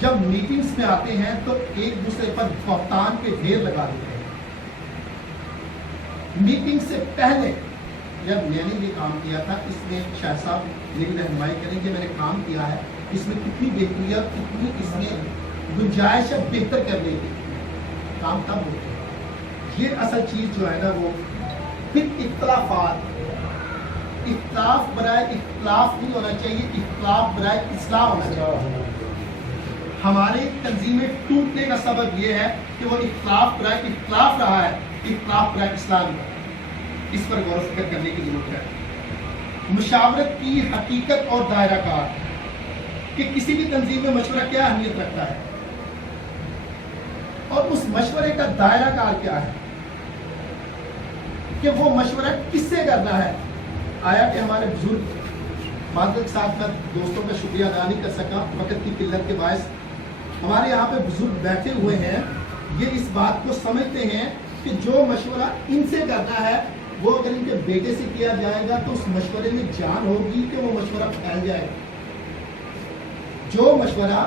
جب میٹنگز میں آتے ہیں تو ایک دوسرے پر بہتان کے ڈھیر لگا دیتے ہیں۔ میٹنگ سے پہلے جب میں نے یہ کام کیا تھا، اس میں شاہ صاحب میری رہنمائی کریں کہ میں نے کام کیا ہے، اس میں کتنی بہتری اور کتنی اس میں گنجائش ہے بہتر کرنے کی، کام تب ہوتے ہیں۔ یہ اصل چیز جو ہے نا وہ پھر اختلافات، اختلاف برائے اختلاف نہیں ہونا چاہیے، اختلاف برائے اصلاح ہونا چاہیے۔ ہماری تنظیمیں ٹوٹنے کا سبب یہ ہے کہ وہ اختلاف برائے اختلاف رہا ہے، اختلاف برائے اصلاح نہیں۔ اس پر غور و فکر کرنے کی ضرورت ہے۔ مشاورت کی حقیقت اور دائرہ کار، کہ کسی بھی تنظیم میں مشورہ کیا اہمیت رکھتا ہے اور اس مشورے کا دائرہ کار کیا ہے، کہ وہ مشورہ کس سے کرنا ہے، आया कि हमारे बुजुर्ग मादक के साथ मैं दोस्तों का शुक्रिया अदा नहीं कर सका वक्त की किल्लत के बायस। हमारे यहाँ पे बुजुर्ग बैठे हुए हैं, ये इस बात को समझते हैं कि जो मशवरा इनसे करना है वो अगर इनके बेटे से किया जाएगा तो उस मशवरे में जान होगी कि वो मशवरा फैल जाएगा। जो मशवरा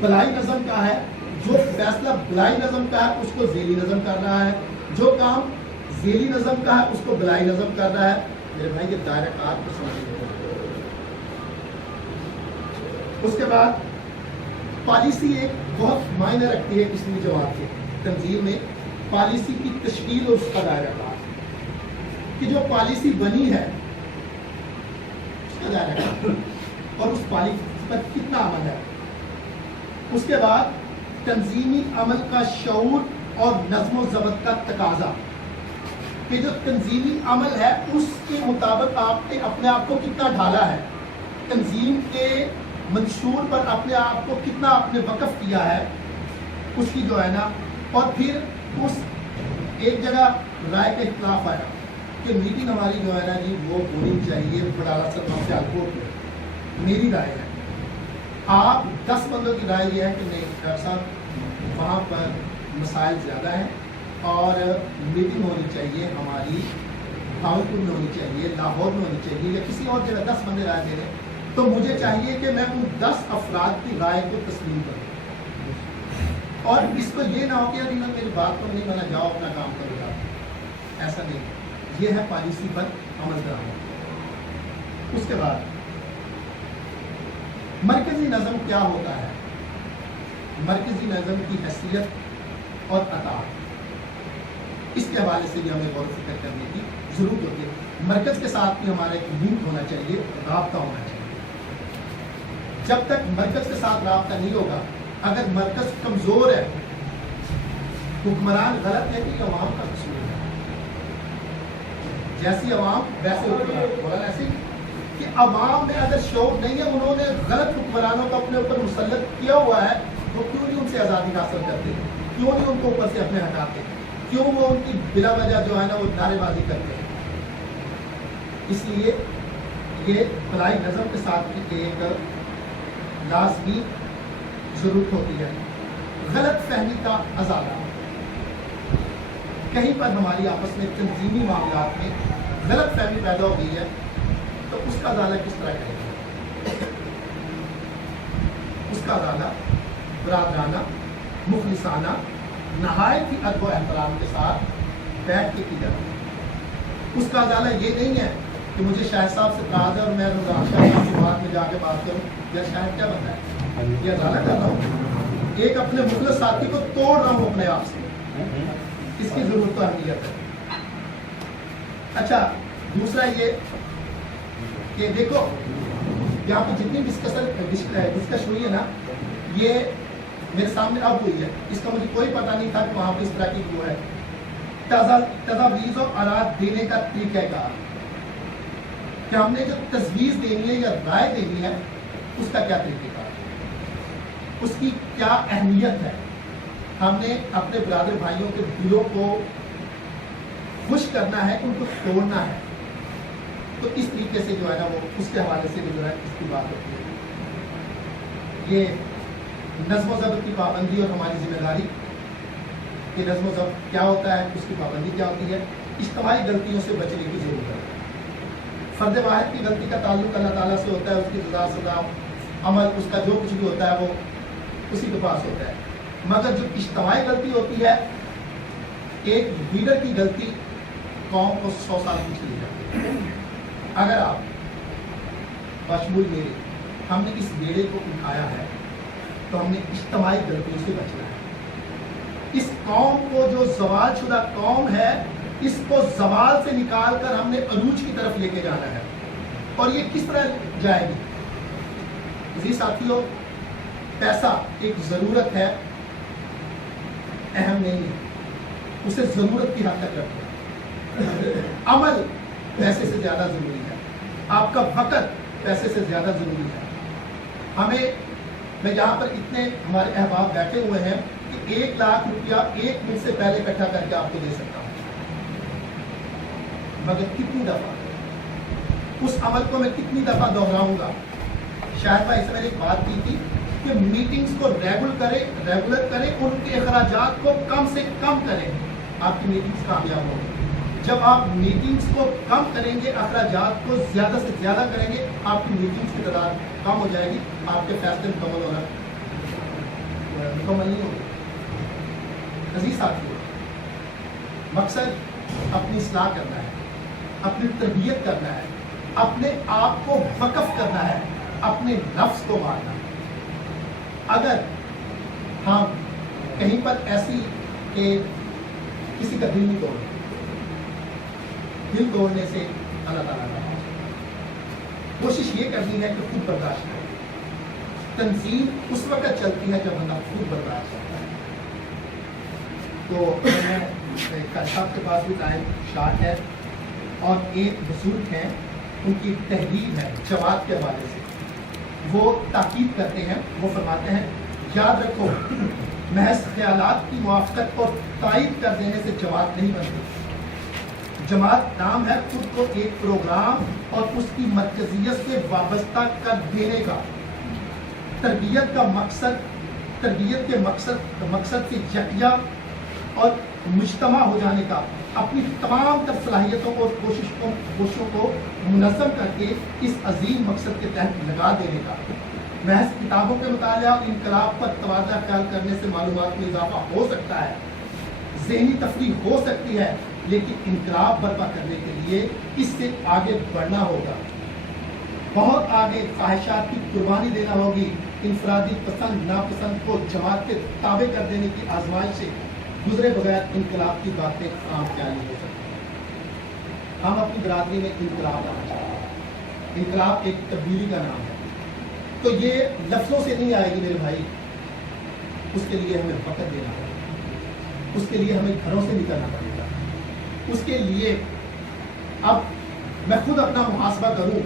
बलाई नज़म का है, जो फैसला बलाई नज़म का है उसको ज़ेली नज़म कर रहा है, जो काम ज़ेली नज़म का है उसको बलाई नज़म कर रहा है। मेरे भाई ये दायरा कार को समझिए। उसके बाद पॉलिसी एक बहुत मायने रखती है किसी जवाब के तंजीम में, पॉलिसी की तश्कील और उसका दायरा कार, कि जो पॉलिसी बनी है उसका दायरा कार और उस पॉलिसी पर कितना अमल है। उसके बाद तंजीमी अमल का शऊर और नज़्म ज़ब्त का तकाजा, कि जो तंजीमी अमल है उसके मुताबिक आपने अपने आप को कितना ढाला है, तंजीम के मंशूर पर अपने आप को कितना आपने वक़्फ़ किया है, उसकी जो है ना। और फिर उस एक जगह राय का इख्तिलाफ आया कि मीटिंग हमारी जो है ना जी वो होनी चाहिए बड़ाला सदमा सियालकोट में। मेरी राय है, आप 10 बंदों की राय ये है कि नहीं डॉक्टर साहब वहाँ पर मसाइल ज़्यादा हैं और मीटिंग होनी चाहिए हमारी भावलपुर में होनी चाहिए, लाहौर में होनी चाहिए या किसी और जगह। 10 बंदे राय दे रहे हैं तो मुझे चाहिए कि मैं उन 10 अफराद की राय को तस्लीम करूँ और इस पर यह ना हो कि यार इन्होंने मेरी बात को नहीं माना, जाओ अपना काम करो। ऐसा नहीं, ये है पॉलिसी पर अमल कराना। उसके बाद मरकजी नज़म क्या होता है, मरकजी नज़म की हैसियत और अताअत, इसके हवाले से भी हमें गौर फिक्र करने की जरूरत होती है। मरकज के साथ भी हमारा एक लिंक होना चाहिए, राब्ता होना चाहिए। जब तक मरकज के साथ राब्ता नहीं होगा, अगर मरकज कमजोर है, हुक्मरान गलत है कि अवाम का कसूर है। जैसी अवाम वैसे हुक्मरान, ऐसे कि अवाम में अगर शौक नहीं है, उन्होंने गलत हुक्मरानों को अपने ऊपर मुसल्लत किया हुआ है, तो क्यों नहीं उनसे आज़ादी हासिल करते, क्यों नहीं उनको ऊपर से अपने हटाते, क्यों वो उनकी बिला वजह जो है ना वो नारेबाजी करते हैं। इसलिए ये बलाई नज़म के साथ की एक लाजमी ज़रूरत होती है। गलत फहमी का अजाला, कहीं पर हमारी आपस में तंजीमी मामलात में गलत फहमी पैदा हो गई है तो उसका अजाला किस तरह करेंगे। उसका अजाला बरादराना, मुखलिसाना, नहायत ही अदब व एहतराम के साथ बैठ के की जाती है। उसका अजाला ये नहीं है कि मुझे शाहिद साहब से कहा जाए और मैं रमजान शाह साहब की बात में जाके बात करूँ, या शाहिद क्या बनता है, ये अजाला कर रहा हूँ, एक अपने मुखलिस साथी को तोड़ रहा हूँ अपने आप से। इसकी जरूरत तो अहमियत है। अच्छा, दूसरा ये कि देखो यहाँ पर जितनी डिस्कस हुई है ना, ये मेरे सामने अब हुई है, इसका मुझे कोई पता नहीं था कि वहाँ पर इस तरह की वो है। तजावीज़ और आरात देने का तरीका का कि हमने जो तजवीज़ देनी है या राय देनी है उसका क्या तरीका, उसकी क्या अहमियत है। हमने अपने ब्रादर भाइयों के दिलों को खुश करना है, उनको तोड़ना है, तो इस तरीके से जो है ना वो उसके हवाले से भी जो है इसकी बात होती है। ये नज़्म व ज़ब्त की पाबंदी और हमारी जिम्मेदारी कि नज़्म व ज़ब्त क्या होता है, उसकी पाबंदी क्या होती है, इज्तिमाई गलतियों से बचने की ज़रूरत है। फ़र्द वाहिद की गलती का ताल्लुक अल्लाह ताला से होता है, उसकी सज़ा सज़ा अमल उसका जो कुछ भी होता है वो उसी के पास होता है। मगर जो इज्तिमाई गलती होती है, एक लीडर की गलती कौम को 100 साल पीछे ले जाती है। अगर आप बशमूल मेरे हमने इस बेड़े को उठाया है तो हमने इज्तिमाई गलतियों से बचना है। इस कौम को जो ज़वाल शुदा कौम है, इसको ज़वाल से निकाल कर हमने अरूज की तरफ लेके जाना है। और ये किस तरह जाएगी? जी साथियों, पैसा एक ज़रूरत है, अहम नहीं है, उसे ज़रूरत की हद तक रखो। अमल पैसे से ज़्यादा ज़रूरी है, आपका वक़्त पैसे से ज़्यादा ज़रूरी है। हमें, मैं यहाँ पर इतने हमारे अहबाब बैठे हुए हैं कि 1 लाख रुपया 1 मिनट से पहले इकट्ठा करके आपको दे सकता हूँ, मगर कितनी दफ़ा उस अमल को मैं कितनी दफ़ा दोहराऊंगा। शायद भाई से मैंने एक बात की थी कि मीटिंग्स को रेगुलर करें, उनके अखराजात को कम से कम करें, आपकी मीटिंग्स कामयाब होंगी। जब आप मीटिंग्स को कम करेंगे, अखराजात को ज़्यादा से ज़्यादा करेंगे, आपकी मीटिंग्स की तादाद कम हो जाएगी, आपके फैसले मुकम्मल नहीं होंगे। अजीज साथियों, मकसद अपनी इस्लाह करना है, अपनी तरबियत करना है, अपने आप को वक़्फ़ करना है, अपने नफ्स को मारना है। अगर हम कहीं पर ऐसी कि किसी का दिल नहीं तोड़ना, दिल तोड़ने से अल्लाह ताला का कोशिश ये करनी है कि खुद बर्दाश्त करें। तंजीम उस वक्त चलती है जब बंदा खुद बर्दाश्त करता है। तो मैं साहब के पास भी टाइम शार्ट है और एक बुजुर्ग हैं, उनकी तहरीर है जमात के हवाले से, वो ताकीद करते हैं, वो फरमाते हैं याद रखो महज ख्यालात की मुआफ़क़त और तायद कर देने से जमात नहीं बनती। जमात नाम है खुद को एक प्रोग्राम और उसकी मरकजियत से वाबस्ता कर देने का। तरबियत के मकसद से यकिया और मुज्तमा हो जाने का, अपनी तमाम तर सलाहियतों और कोशिशों को मुनज़्ज़म करके इस अजीम मकसद के तहत लगा देने का। महज किताबों के मुतालिया और इनकलाब पर तबादला ख्याल करने से मालूमात में इजाफा हो सकता है, ज़हनी तफरीह हो सकती है, लेकिन इनकलाब बर्पा करने के लिए इससे आगे बढ़ना होगा, बहुत आगे ख्वाहिशात की कुर्बानी देना होगी। इंफरादी पसंद नापसंद को जमात के ताबे कर देने की आजमाइश से गुजरे बगैर इनकलाब की बातें काम क्या नहीं हो सकती। हम अपनी बरादरी में इनकलाब लाना चाहते हैं। इनकलाब एक तब्दीली का नाम है, तो ये लफ्ज़ों से नहीं आएगी मेरे भाई, उसके लिए हमें वक़्त देना पड़ेगा, उसके लिए हमें घरों से निकलना पड़ेगा। उसके लिए अब मैं खुद अपना मुहासबा करूं,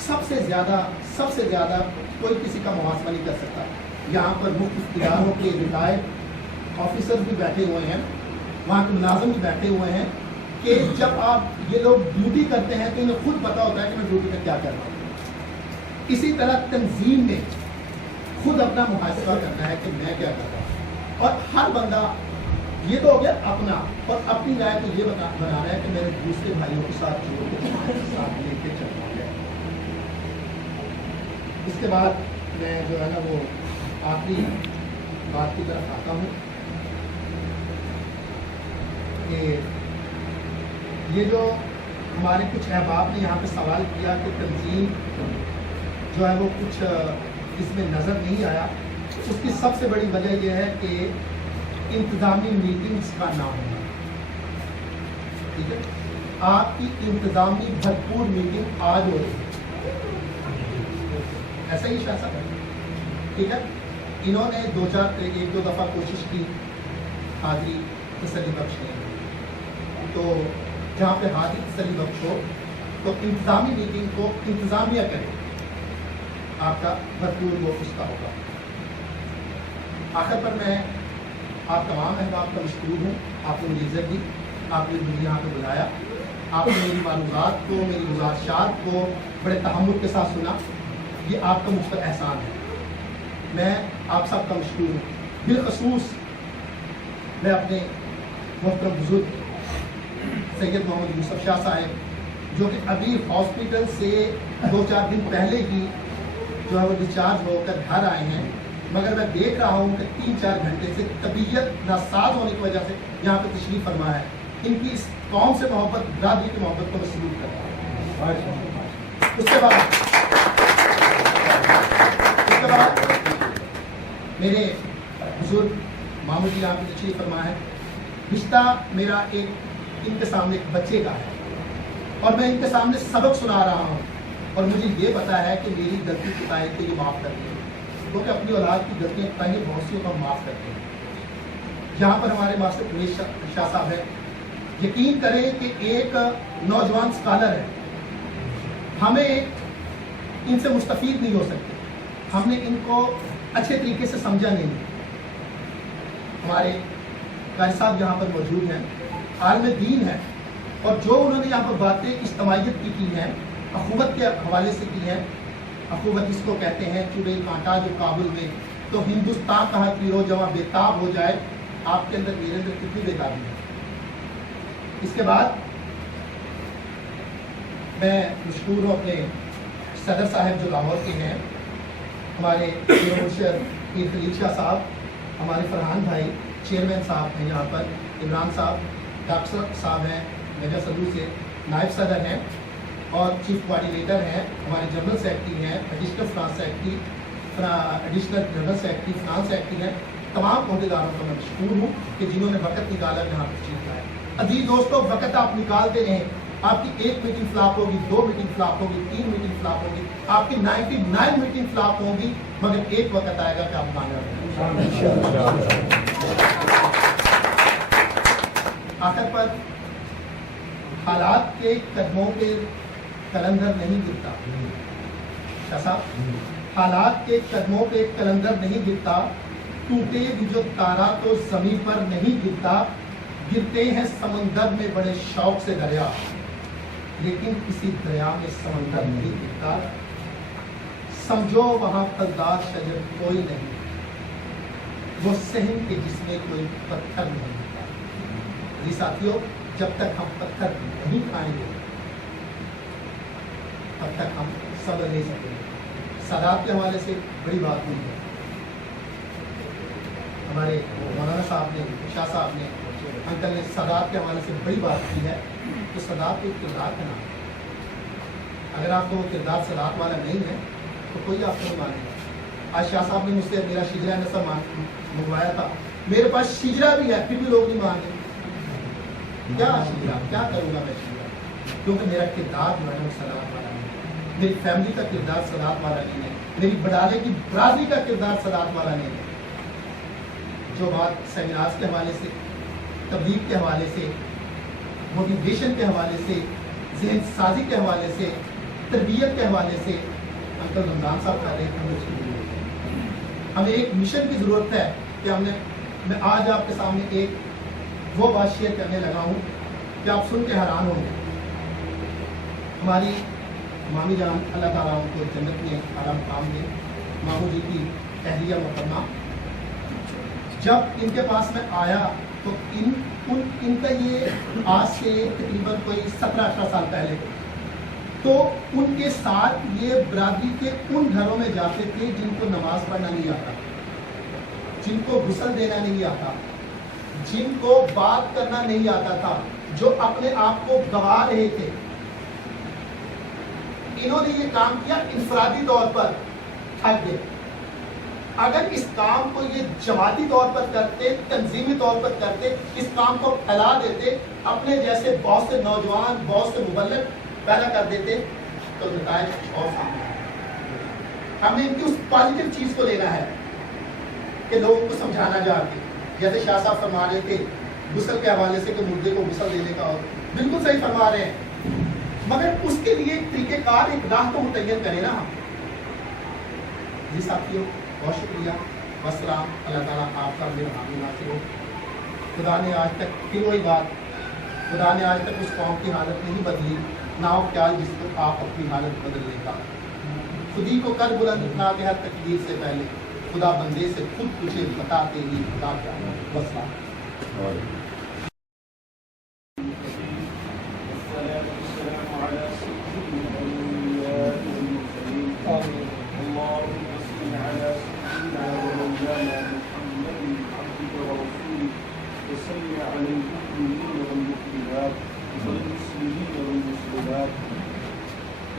सबसे ज़्यादा कोई किसी का मुहासबा नहीं कर सकता। यहाँ पर मुख्तलिफ इदारों के रिटायर्ड ऑफिसर्स भी बैठे हुए हैं, वहाँ के मुलाजिम भी बैठे हुए हैं कि जब आप ये लोग ड्यूटी करते हैं तो इन्हें खुद पता होता है कि मैं ड्यूटी में क्या कर रहा हूँ। इसी तरह तंजीम में खुद अपना मुहासबा करना है कि मैं क्या कर रहा हूँ, और हर बंदा ये तो हो गया अपना, और अपनी राय को ये बनाना है कि मेरे दूसरे भाइयों के साथ जोड़ के साथ लेके चलना है। इसके बाद मैं जो है ना वो आखिरी बात की तरफ आता हूँ कि ये जो हमारे कुछ अहबाब ने यहाँ पे सवाल किया कि तंजीम जो है वो कुछ इसमें नज़र नहीं आया, उसकी सबसे बड़ी वजह यह है कि इंतज़ामी मीटिंग्स का ना होना। ठीक है, आपकी इंतज़ामी भरपूर मीटिंग आज हो रही है, ऐसा ही शायद है। ठीक है, इन्होंने एक दो दफ़ा कोशिश की हाजिरी तसल्ली बख्शने, तो जहाँ पे हाजिरी तसल्ली बख्श हो तो इंतज़ामी मीटिंग को इंतज़ामिया करें, आपका भरपूर वो उसका होगा। आखिर पर मैं आप तमाम अहबाब का मशकूर हूँ, आपने मुझे इज़्ज़त दी, आपने मुझे यहाँ पर बुलाया, आपने मेरी मालूमात को, मेरी गुज़ारिशात को बड़े तहम्मुल के साथ सुना, ये आपका मुझ पर एहसान है। मैं आप सब का मशकूर हूँ। बिलखसूस मैं अपने मोहतरम बुजुर्ग सैयद मोहम्मद यूसुफ शाह साहब, जो कि अभी हॉस्पिटल से 2-4 दिन पहले ही जो है वो डिस्चार्ज होकर घर आए हैं, मगर मैं देख रहा हूँ कि 3-4 घंटे से तबीयत नासाज होने की वजह से यहाँ पर तशरीफ़ फरमा है। इनकी इस कौम से मोहब्बत, बरादरी की मोहब्बत को मैं सलूट करता हूँ। उसके बाद मेरे बुजुर्ग मामू जी यहाँ पर तशरीफ़ फरमा है। रिश्ता मेरा इनके सामने एक बच्चे का है और मैं इनके सामने सबक सुना रहा हूँ, और मुझे ये पता है कि मेरी गलती कुताही को ये माफ़ करते हैं, क्योंकि अपनी औलाद की गलतियाँ कुताहियाँ बहुत सी को हम माफ़ करते हैं। यहाँ पर हमारे मास्टर उमेश शाह साहब है, यकीन करें कि एक नौजवान स्कॉलर है, हमें इनसे मुस्तफ़ीद नहीं हो सकते, हमने इनको अच्छे तरीके से समझा नहीं। हमारे कारी साहब यहाँ पर मौजूद हैं, आलम दीन है, और जो उन्होंने यहाँ पर बातें इज्तमाइयत की हैं अखुवत के हवाले से की है। अखुवत इसको कहते हैं चुड़े कांटा जो काबुल में, तो हिंदुस्तान का हर पीरो जवां बेताब हो जाए, आपके अंदर मेरे अंदर कितनी बेताबी है। इसके बाद मैं मशहूर हूँ अपने सदर साहब जो लाहौर के हैं, हमारे मुर्शद पीर खलील शाह साहब, हमारे फरहान भाई चेयरमैन साहब हैं यहाँ पर, इमरान साहब, डॉक्टर साहब हैं मेजर सदू से, नायब सदर हैं और चीफ कोऑर्डिनेटर हैं, हमारे जनरल सेक्रेटरी हैं, additional general secretary France secretary हैं। तमाम अहदेदारों का मैं मशहूर हूँ कि जिन्होंने वक़्त निकाला यहाँ तशरीफ लाए। अजीज दोस्तों, वक़्त आप निकालते रहें, आपकी 1 मीटिंग फ्लॉप होगी, 2 मीटिंग फ्लॉप होगी, 3 मीटिंग फ्लॉप होगी, आपकी 99 मीटिंग फ्लॉप होंगी, मगर एक वक़्त आएगा कि आप कामयाब होंगे। आखिर पर हालात के कदमों पे कलंदर नहीं गिरता, ऐसा हालात के कदमों पे कलंदर नहीं गिरता, टूटे भी जो तारा तो जमीन पर नहीं गिरता, गिरते हैं समंदर में बड़े शौक से दरिया, लेकिन किसी दरिया में समंदर नहीं गिरता, समझो वहां फलदार शजर कोई नहीं, वो सहन के जिसमें कोई पत्थर नहीं गिरता। जी साथियों, जब तक हम पत्थर नहीं खाएंगे तब तक हम सब्र नहीं सकेंगे। सादात के हवाले से बड़ी बात हुई है, हमारे मौलाना साहब ने, शाह साहब ने, अंकल ने सादात के हवाले से बड़ी बात की है। तो सादात एक किरदार का नाम है, अगर आपको वो किरदार सादात वाला नहीं है तो कोई आपको नहीं मानेगा। आज शाह साहब ने मुझसे मेरा शिजरा नसब मंगवाया था, मेरे पास शिजरा भी है फिर भी लोग नहीं माने। क्या शिजरा, क्या करूँगा मैं शिजरा, क्योंकि मेरा किरदार जो है वो सादात वाला नहीं है, मेरी फैमिली का किरदार सादात वाला नहीं है, मेरी बड़ाले की बरादरी का किरदार सादात वाला नहीं है। जो बात सेमिनार्स के हवाले से, तबलीग के हवाले से, मोटिवेशन के हवाले से, जहन साजी के हवाले से, तरबियत के हवाले से अंकल रमजान साहब कर रहे थे, हमें उसकी जरूरत है। हमें एक मिशन की ज़रूरत है कि मैं आज आपके सामने एक वो बात शेयर करने लगा हूँ कि आप सुन के हैरान होंगे। हमारी मामी जान अल्लाह ताला उनको जन्नत में आला मुकाम दे, मामू जी की तहरिया मुकम्मा, जब इनके पास में आया तो इनका ये आज से तकरीबन कोई 17-18 साल पहले, तो उनके साथ ये बरादरी के उन घरों में जाते थे जिनको नमाज पढ़ना नहीं आता, जिनको गुस्ल देना नहीं आता, जिनको बात करना नहीं आता था, जो अपने आप को गवा रहे थे। इन्होंने ये काम किया इंफरादी तौर पर, थक गए। अगर इस काम को ये जमाती तौर पर करते, तंजीमी तौर पर करते, इस काम को फैला देते, अपने जैसे बहुत से नौजवान, बहुत से मुबल्लिग पैदा कर देते, तो नताइज और सामने। हमने इनकी उस पॉजिटिव चीज को लेना है कि लोगों को समझाना जाके, जैसे शाह साहब फरमा रहे थे गुस्ल के हवाले से कि मुर्दे को गुस्ल देने का, और बिल्कुल सही फरमा रहे हैं, मगर उसके लिए एक तरीकेकार, एक राह तो मुतय्यन करें ना हम। जी साथियों, बहुत शुक्रिया, वस्सलाम, अल्लाह ताला आपका मेरा हामी नासिर हो। खुदा ने आज तक फिर वही बात, खुदा ने आज तक उस कौम की हालत नहीं बदली, ना हो ख्याल जिसको आप अपनी हालत बदलने का। खुदी को कर बुलंद उठा के हर तकदीर से पहले, खुदा बंदे से खुद तुझे बताते ही खुदा क्या है। वस्सलाम।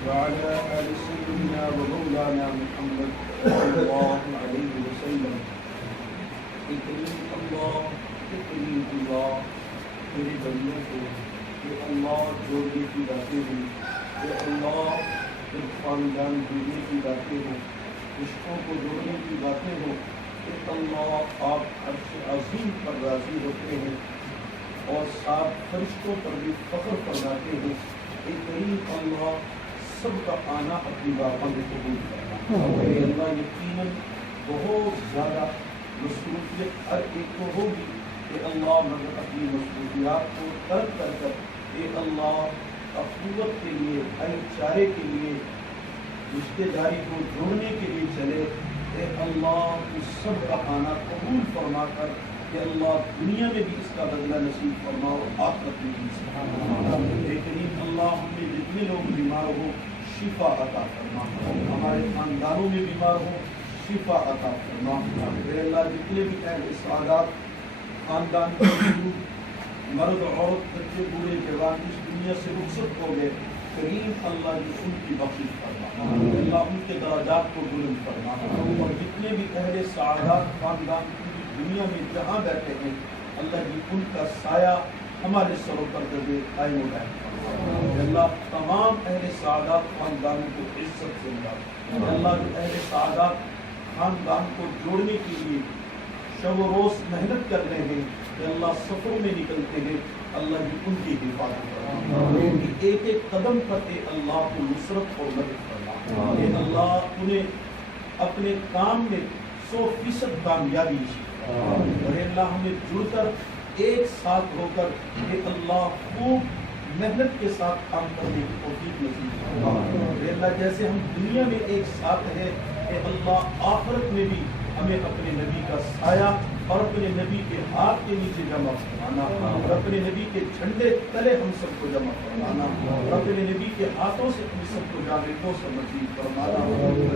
وعلى آل سيدنا ومولانا محمد صلى الله عليه وسلم. اللہ میری بندوں کو کہ اللہ جوڑنے کی باتیں ہوں، کہ اللہ خاندان جوڑنے کی باتیں ہوں، رشتوں کو جوڑنے کی باتیں ہوں، کہ اللہ آپ عرش عظیم پر راضی ہوتے ہیں اور ساتھ فرشتوں پر بھی فخر فرماتے ہیں. اے کریم اللہ سب کا آنا اپنی بارگاہ میں قبول کرنا. اللہ یقیناً بہت زیادہ مصروفیت ہر ایک کو ہوگی کہ اللہ مگر اپنی مصروفیات کو ترک کر اے اللہ अखुवत के लिए, भाईचारे के लिए, रिश्तेदारी को जोड़ने के लिए चले। ए अल्लाह उस सब का खाना कबूल फरमा कर कि अल्लाह दुनिया में भी इसका बदला नसीब फरमा और आखिरत में भी इसका। लेकिन अल्लाह हमें जितने लोग बीमार हो शिफा अता फरमा, हमारे खानदानों में बीमार हो शिफा अता फरमा। अल्लाह जितने भी अहले सादात खानदान के मर्द औरत बच्चे बूढ़े जवान इस दुनिया से रुखसत हो गए, करीम अल्लाह की उनकी बख्शिश फरमा, अल्लाह उनके दराजात को बुलंद फरमा। और जितने भी अहले सादात खानदान पूरी दुनिया में जहाँ बैठे हैं अल्लाह जी उनका साया हमारे सरों पर दे कायम रहे। अल्लाह तमाम अहले सादात खानदान को इज्जत से मिला। अल्लाह जो अहले सादात खानदान को जोड़ने के लिए शब रोज मेहनत कर रहे हैं कि अल्लाह सफरों में निकलते हैं, अल्लाह जी उनकी हिफाजत फरमा, उनकी एक एक कदम पर ए अल्लाह को नुसरत और मदद फरमा। ए अल्लाह उन्हें अपने काम में 100% कामयाबी और अल्लाह हमें जुड़कर एक साथ होकर ए अल्लाह खूब मेहनत के साथ काम करने की तौफीक नसीब फरमा। अल्लाह जैसे हम दुनिया में एक साथ हैं ए अल्लाह आखिरत में भी हमें अपने नबी का साया और अपने नबी के हाथ के नीचे जमा फरमाना और अपने नबी के झंडे तले हम सबको जमा फरमाना और अपने नबी के हाथों से हम सबको जावेदों से नसीब फरमाना।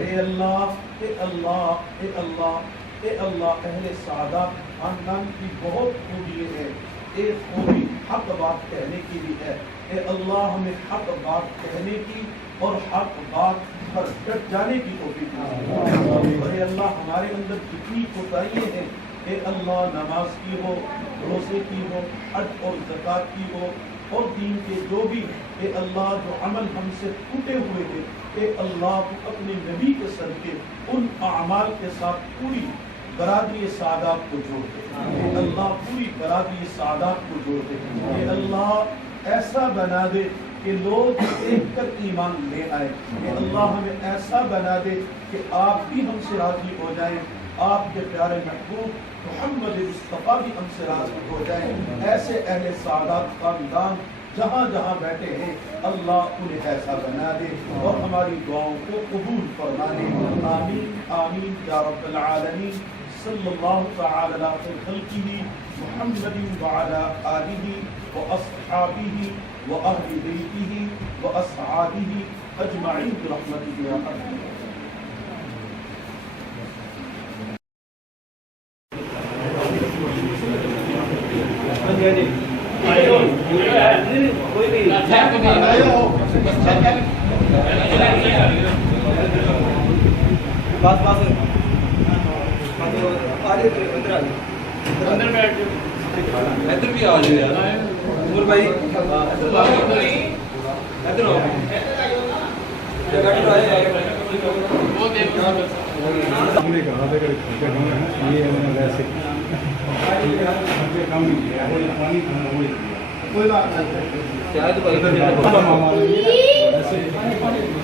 ए अल्लाह ए अल्लाह ए अल्लाह ए अल्लाह अहले सादात खानदान की बहुत खूबियाँ हैं। एक खूबी हक बात कहने की भी है। ए अल्लाह हमें हक बात कहने की और हक बात पर डट जाने की तौफीक नसीब। और अल्लाह हमारे अंदर जितनी कोताहियाँ हैं ए अल्लाह नमाज की हो, रोज़े की हो, हज और ज़कात की हो और दीन के जो भी ए अल्लाह जो अमल हमसे टूटे हुए हैं ए अल्लाह को अपने नबी के सदके उन अमाल के साथ पूरी बरादरी सादात को जोड़ दे। ए अल्लाह पूरी बरादरी सादात को जोड़ दे। ए अल्लाह ऐसा बना दे कि लोग देख कर ईमान ले आए। ए अल्लाह हमें ऐसा बना दे कि आप भी हमसे राजी हो जाएं, आपके प्यारे महबूब मोहम्मद मुस्तफ़ा भी हमसे राजी हो जाएं। ऐसे अहले सादात खानदान जहाँ जहाँ बैठे हैं अल्लाह उन्हें ऐसा बना दे और हमारी दुआओं को कबूल फरमा ले। आमीन आमीन या रब्बल आलमीन। सल्लल्लाहु तआला अला खल्क़िही मुहम्मदिन व अला आलिही व अस्हाबिही व अहली बैतिही व अस्हाबिही अजमईन बिरहमतिका या अरहम। कोई भी बात अंदर बैठ इधर भी आ जाओ यार। उमर भाई इधर आओ, वो देखो हमने कहा था कि ये वैसे काम नहीं किया, पानी कोई बात नहीं। शायद